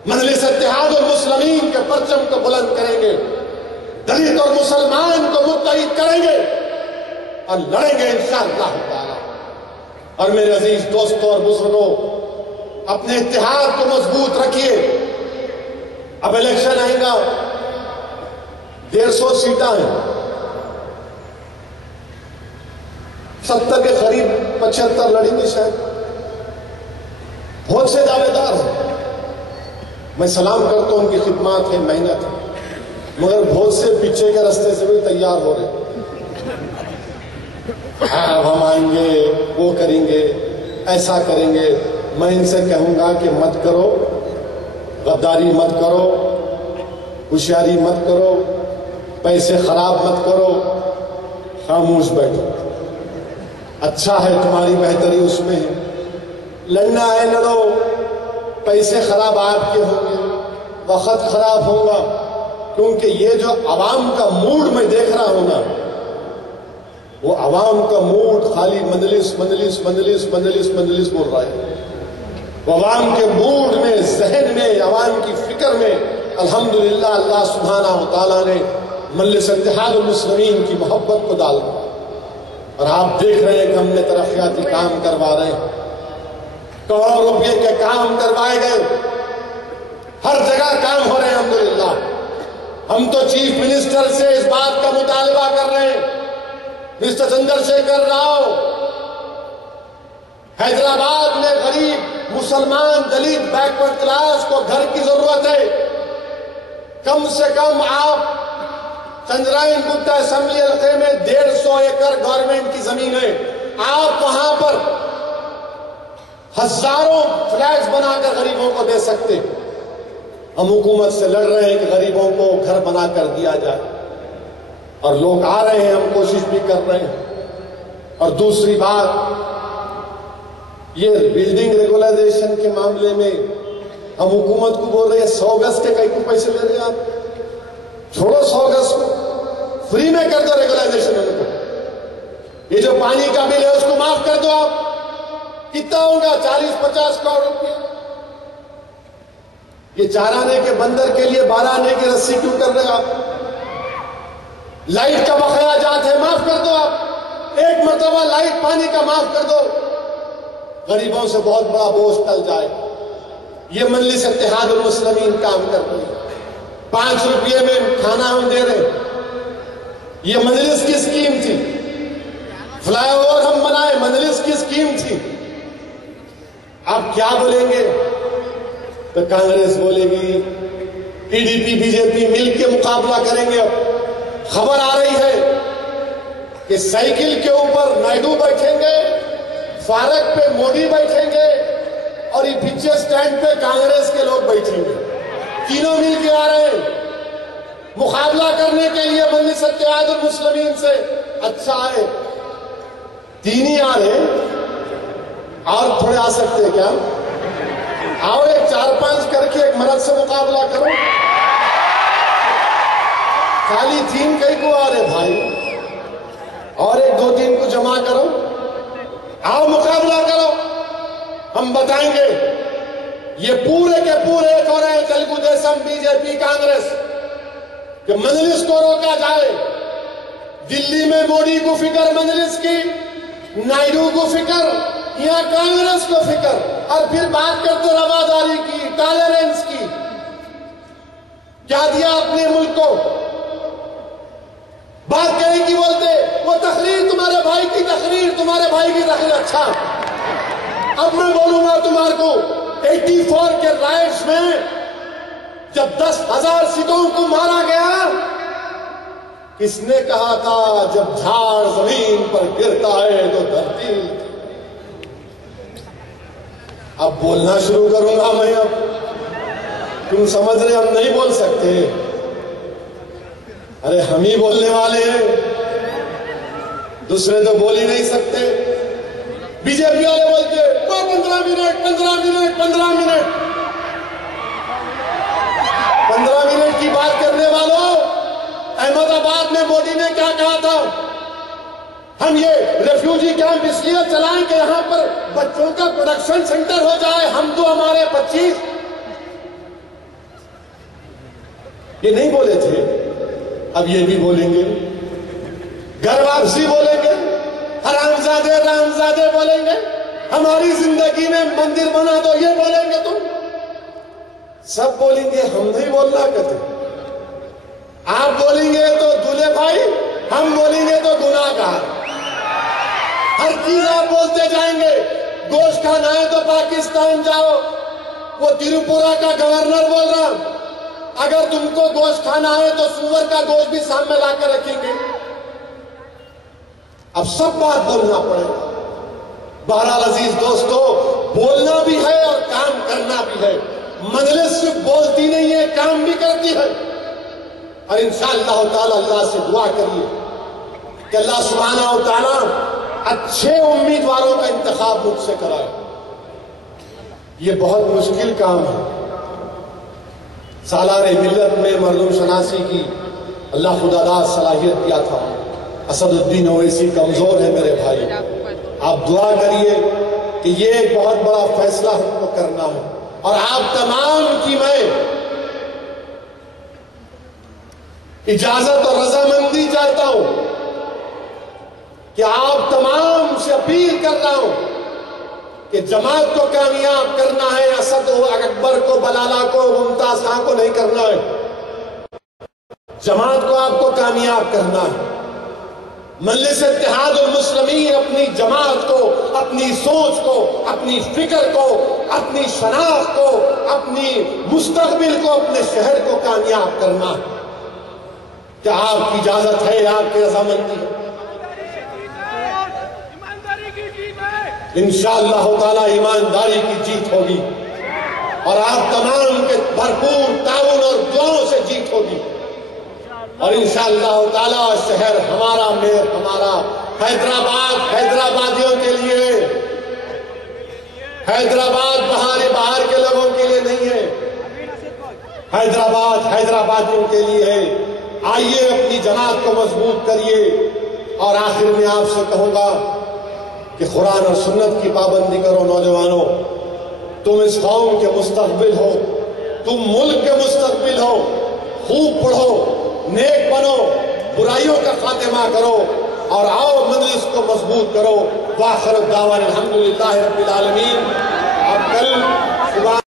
مجلس اتحاد المسلمین کے پرچم کو بلند کریں گے، دلت اور مسلمان کو متحد کریں گے اور لڑیں گے انشاءاللہ تعالی. اور میرے عزیز دوستوں اور بزرگوں، اپنے اتحاد کو مضبوط رکھیے. اب الیکشن آئے گا، 150 سیٹاں ہیں، 70 کے قریب 75 لڑیں گے شاید. بہت سے دعوے دار ہیں، میں سلام کرتا ہوں، ان کی خدمات ہے، محنت ہے. مگر بہت سے پیچھے کے راستے سے بھی تیار ہو رہے. ہم آئیں گے، وہ کریں گے، ایسا کریں گے. میں ان سے کہوں گا کہ مت کرو، غداری مت کرو، ہوشیاری مت کرو، پیسے خراب مت کرو، خاموش بیٹھو. اچھا ہے، تمہاری بہتری اس میں ہے. لڑنا ہے لڑو، پیسے خراب آپ کے ہوں گے، وقت خراب ہوگا. کیونکہ یہ جو عوام کا موڈ میں دیکھ رہا ہوں نا، وہ عوام کا موڈ خالی مجلس مجلس مجلس مجلس مجلس بول رہا ہے. وہ عوام کے موڈ میں، ذہن میں، عوام کی فکر میں الحمدللہ اللہ سبحانہ و تعالیٰ نے مجلس اتحاد المسلمین کی محبت کو ڈال دیا. اور آپ دیکھ رہے ہیں کہ ہم نے ترقیاتی کام کروا رہے ہیں، کروڑوں روپے کے کام کروائے گئے، ہر جگہ کام ہو رہے ہیں الحمدللہ. ہم تو چیف منسٹر سے اس بات کا مطالبہ کر رہے ہیں، مسٹر چندر شیکھر راؤ، حیدرآباد میں غریب مسلمان دلت بیکورڈ کلاس کو گھر کی ضرورت ہے. کم سے کم آپ چندرائن گپتا اسمبلی حلقے میں 150 ایکڑ گورنمنٹ کی زمین ہے، آپ وہاں پر ہزاروں فلیٹس بنا کر غریبوں کو دے سکتے. ہم حکومت سے لڑ رہے ہیں کہ غریبوں کو گھر بنا کر دیا جائے. اور لوگ آ رہے ہیں، ہم کوشش بھی کر رہے ہیں۔ اور دوسری بات، یہ بلڈنگ ریگولائزیشن کے معاملے میں ہم حکومت کو بول رہے ہیں 100 گز کے کئی کو پیسے لے رہے ہیں آپ، چھوڑو 100 گز کو، فری میں کر دو ریگولائزیشن ان کو۔ یہ جو پانی کا بل ہے اس کو معاف کر دو آپ، کتنا ہوگا؟ 40-50 کروڑ روپے۔ یہ 4 آنے کے بندر کے لیے 12 آنے کی رسی کیوں کر رہے آپ؟ لائٹ کا بقایا جات ہے، معاف کر دو آپ، ایک مرتبہ لائٹ پانی کا معاف کر دو، غریبوں سے بہت بڑا بوجھ ٹل جائے۔ یہ مجلس اتحاد المسلمین کام کر رہی ہے، 5 روپے میں کھانا ہم دے رہے ہیں۔ یہ مجلس کی اسکیم تھی، فلائی اوور ہم بنائے، مجلس کی اسکیم تھی۔ آپ کیا بولیں گے؟ تو کانگریس بولے گی، P D P B J پی مل کے مقابلہ کریں گے۔ اب خبر آ رہی ہے کہ سائیکل کے اوپر نائیڈو بیٹھیں گے، فارق پہ مودی بیٹھیں گے، اور یہ پیچھے سٹینڈ پہ کانگریس کے لوگ بیٹھیں گے، تینوں مل کے آ رہے ہیں مقابلہ کرنے کے لیے مجلس اتحاد المسلمین سے۔ اچھا ہے، 3 ہی آ رہے ہیں، اور تھوڑے آ سکتے ہیں کیا؟ آؤ ایک 4-5 کر کے ایک مرد سے مقابلہ کرو۔ خالی 3 کئی کو آ رہے بھائی، اور ایک 2-3 کو جمع کرو، آؤ مقابلہ کرو۔ ہم بتائیں گے یہ پورے کے پورے ایک ہو رہے ہیں تیلگو دیشم، بی جے پی، کانگریس، کہ مجلس کو روکا جائے۔ دلی میں مودی کو فکر مجلس کی، نائیڈو کو فکر، یہاں کانگریس کو فکر، اور پھر بات کرتے رواداری کی، ٹالرنس کی۔ کیا دیا اپنے ملک کو؟ بات کریں کی بولتے وہ تقریر، تمہارے بھائی کی تقریر، تمہارے بھائی کی تقریر۔ اچھا، اب میں بولوں گا تمہارے کو، 84 کے رائٹس میں جب 10,000 سکھوں کو مارا گیا، کس نے کہا تھا جب جھاڑ زمین پر گرتا ہے تو دھرتی؟ اب بولنا شروع کروں گا میں، اب تم سمجھ رہے ہم نہیں بول سکتے؟ ارے ہم ہی بولنے والے ہیں، دوسرے تو بول ہی نہیں سکتے۔ بی جے پی والے بولتے 15 منٹ 15 منٹ کی بات کرنے والوں، احمد آباد میں مودی نے کیا کہا تھا؟ ہم یہ ریفیوجی کیمپ اس لیے چلائیں کہ یہاں پر بچوں کا پروڈکشن سینٹر ہو جائے، ہم تو ہمارے 25 یہ نہیں بولے تھے، اب یہ بھی بولیں گے، گھر واپسی بولیں گے، حرامزادے رامزادے بولیں گے، ہماری زندگی میں مندر بنا دو یہ بولیں گے، تم سب بولیں گے، ہم نہیں بولنا کہتے۔ آپ بولیں گے تو دولہے بھائی، ہم بولیں گے تو گناہ گار۔ ہر چیز آپ بولتے جائیں گے، گوشت کھانا ہے تو پاکستان جاؤ، وہ تریپورہ کا گورنر بول رہا، اگر تم کو گوشت کھانا ہے تو سور کا گوشت بھی سامنے لا کر رکھیں گے۔ اب سب بات بولنا پڑے گا۔ بہرحال عزیز دوستو، بولنا بھی ہے اور کام کرنا بھی ہے۔ مجلس صرف بولتی نہیں ہے، کام بھی کرتی ہے، اور انشاءاللہ تعالی اللہ سے دعا کریے کہ اللہ سبحانہ و تعالی اچھے امیدواروں کا انتخاب مجھ سے کرائے۔ یہ بہت مشکل کام ہے۔ سالار ملت میں مردم شناسی کی اللہ خدا داد صلاحیت دیا تھا۔ اسد الدین اویسی کمزور ہے میرے بھائی، آپ دعا کریے کہ یہ ایک بہت بڑا فیصلہ ہم کو کرنا ہے، اور آپ تمام کی میں اجازت اور رضامندی چاہتا ہوں کہ آپ تمام سے اپیل کر رہا ہوں کہ جماعت کو کامیاب کرنا ہے، اسد اکبر کو، بلالہ کو، ممتاز خان کو نہیں کرنا ہے، جماعت کو آپ کو کامیاب کرنا ہے۔ مجلس اتحاد المسلمین اپنی جماعت کو، اپنی سوچ کو، اپنی فکر کو، اپنی شناخت کو، اپنی مستقبل کو، اپنے شہر کو کامیاب کرنا ہے۔ کیا آپ کی اجازت ہے؟ آپ کی رضامندی ہے؟ انشاءاللہ تعالی ایمانداری کی جیت ہوگی، اور آپ تمام کے بھرپور تعاون اور دعاؤں سے جیت ہوگی۔ اور انشاءاللہ تعالی شہر ہمارا، میر ہمارا، حیدرآبادیوں کے لیے، حیدرآباد باہر کے لوگوں کے لیے نہیں ہے، حیدرآبادیوں کے لیے ہے۔ آئیے اپنی جماعت کو مضبوط کریے۔ اور آخر میں آپ سے کہوں گا کہ قرآن اور سنت کی پابندی کرو نوجوانوں، تم اس قوم کے مستقبل ہو، تم ملک کے مستقبل ہو، خوب پڑھو، نیک بنو، برائیوں کا خاتمہ کرو اور آؤ مجلس کو مضبوط کرو۔ وآخر الدعوانا الحمدللہ رب العالمین۔ اب کل صبح